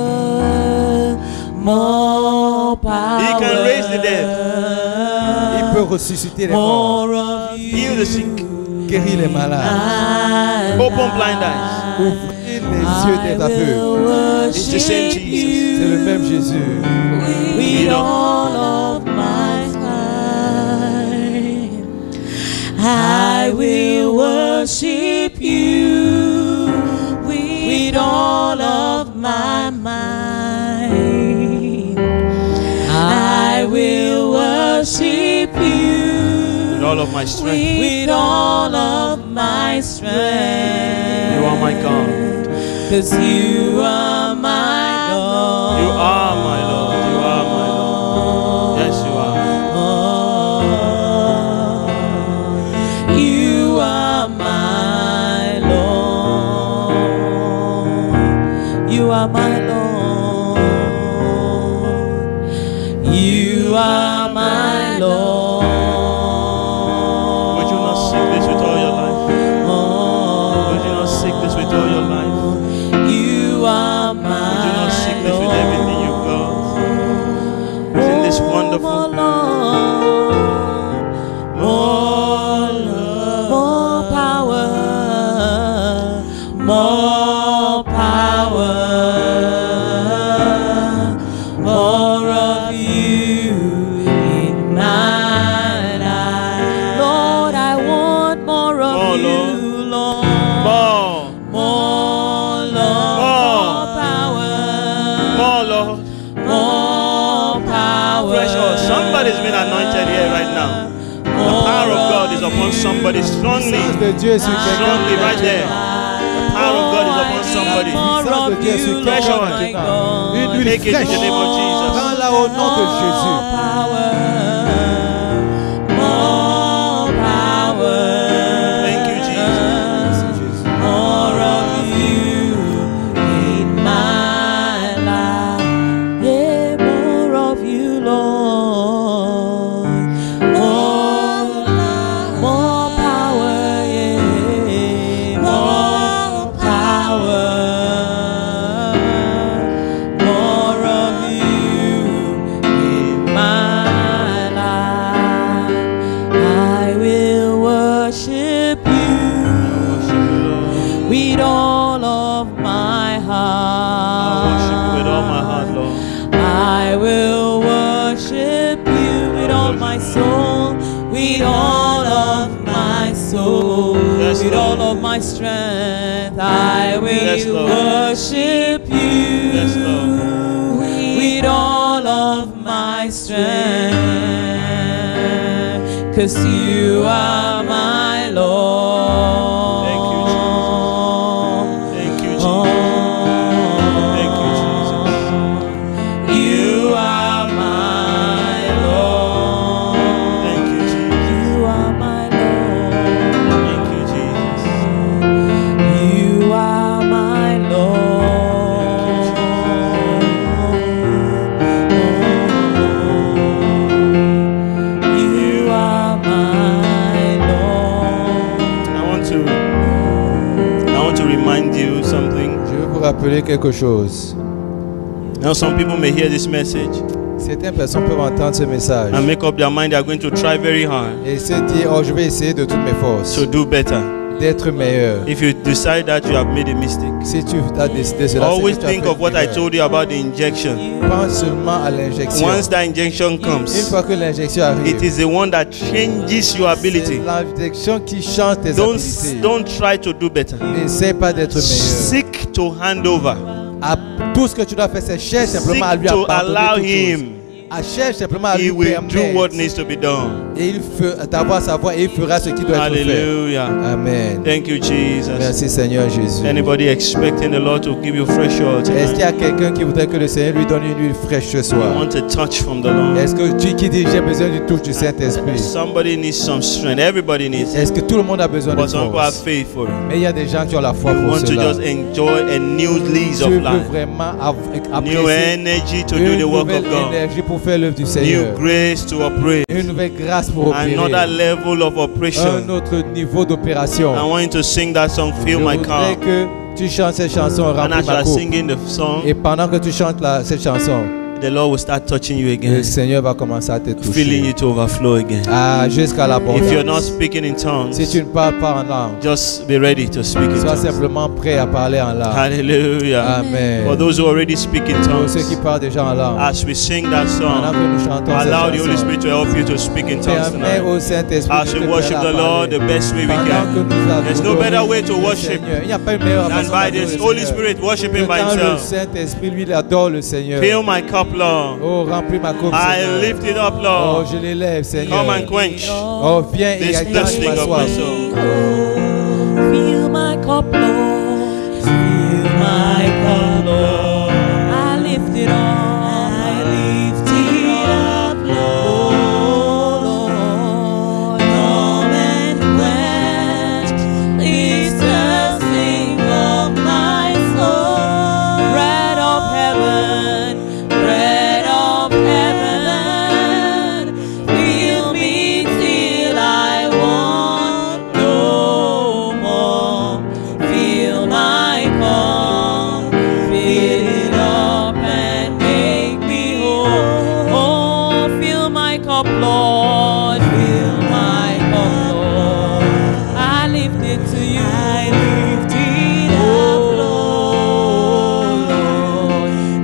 more power. He can raise the dead. Il peut ressusciter les morts. More of you. Heal the sick. Guérir les malades. Open blind eyes. Ouvrir les yeux des aveugles. It's the same Jesus. C'est le même Jésus. With all of my mind, I will worship you with all of my mind. I will worship you With all of my strength. with all of my strength. You are my God. 'Cause you are my God. You are my Lord. You are my Lord. Yes, you are. You are my Lord. You are my Lord. You are my Lord. Would you not seek this with all your life? Would you not seek this with all your life? You are my Would you not seek this with everything you've got? Isn't this wonderful? More love, more power, more power, more of you in my life. Lord, I want more of More, you, Lord. Lord. More. More love, more power, More, Lord. more power. Fresh oil. Somebody's been anointed here right now. The power of God is upon somebody strongly. La puissance de Dieu est sur quelqu'un. Strongly right there. The power of God is upon somebody. La puissance de Dieu est sur Fresh quelqu'un oil. maintenant. Une huile Take it in the fraîche. name of Jesus. Prends-la au nom de Jésus. More power, Thank you, Jesus. more of you in my life. Yeah, more of you, Lord. More power, yeah. More power, more of you in my life. I will worship you with all of my heart. With all my heart, Lord. I will worship you with all my soul, with all of my soul, Yes, with Lord. all of my strength. I will Yes, Lord. worship you Yes, Lord. with all of my strength. 'Cause you are my Lord. Thank you, Jesus. Thank you, Jesus. You are my Lord. Thank you, Jesus. You are my Lord. Thank you, Jesus. You are my Lord. You are my Lord. I want to remind you something. Je veux vous rappeler quelque chose. Now, some people may hear this message Certaines personnes peuvent entendre ce message and make up their mind they are going to try very hard et se dire, oh, je vais essayer de toutes mes forces to do better. d'être meilleur. If you decide that, you have made a mistake. Si tu as décidé cela, Always c'est que tu as think fait of what I une erreur. told you about the injection. Pense seulement à l'injection. Once that injection Une comes, fois que l'injection arrive, it is the one that changes your ability. c'est l'injection qui change tes habilités. Don't try to do better. N'essaie pas d'être meilleur. Seek to hand over. Tout ce que tu dois faire, c'est chercher simplement à Seek lui to abandonner allow toutes choses. him. Cherche simplement à He lui will do what permettre. needs to be done. Et il d'avoir sa voix et il fera ce qui doit être fait. Hallelujah. Amen. Thank you, Jesus. Merci Seigneur Jésus. Anybody expecting the Lord to give you fresh oil Est-ce qu'il y tonight? a quelqu'un qui voudrait que le Seigneur lui donne une huile fraîche ce You soir? want a touch from the Lord? Est-ce que tu qui dit j'ai besoin d'une touche du Saint-Esprit? Somebody needs some strength. Everybody needs it. Est-ce que tout le monde a besoin de But some people have force? faith for it. Mais il y a des gens qui ont la foi You pour want to cela. just enjoy a new lease Tu of veux life. vraiment New apprécier energy to do une the work nouvelle of God. énergie pour faire l'œuvre du New Seigneur. grace to operate. Une nouvelle grâce pour Another opérer. level of Un operation. autre niveau d'opération. I want you to sing that song, Je Fill My voudrais Cup. que tu chantes cette chanson, And remplis as you ma are coupe. singing the song, Et pendant que tu chantes cette chanson, the Lord will start touching you le again, Seigneur va commencer à te filling toucher. you to overflow again. Jusqu'à If you're not l'abondance. speaking in Si tongues, tu ne parles pas en langue, just be ready to speak in sois tongues. simplement prêt à parler en langue. Hallelujah. Amen. For those who already speak in Pour ceux qui tongues, parlent déjà en langue, as we sing that pendant song, que nous chantons allow the cette Holy chanson, Spirit to help you to speak in tongues permets tonight. au Saint-Esprit As de we te worship faire the Lord the parler. best way we Pendant que can. nous There's no adorons better way to le worship Seigneur. Il n'y a pas une meilleure than façon by d'adorer this le Holy Seigneur. Spirit worshiping by Quand le himself. Saint-Esprit, lui, il adore le Seigneur. Fill my cup, Lord. Oh, remplis ma coupe, I Seigneur. lift it up, Oh, Lord. je l'élève, Seigneur. Come and quench Oh, viens et this gagne thirsting ma of soif. my soul. Fill my cup, Lord. Fill my cup, Lord. I lift it up. I lift it up, Lord. Come and quench this thirsting of my soul. Bread of heaven, bread of heaven. Fill me till I want no more. Fill my cup, fill it up and make me whole. Oh, fill my cup, Lord, fill my cup, Lord. I lift it to you. I lift it up, Lord.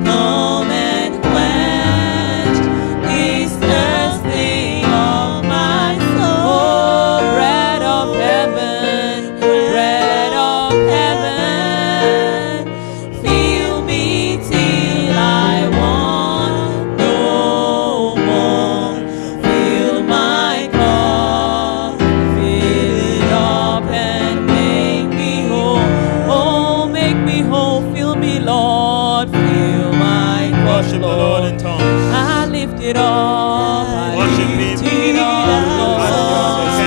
Come and quench this thirsting of my soul. Bread of heaven, bread of heaven. Fill me till I want no more. Fill my cup, fill it up and make me whole. Oh, make me whole, fill me, Lord, fill my cup, Worship the Lord in tongues. I lift it up. I Worship lift Him it up, as Lord. you can.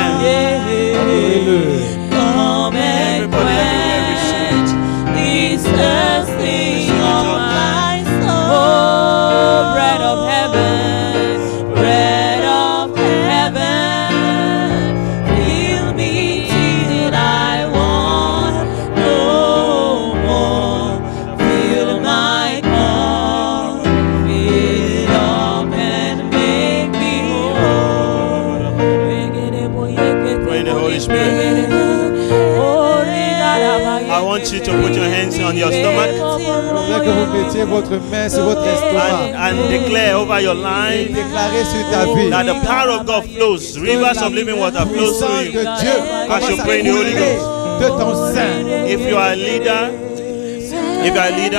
Hallelujah. Come and Everybody, quench this thirsting of my soul. Bread of heaven, bread of heaven. Fill me till I want no more. Fill my cup, fill it up and make me whole. Pray in the Holy Spirit. I want you to put your hands on your stomach Je voudrais que vous mettiez votre main sur votre estomac and declare over your et life déclarer sur ta vie that the power of God flows. Rivers of living water flows through puissance de you. Dieu As you commence à pray in the Holy couler Ghost. de ton sein. If you are a leader,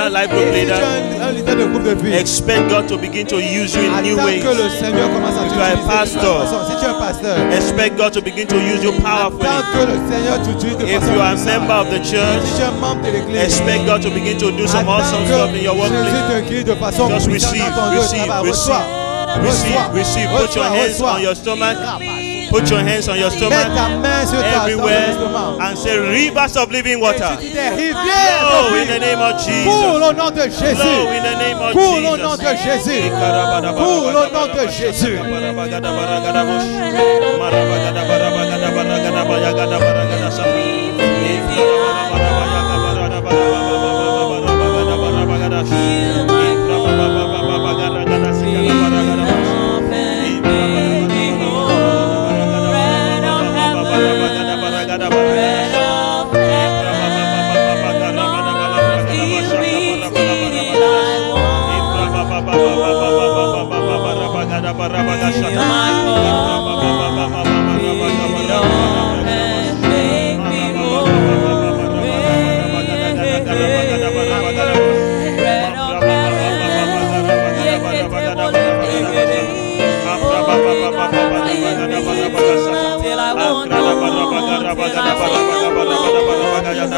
life group Et si tu leader, es un leader de groupe de vie, expect God to begin to use you in new attends ways. que le Seigneur commence à If you are a t'utiliser de pastor, façon. Si tu es un pasteur, expect God to begin to use you powerfully. attends que le Seigneur t'utilise de If façon you are a puissante. member of the Si church, tu es un membre de l'église, expect God to begin to do some attends awesome que stuff in your Jésus workplace. te guide de façon Just puissante receive, dans ton lieu de receive, travail. receive. Reçois. Receive. Put your hands on your stomach. Put your hands on your Mets stomach ta main sur ton everywhere estomac. and say rivers of living water. Et tu dis des rivières Flow de in the vie. name of Pour Jesus. le nom de Flow Jésus. in the name of Pour le nom Jesus. de Jésus. Pour le nom de Jésus.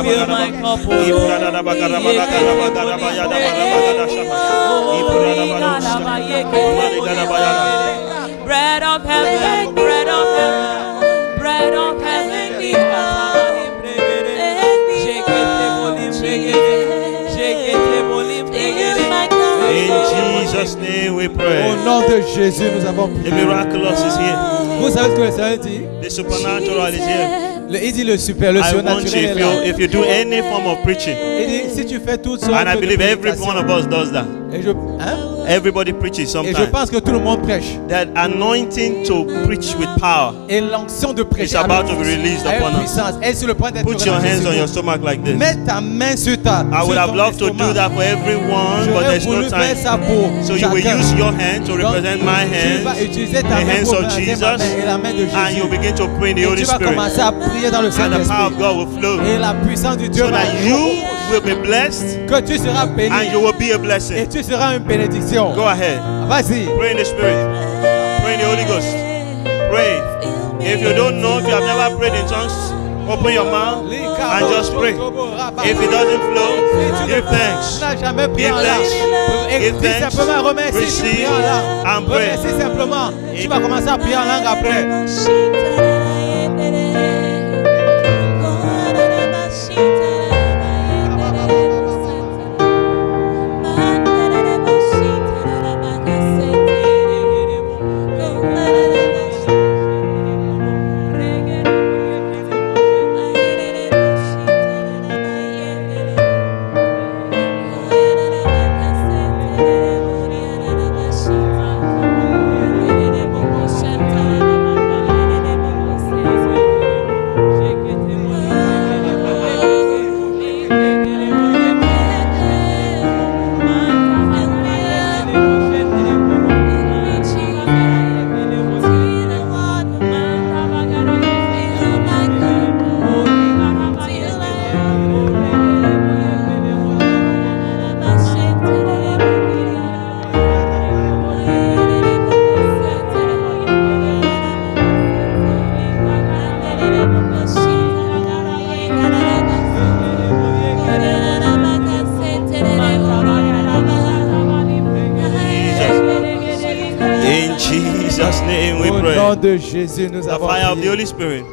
Fill my cup, oh Lord. Bread of heaven, bread of heaven, bread of heaven. In Jesus' name we pray. Au nom de Jésus, nous avons The prié. miraculous is here. Vous savez ce que le Seigneur dit? The supernatural is here. Il dit le super, le I want you, surnaturel est là. if you do any form of preaching, Il dit si tu fais toutes sortes and I de believe every prédications. one of us does that. Et Everybody preaches je sometimes. pense que tout le monde prêche. That anointing to preach with power Et l'onction de is prêcher about to be released avec upon us. puissance est sur le point d'être Put your relâchée hands sur on your vous. stomach like this. Mets ta main sur ta I would sur have ton loved to do estomac. that for everyone, but J'aurais there's no voulu faire time. ça pour So you will chacun. use your hand to Donc, represent my tu vas hands, utiliser the ta main hands pour of représenter Jesus, ma main et la main de and you Jésus. begin to pray in the Et Holy tu vas Spirit, commencer à prier dans le and the power Saint-Esprit. of God will flow, Et la puissance du Dieu so va that you will be blessed que tu seras béni and you will be a et blessing. tu seras une bénédiction. Go ahead. Vas-y. Pray in the Spirit. Pray in the Holy Ghost. Pray. If you don't know, if you have never prayed in tongues, open your mouth and just pray. If it doesn't flow, give thanks. Tu n'as jamais prié Give en langue. thanks. Give Dis thanks. simplement remercie, tu Receive pries en langue. and pray. Remercie simplement. Tu vas commencer à prier en langue après. In Jesus' name we Au nom pray. de Jésus, nous The avons fire of the prié. Holy Spirit.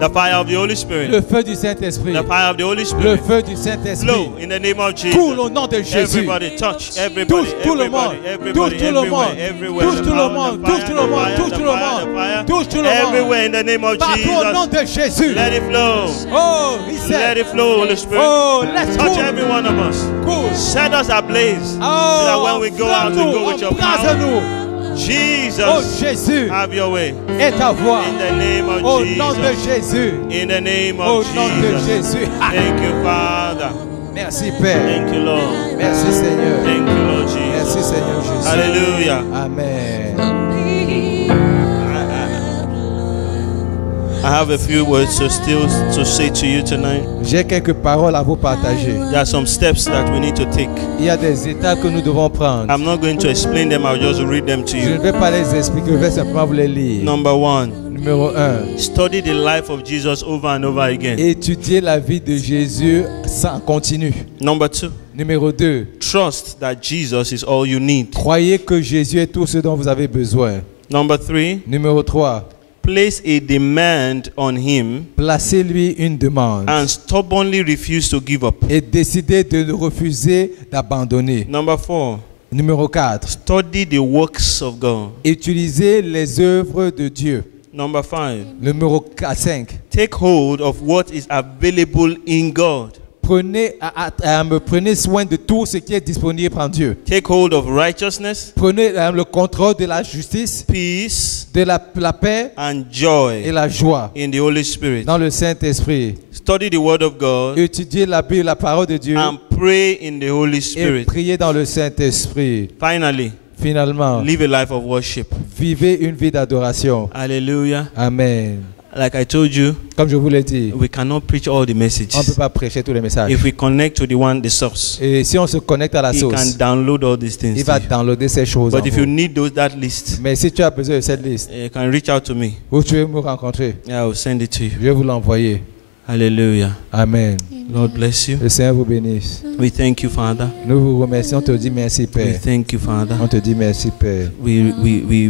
The fire of the Holy Spirit. Le feu du Saint-Esprit. The fire of the Holy Le Spirit. feu du Saint-Esprit. Flow in the name of Coule Jesus. au nom de Jésus. Everybody touch. Everybody. Touche tout le monde. Everybody. Touche tout le Everywhere. monde. Everywhere. Touche tout le monde. Touche tout le monde. Touche tout le monde. Touche tout le monde. Everywhere in the name of Partout au nom Jesus. de Jésus. Let it flow. Oh, il Let sait. it flow, Holy Spirit. Oh, let's Touch cool. every one of us. Cool. Set us ablaze. So that Oh, when we go out, we go with your power. embrasse-nous. Oh, Jesus, Jésus, have your way. et ta voix. In the name of Au nom de Jesus. Jésus. In the name Au of nom de Jesus. Jésus. Thank you, Father. Merci, Père. Thank you, Lord. Merci, Seigneur. Thank you, Lord Merci, Jesus. Seigneur Jésus. Hallelujah. Amen. I have a few words to say to you tonight. J'ai quelques paroles à vous partager. There are some steps that we need to take. Il y a des étapes que nous devons prendre. I'm not going to explain them, I'll just read them to Je ne you. vais pas les expliquer, je vais simplement vous les lire. Number one, Numéro 1. study the life of Jesus over and over again. Étudier la vie de Jésus sans continu. Number two, Numéro 2. trust that Jesus is all you need. Croyez que Jésus est tout ce dont vous avez besoin. Number three, Numéro 3. place a demand on him Placez-lui une demande and stubbornly refuse to give up. et décidez de refuser d'abandonner. Number four, Numéro 4. study the works of God. Utilisez les œuvres de Dieu. Number five, Numéro 5. take hold of what is available in God. Prenez soin de tout ce qui est disponible en Dieu. Take hold of righteousness, Prenez le contrôle de la justice, peace, de la paix and et joy la joie in the Holy Spirit. dans le Saint-Esprit. Study the Word of God Étudiez la Bible, la parole de Dieu and pray in the Holy et Spirit. priez dans le Saint-Esprit. Finally, Finalement, live a life of worship. vivez une vie d'adoration. Hallelujah. Amen. Like I told you, Comme je vous l'ai dit, we cannot preach all the on ne peut messages. pas prêcher tous les messages. If we connect to the source, Et si on se connecte à la he can source, download all these il things. va downloader ces choses. en But if you vous. need that list, Mais si tu as besoin de cette liste, you can reach out to me. vous pouvez me rencontrer. I will send it to you. Je vais vous l'envoyer. Hallelujah. Amen. Lord bless you. Le Seigneur vous bénisse. We thank you, Father. Nous vous remercions. On te dit merci, We Père. thank you, Father. On te dit merci, Père. We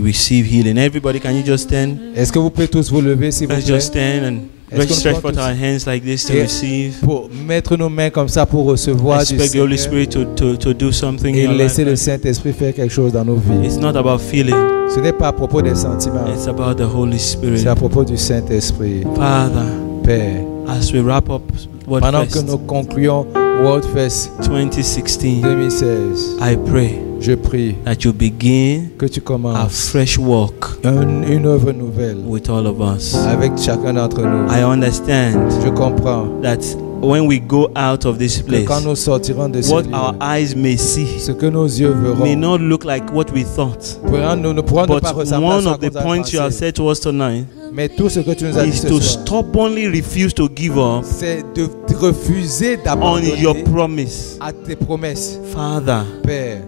receive healing. Everybody, can you just stand? Est-ce que vous pouvez tous vous lever, s'il vous Let's plaît? just stand and Est-ce let's qu'on stretch peut forth tous- our hands like this to Et receive. pour mettre nos mains comme ça pour recevoir du Expect the Holy Seigneur Spirit to do something in et your laisser le life. Saint-Esprit faire quelque chose dans nos vies. It's not about feeling. Ce n'est pas à propos des sentiments, It's about the Holy Spirit. c'est à propos du Saint-Esprit. Father, Père, as we wrap up pendant que WordFest nous concluons World Fest 2016, 2016, I pray je prie that you begin que tu a commences fresh walk une œuvre nouvelle with all of us. avec chacun d'entre nous. I understand Je comprends that when we go out of this que place, quand nous sortirons de ce what lieu, our eyes may see ce que nos yeux may verront, not look like what we thought. nous ne pourrons ne pas But ressembler à one ce of the qu'on a points you have pensé. said to us tonight Mais tout ce que tu nous as dit is ce to soir, stubbornly refuse to give up c'est de refuser on your d'abandonner promise. à tes promesses. Father, Père,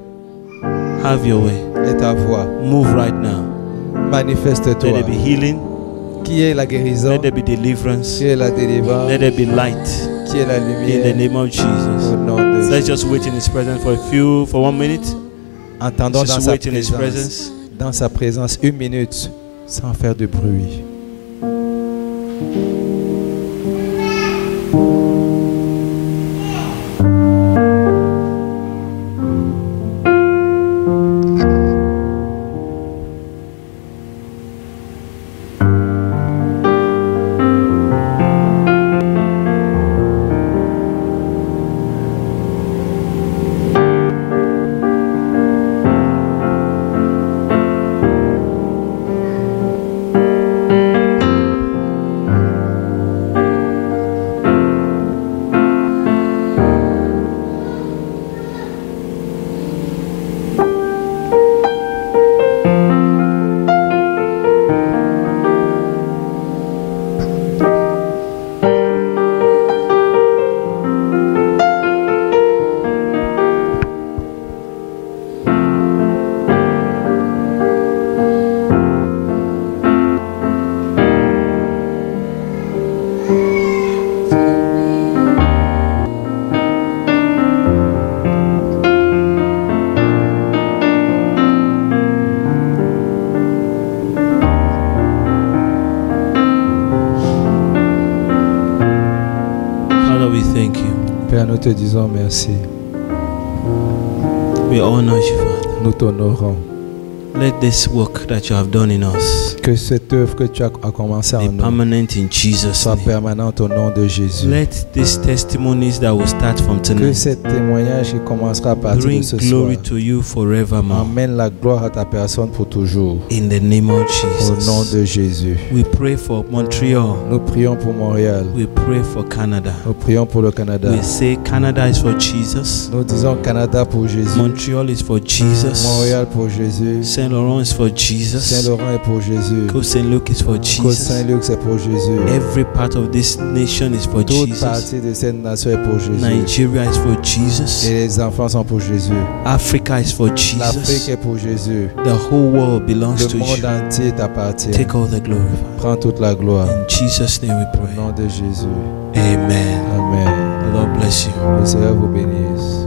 have your way. et ta voix, Move right now. Let manifeste-toi. there be healing. Qui est la guérison? Let there be deliverance. Qui est la délivrance? Let there be light. Qui est la In the lumière? name of Au Jesus. nom de Let's Jésus. just wait in His presence for 1 minute. Entendons Just wait in His presence. dans sa présence 1 minute sans faire de bruit. Father, we thank you. Père, nous te disons merci. We honor you, Father. Nous t'honorons. Let this work that you have done in us Que cette œuvre que tu as commencé be en nous permanent in Jesus' soit name. permanente au nom de Jésus. Let these testimonies that will start from Que tonight ce témoignage qui commencera à partir bring de ce glory soir to you forevermore. emmène la gloire à ta personne pour toujours. In the name of Au nom Jesus. de Jésus. We pray for Montreal. Nous prions pour Montréal. We pray for Canada. Nous prions pour le Canada. We say Canada is for Jesus. Nous disons Canada pour Jésus. Montreal is for Jesus. Montréal pour Jésus. Saint Laurent is for Jesus. Saint-Laurent est pour Jésus. Côte Saint-Luc is for Côte Jesus. Saint-Luc c'est pour Jésus. Every part of this nation is for Toute Jesus. partie de cette nation est pour Jésus. Nigeria is for Jesus. Et les enfants sont pour Jésus. Africa is for L'Afrique Jesus. est pour Jésus. The whole world belongs Le to monde you. entier t'appartient. Take all the glory, Father. Prends toute la gloire. In Jesus' name we Au pray. nom de Jésus. Amen. Amen. The Lord bless you. Le Seigneur vous bénisse.